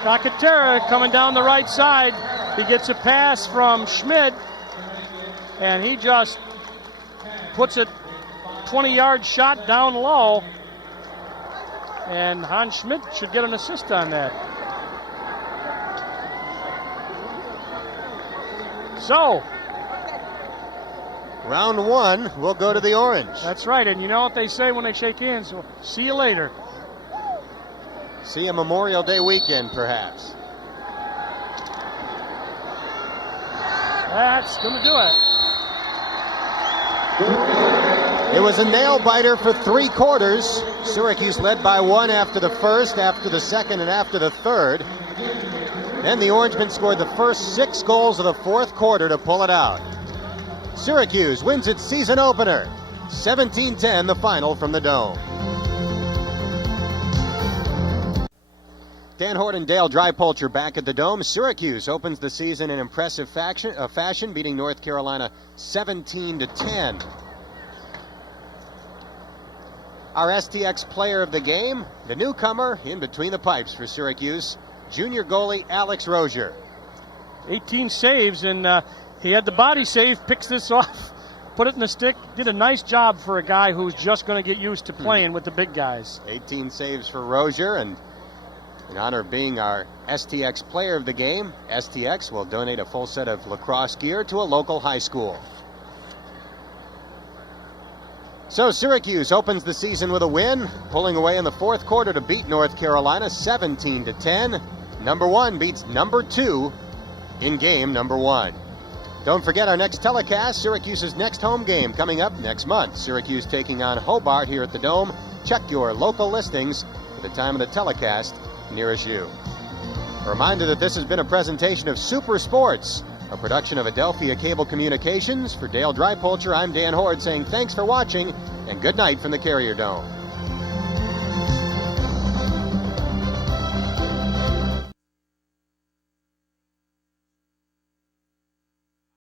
Carcaterra coming down the right side. He gets a pass from Schmidt, and he just puts a 20-yard shot down low. And Hans Schmidt should get an assist on that. So, round 1 will go to the Orange. That's right, and you know what they say when they shake hands? Well, see you later. See you Memorial Day weekend, perhaps. That's going to do it. It was a nail-biter for 3 quarters. Syracuse led by 1 after the first, after the second, and after the third. Then the Orangemen scored the first 6 goals of the 4th quarter to pull it out. Syracuse wins its season opener. 17-10, the final from the Dome. Dan Hort and Dale Drypolcher back at the Dome. Syracuse opens the season in impressive fashion, beating North Carolina 17-10. Our STX player of the game, the newcomer in between the pipes for Syracuse, junior goalie Alex Rozier. 18 saves, and he had the body save, picks this off, put it in the stick, did a nice job for a guy who's just going to get used to playing with the big guys. 18 saves for Rozier, and in honor of being our STX player of the game, STX will donate a full set of lacrosse gear to a local high school. So Syracuse opens the season with a win, pulling away in the 4th quarter to beat North Carolina 17-10. Number 1 beats number 2 in game number 1. Don't forget our next telecast, Syracuse's next home game coming up next month. Syracuse taking on Hobart here at the Dome. Check your local listings for the time of the telecast nearest you. A reminder that this has been a presentation of Super Sports, a production of Adelphia Cable Communications. For Dale Drypolcher, I'm Dan Hort saying thanks for watching and good night from the Carrier Dome.